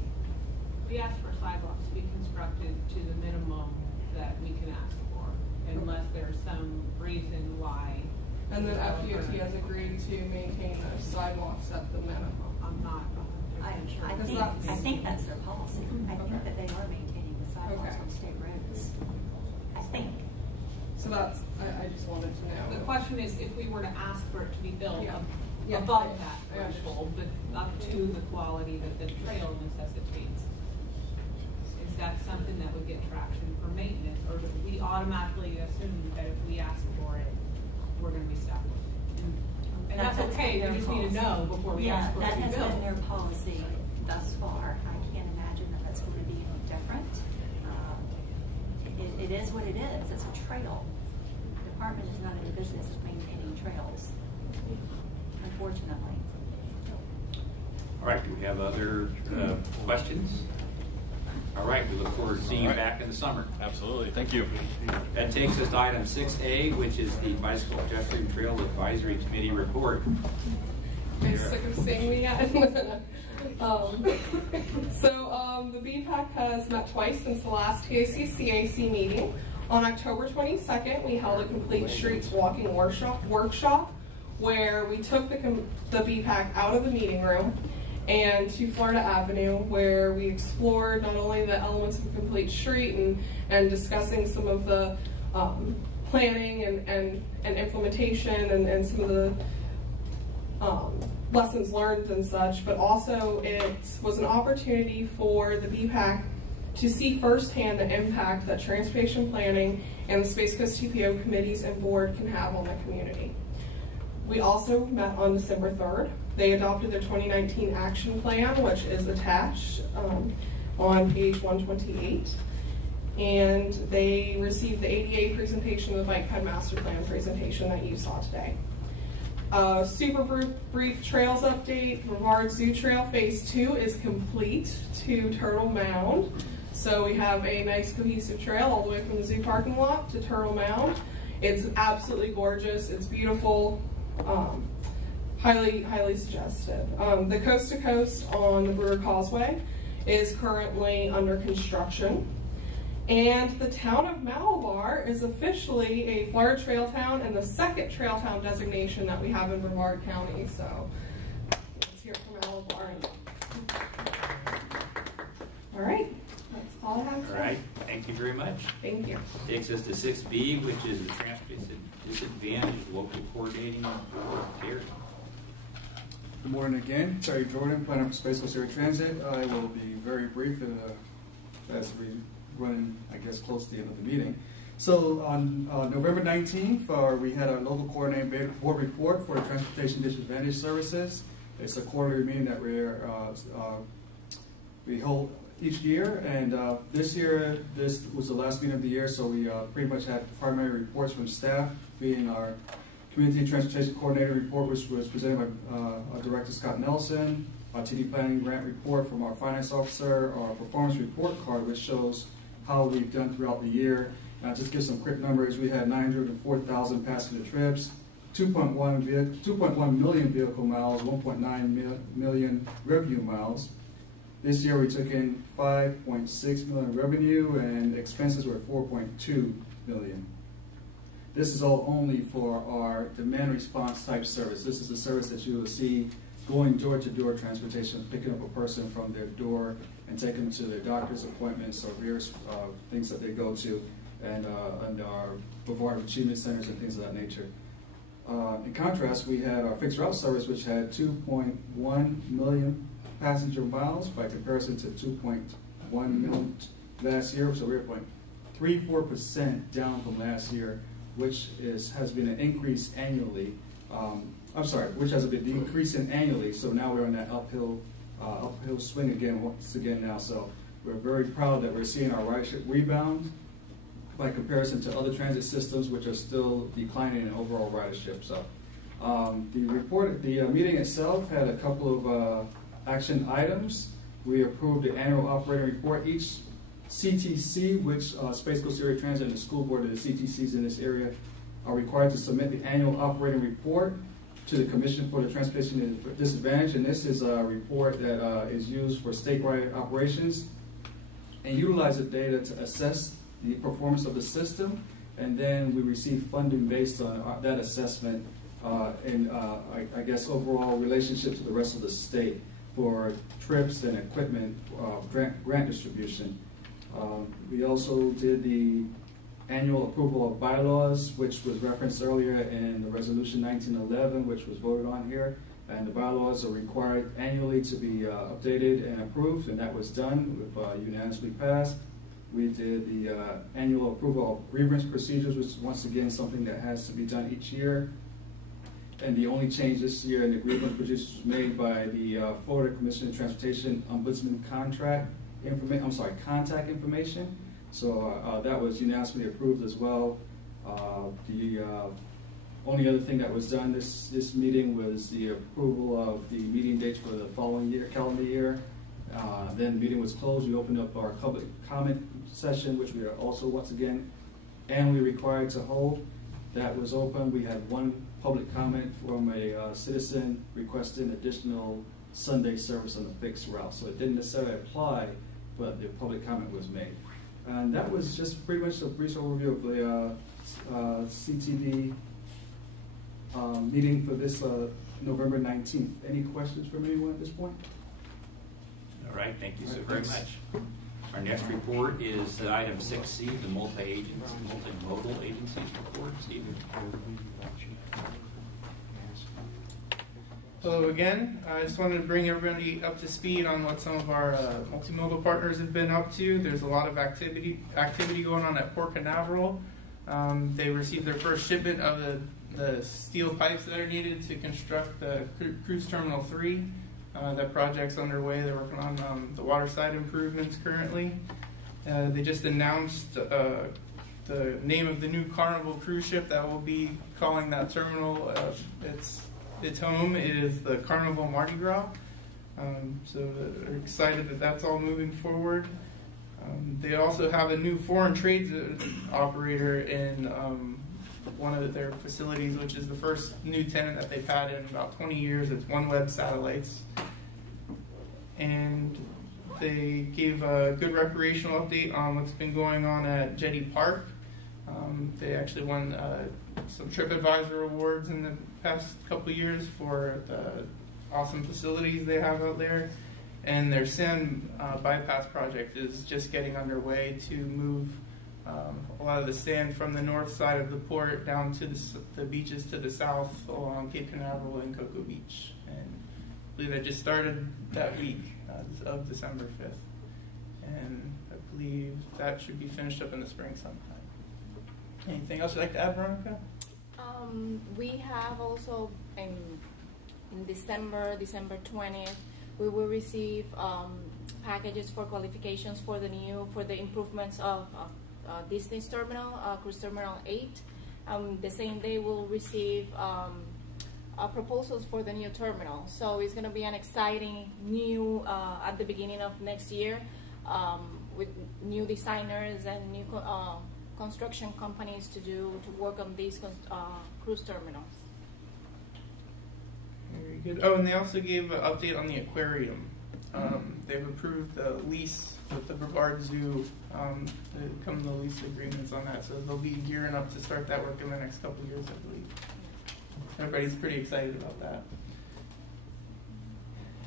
We ask for sidewalks to be constructed to the minimum that we can ask for, unless there's some reason why And then FDOT has agreed to maintain those sidewalks at the minimum. I'm not. I think that's their policy. I think that they are maintaining the sidewalks on state roads. I think. So that's, I just wanted to know. The question is, if we were to ask for it to be built Yeah. above that threshold, but up to the quality that the trail necessitates, is that something that would get traction for maintenance, or do we automatically assume that if we ask for it, we're going to be stuck with it? And that's okay. We just need to know before we ask for it to be built. That has been their policy thus far. I can't imagine that that's going to be any different. It is what it is. It's a trail. The department is not in the business of maintaining trails, unfortunately. All right, do we have other questions? All right, we look forward to seeing you back in the summer. Absolutely, thank you. That takes us to item 6A, which is the Bicycle Pedestrian Trail Advisory Committee report. I'm sick of seeing me again. The BPAC has met twice since the last CAC meeting. On October 22nd, we held a Complete Streets Walking workshop where we took the BPAC out of the meeting room and to Florida Avenue, where we explored not only the elements of a complete street and discussing some of the planning and implementation and some of the lessons learned and such, but also it was an opportunity for the BPAC to see firsthand the impact that transportation planning and the Space Coast TPO committees and board can have on the community. We also met on December 3rd. They adopted their 2019 action plan, which is attached on page 128. And they received the ADA presentation, the Bike Ped Master Plan presentation that you saw today. Super brief trails update. Brevard Zoo Trail Phase 2 is complete to Turtle Mound. So we have a nice cohesive trail all the way from the zoo parking lot to Turtle Mound. It's absolutely gorgeous. It's beautiful. Highly suggested. The Coast to Coast on the Brewer Causeway is currently under construction. And the town of Malabar is officially a Florida Trail Town and the second Trail Town designation that we have in Brevard County. So let's hear it from Malabar. All right, that's all I have to say. All right, thank you very much. Thank you. Takes us to 6B, which is the Transportation Disadvantaged Local Coordinating Board. Terry. Good morning again. Terry Jordan, planner for Space Coast Area Transit. I will be very brief as we run, I guess, close to the end of the meeting. So on November 19th, we had our local coordinating board report for the Transportation Disadvantaged Services. It's a quarterly meeting that we hold each year, and this year, this was the last meeting of the year, so we pretty much had primary reports from staff, being our Community Transportation Coordinator report, which was presented by our Director Scott Nelson, our TD Planning Grant report from our Finance Officer, our Performance Report card, which shows how we've done throughout the year. Just give some quick numbers. We had 904,000 passenger trips, 2.1 million vehicle miles, 1.9 million revenue miles. This year we took in 5.6 million revenue and expenses were 4.2 million. This is all only for our demand response type service. This is the service that you will see going door-to-door transportation, picking up a person from their door and taking them to their doctor's appointments or various things that they go to, and our Brevard Achievement Centers and things of that nature. In contrast, we had our fixed route service, which had 2.1 million passenger miles by comparison to 2.1 million last year, so we're 0.34% down from last year, which has been an increase annually. Which has been decreasing annually, so now we're on that uphill swing once again now. So we're very proud that we're seeing our ridership rebound by comparison to other transit systems, which are still declining in overall ridership. So the meeting itself had a couple of action items. We approved the annual operating report. Each CTC, which Space Coast Area Transit and the school board of the CTCs in this area are required to submit the annual operating report to the Commission for the Transportation Disadvantage, and this is a report that is used for statewide operations and utilize the data to assess the performance of the system, and then we receive funding based on that assessment I guess overall relationship to the rest of the state for trips and equipment grant distribution. We also did the annual approval of bylaws, which was referenced earlier in the resolution 1911, which was voted on here. And the bylaws are required annually to be updated and approved, and that was done, with unanimously passed. We did the annual approval of grievance procedures, which is once again something that has to be done each year. And the only change this year in the grievance procedures was made by the Florida Commission of Transportation Ombudsman contact information. So that was unanimously approved as well. The only other thing that was done this meeting was the approval of the meeting dates for the following year, calendar year. Then the meeting was closed. We opened up our public comment session, which we are also once again annually required to hold. That was open. We had one public comment from a citizen requesting additional Sunday service on the fixed route. So it didn't necessarily apply, but the public comment was made. And that was just pretty much a brief overview of the CTD meeting for this November 19th. Any questions from anyone at this point? All right, thank you so very much. Our next report is item 6C, the multimodal agencies report. Stephen. Hello again. I just wanted to bring everybody up to speed on what some of our multimodal partners have been up to. There's a lot of activity going on at Port Canaveral. They received their first shipment of the steel pipes that are needed to construct the Cruise Terminal 3. That project's underway. They're working on the waterside improvements currently. They just announced the name of the new Carnival cruise ship that will be calling that terminal its home. It is the Carnival Mardi Gras. So they're excited that that's all moving forward. They also have a new foreign trades operator in one of their facilities, which is the first new tenant that they've had in about 20 years. It's OneWeb Satellites. And they gave a good recreational update on what's been going on at Jetty Park. They actually won some TripAdvisor awards in the past couple of years for the awesome facilities they have out there. And their sand bypass project is just getting underway to move a lot of the sand from the north side of the port down to the beaches to the south along Cape Canaveral and Cocoa Beach. And I believe that just started that week of December 5th. And I believe that should be finished up in the spring sometime. Anything else you'd like to add, Veronica? We have also in December 20th, we will receive packages for qualifications for the improvements of Disney's terminal, Cruise Terminal 8. The same day we'll receive proposals for the new terminal. So it's going to be an exciting new at the beginning of next year with new designers and new construction companies to work on these cruise terminals. Very good. Oh, and they also gave an update on the aquarium. They've approved the lease with the Brevard Zoo. They come to the lease agreements on that, so they'll be gearing up to start that work in the next couple of years, I believe. Everybody's pretty excited about that.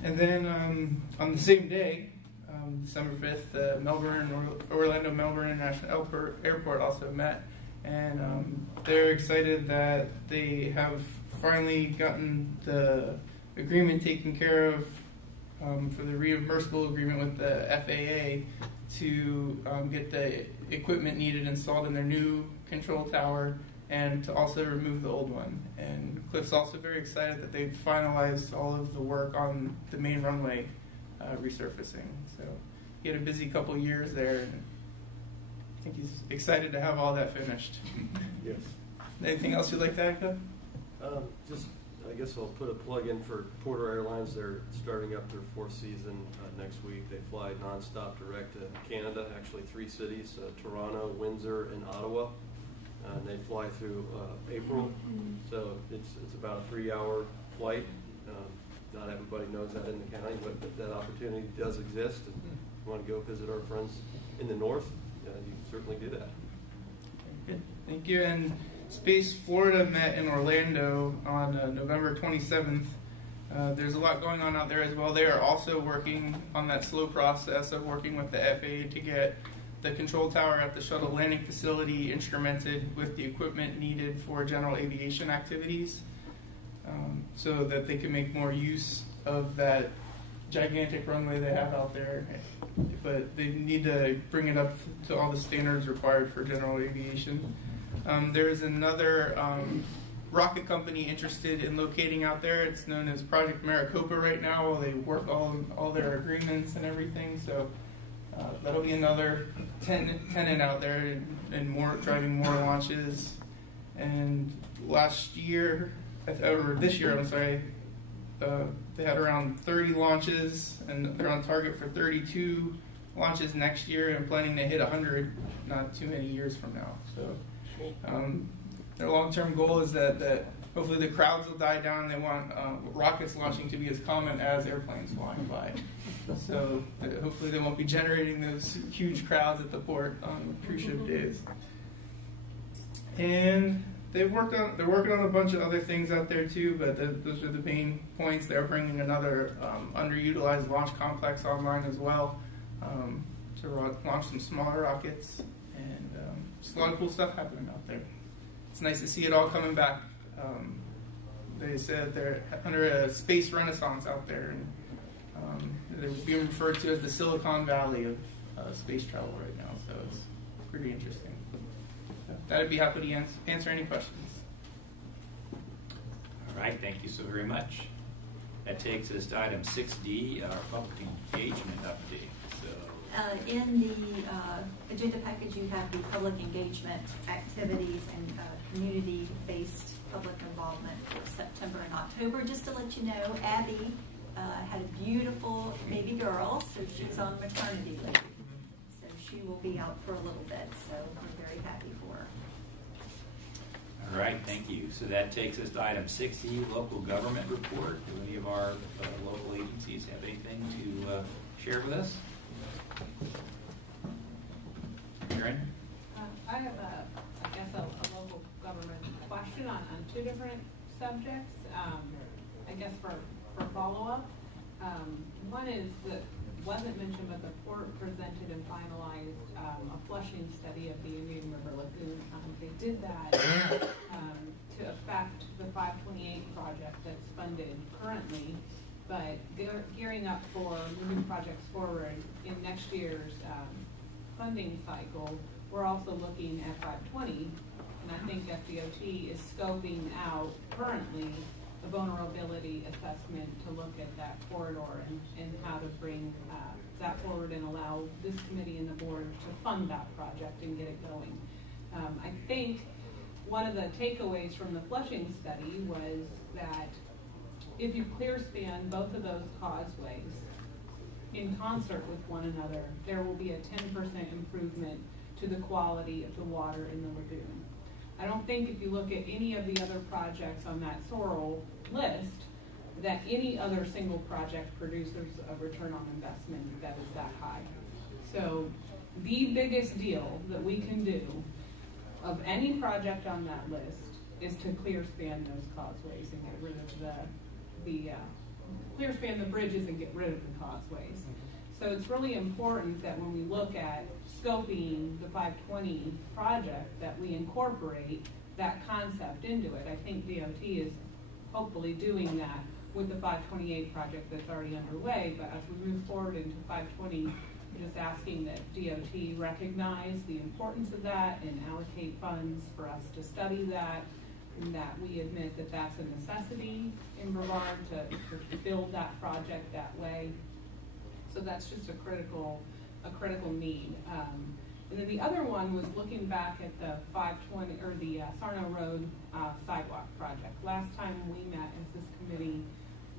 And then on the same day, December 5th, Orlando Melbourne International Airport also met, and they're excited that they have finally gotten the agreement taken care of for the reimbursable agreement with the FAA to get the equipment needed installed in their new control tower and to also remove the old one. And Cliff's also very excited that they've finalized all of the work on the main runway resurfacing. So he had a busy couple of years there, and I think he's excited to have all that finished. Yes. Anything else you'd like to add, Cliff? I guess I'll put a plug in for Porter Airlines. They're starting up their 4th season next week. They fly nonstop direct to Canada, actually 3 cities, Toronto, Windsor, and Ottawa. And they fly through April. So it's about a 3-hour flight. Not everybody knows that in the county, but that opportunity does exist. And if you want to go visit our friends in the north, you can certainly do that. Good. Thank you. And Space Florida met in Orlando on November 27th. There's a lot going on out there as well. They are also working on that slow process of working with the FAA to get the control tower at the shuttle landing facility instrumented with the equipment needed for general aviation activities, so that they can make more use of that gigantic runway they have out there. But they need to bring it up to all the standards required for general aviation. There's another rocket company interested in locating out there. It's known as Project Maricopa right now. They work all their agreements and everything. So that'll be another tenant out there and driving more launches. And this year, I'm sorry, they had around 30 launches, and they're on target for 32 launches next year and planning to hit 100 not too many years from now. So their long-term goal is that hopefully the crowds will die down. They want rockets launching to be as common as airplanes flying by. So hopefully they won't be generating those huge crowds at the port on cruise ship days. And they're working on a bunch of other things out there too, but those are the main points. They're bringing another underutilized launch complex online as well, to launch some smaller rockets, and just a lot of cool stuff happening out there. It's nice to see it all coming back. They said they're under a space renaissance out there, and they're being referred to as the Silicon Valley of space travel right now, so it's pretty interesting. I'd be happy to answer any questions. All right, thank you so very much. That takes us to item 6D, our public engagement update. So, in the agenda package, you have the public engagement activities and community-based public involvement for September and October. Just to let you know, Abby had a beautiful baby girl, so she's on maternity leave. So she will be out for a little bit, so we're very happy for her. All right, thank you. So that takes us to item 6E, local government report. Do any of our local agencies have anything to share with us? Karen? I have a local government question on two different subjects. I guess for follow-up. One is that wasn't mentioned, but the port presented and finalized a flushing study of the Indian River Lagoon. They did that to affect the 528 project that's funded currently, but they're gearing up for moving projects forward in next year's funding cycle. We're also looking at 520, and I think FDOT is scoping out currently a vulnerability assessment to look at that corridor and how to bring that forward and allow this committee and the board to fund that project and get it going. I think one of the takeaways from the Flushing study was that if you clear span both of those causeways in concert with one another, there will be a 10% improvement to the quality of the water in the lagoon. I don't think if you look at any of the other projects on that Sorrel list that any other single project produces a return on investment that is that high. So the biggest deal that we can do of any project on that list is to clear span those causeways and get rid of clear span the bridges and get rid of the causeways. So it's really important that when we look at scoping the 520 project that we incorporate that concept into it. I think DOT is hopefully doing that with the 528 project that's already underway, but as we move forward into 520, we're just asking that DOT recognize the importance of that and allocate funds for us to study that, and that we admit that that's a necessity in regard to build that project that way. So that's just a critical need. And then the other one was looking back at the 520 or the Sarno Road sidewalk project. Last time we met as this committee,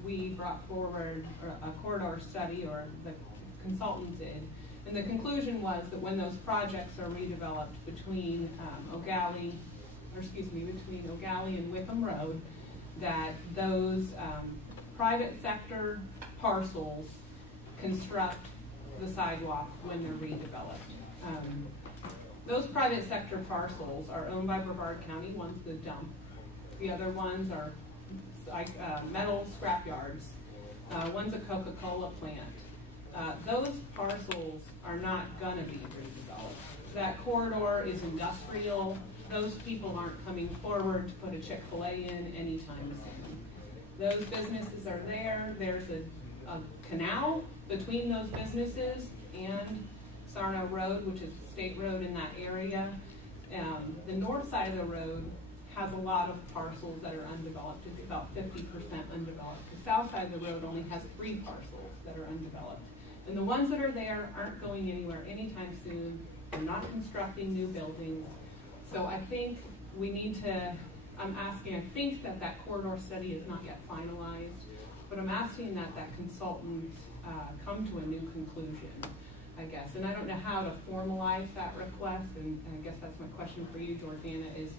we brought forward a corridor study, or the consultant did, and the conclusion was that when those projects are redeveloped between O'Galley and Wickham Road, that those private sector parcels construct the sidewalk when they're redeveloped. Those private sector parcels are owned by Brevard County. One's the dump. The other ones are like metal scrap yards. One's a Coca-Cola plant. Those parcels are not going to be redeveloped. That corridor is industrial. Those people aren't coming forward to put a Chick-fil-A in anytime soon. Those businesses are there. There's a canal between those businesses and Sarno Road, which is a state road in that area. The north side of the road has a lot of parcels that are undeveloped. It's about 50% undeveloped. The south side of the road only has 3 parcels that are undeveloped. And the ones that are there aren't going anywhere anytime soon. They're not constructing new buildings. So I think we need to, I think that corridor study is not yet finalized, but I'm asking that consultant come to a new conclusion, I guess. And I don't know how to formalize that request, and I guess that's my question for you, Jordana, is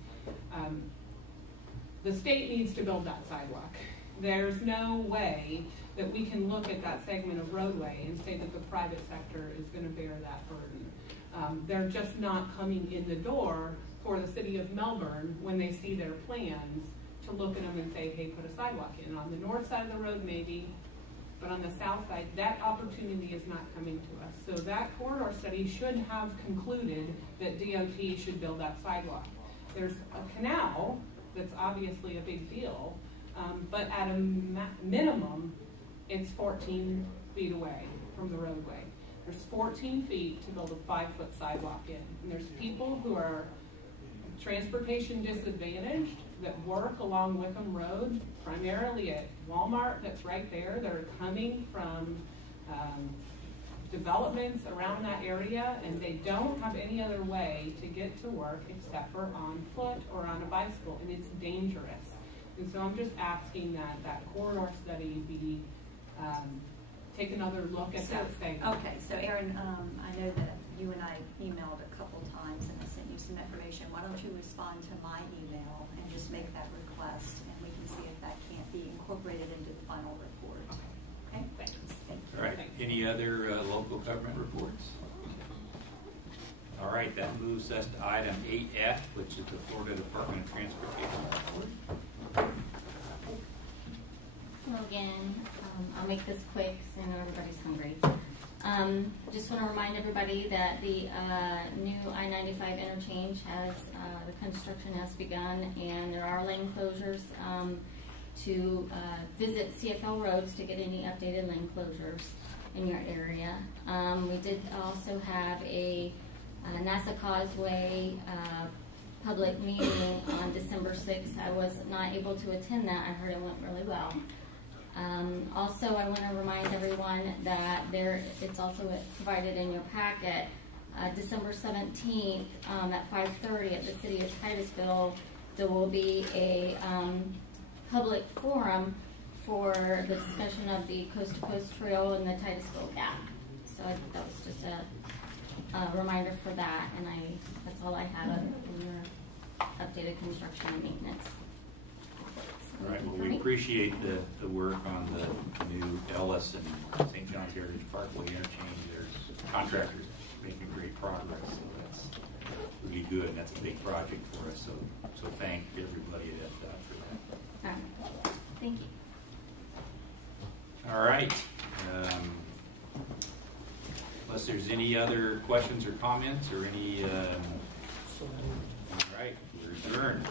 the state needs to build that sidewalk. There's no way that we can look at that segment of roadway and say that the private sector is going to bear that burden. They're just not coming in the door for the city of Melbourne when they see their plans to look at them and say, hey, put a sidewalk in. On the north side of the road, maybe, but on the south side, that opportunity is not coming to us. So that corridor study should have concluded that DOT should build that sidewalk. There's a canal that's obviously a big deal, but at a minimum, it's 14 feet away from the roadway. There's 14 feet to build a 5-foot sidewalk in. And there's people who are transportation disadvantaged that work along Wickham Road, primarily at Walmart that's right there. They're coming from developments around that area, and they don't have any other way to get to work except for on foot or on a bicycle, and it's dangerous. And so I'm just asking that corridor study be take another look at that segment. Okay, so Erin, I know that you and I emailed a couple times and I sent you some information. Why don't you respond to my email and just make that request, and we can see if that can't be incorporated into the final report. Okay? Thanks. All right. Any other local government reports? All right. That moves us to item 8F, which is the Florida Department of Transportation report. Hello again. I'll make this quick because I know everybody's hungry. Just want to remind everybody that the new I-95 interchange has, the construction has begun, and there are lane closures to visit CFL roads to get any updated lane closures in your area. We did also have a NASA Causeway public meeting on December 6th. I was not able to attend that. I heard it went really well. Also, I want to remind everyone that it's also provided in your packet. December 17th at 5:30 at the City of Titusville, there will be a public forum for the discussion of the Coast to Coast Trail and the Titusville Gap. So I think that was just a reminder for that, and that's all I have in your updated construction and maintenance. All right. Well, we appreciate the work on the new Ellis and St. John's Heritage Parkway interchange. There's contractors making great progress, so that's really good. And that's a big project for us. So thank everybody at FDOT for that. Thank you. All right. Unless there's any other questions or comments or any. All right. We're adjourned.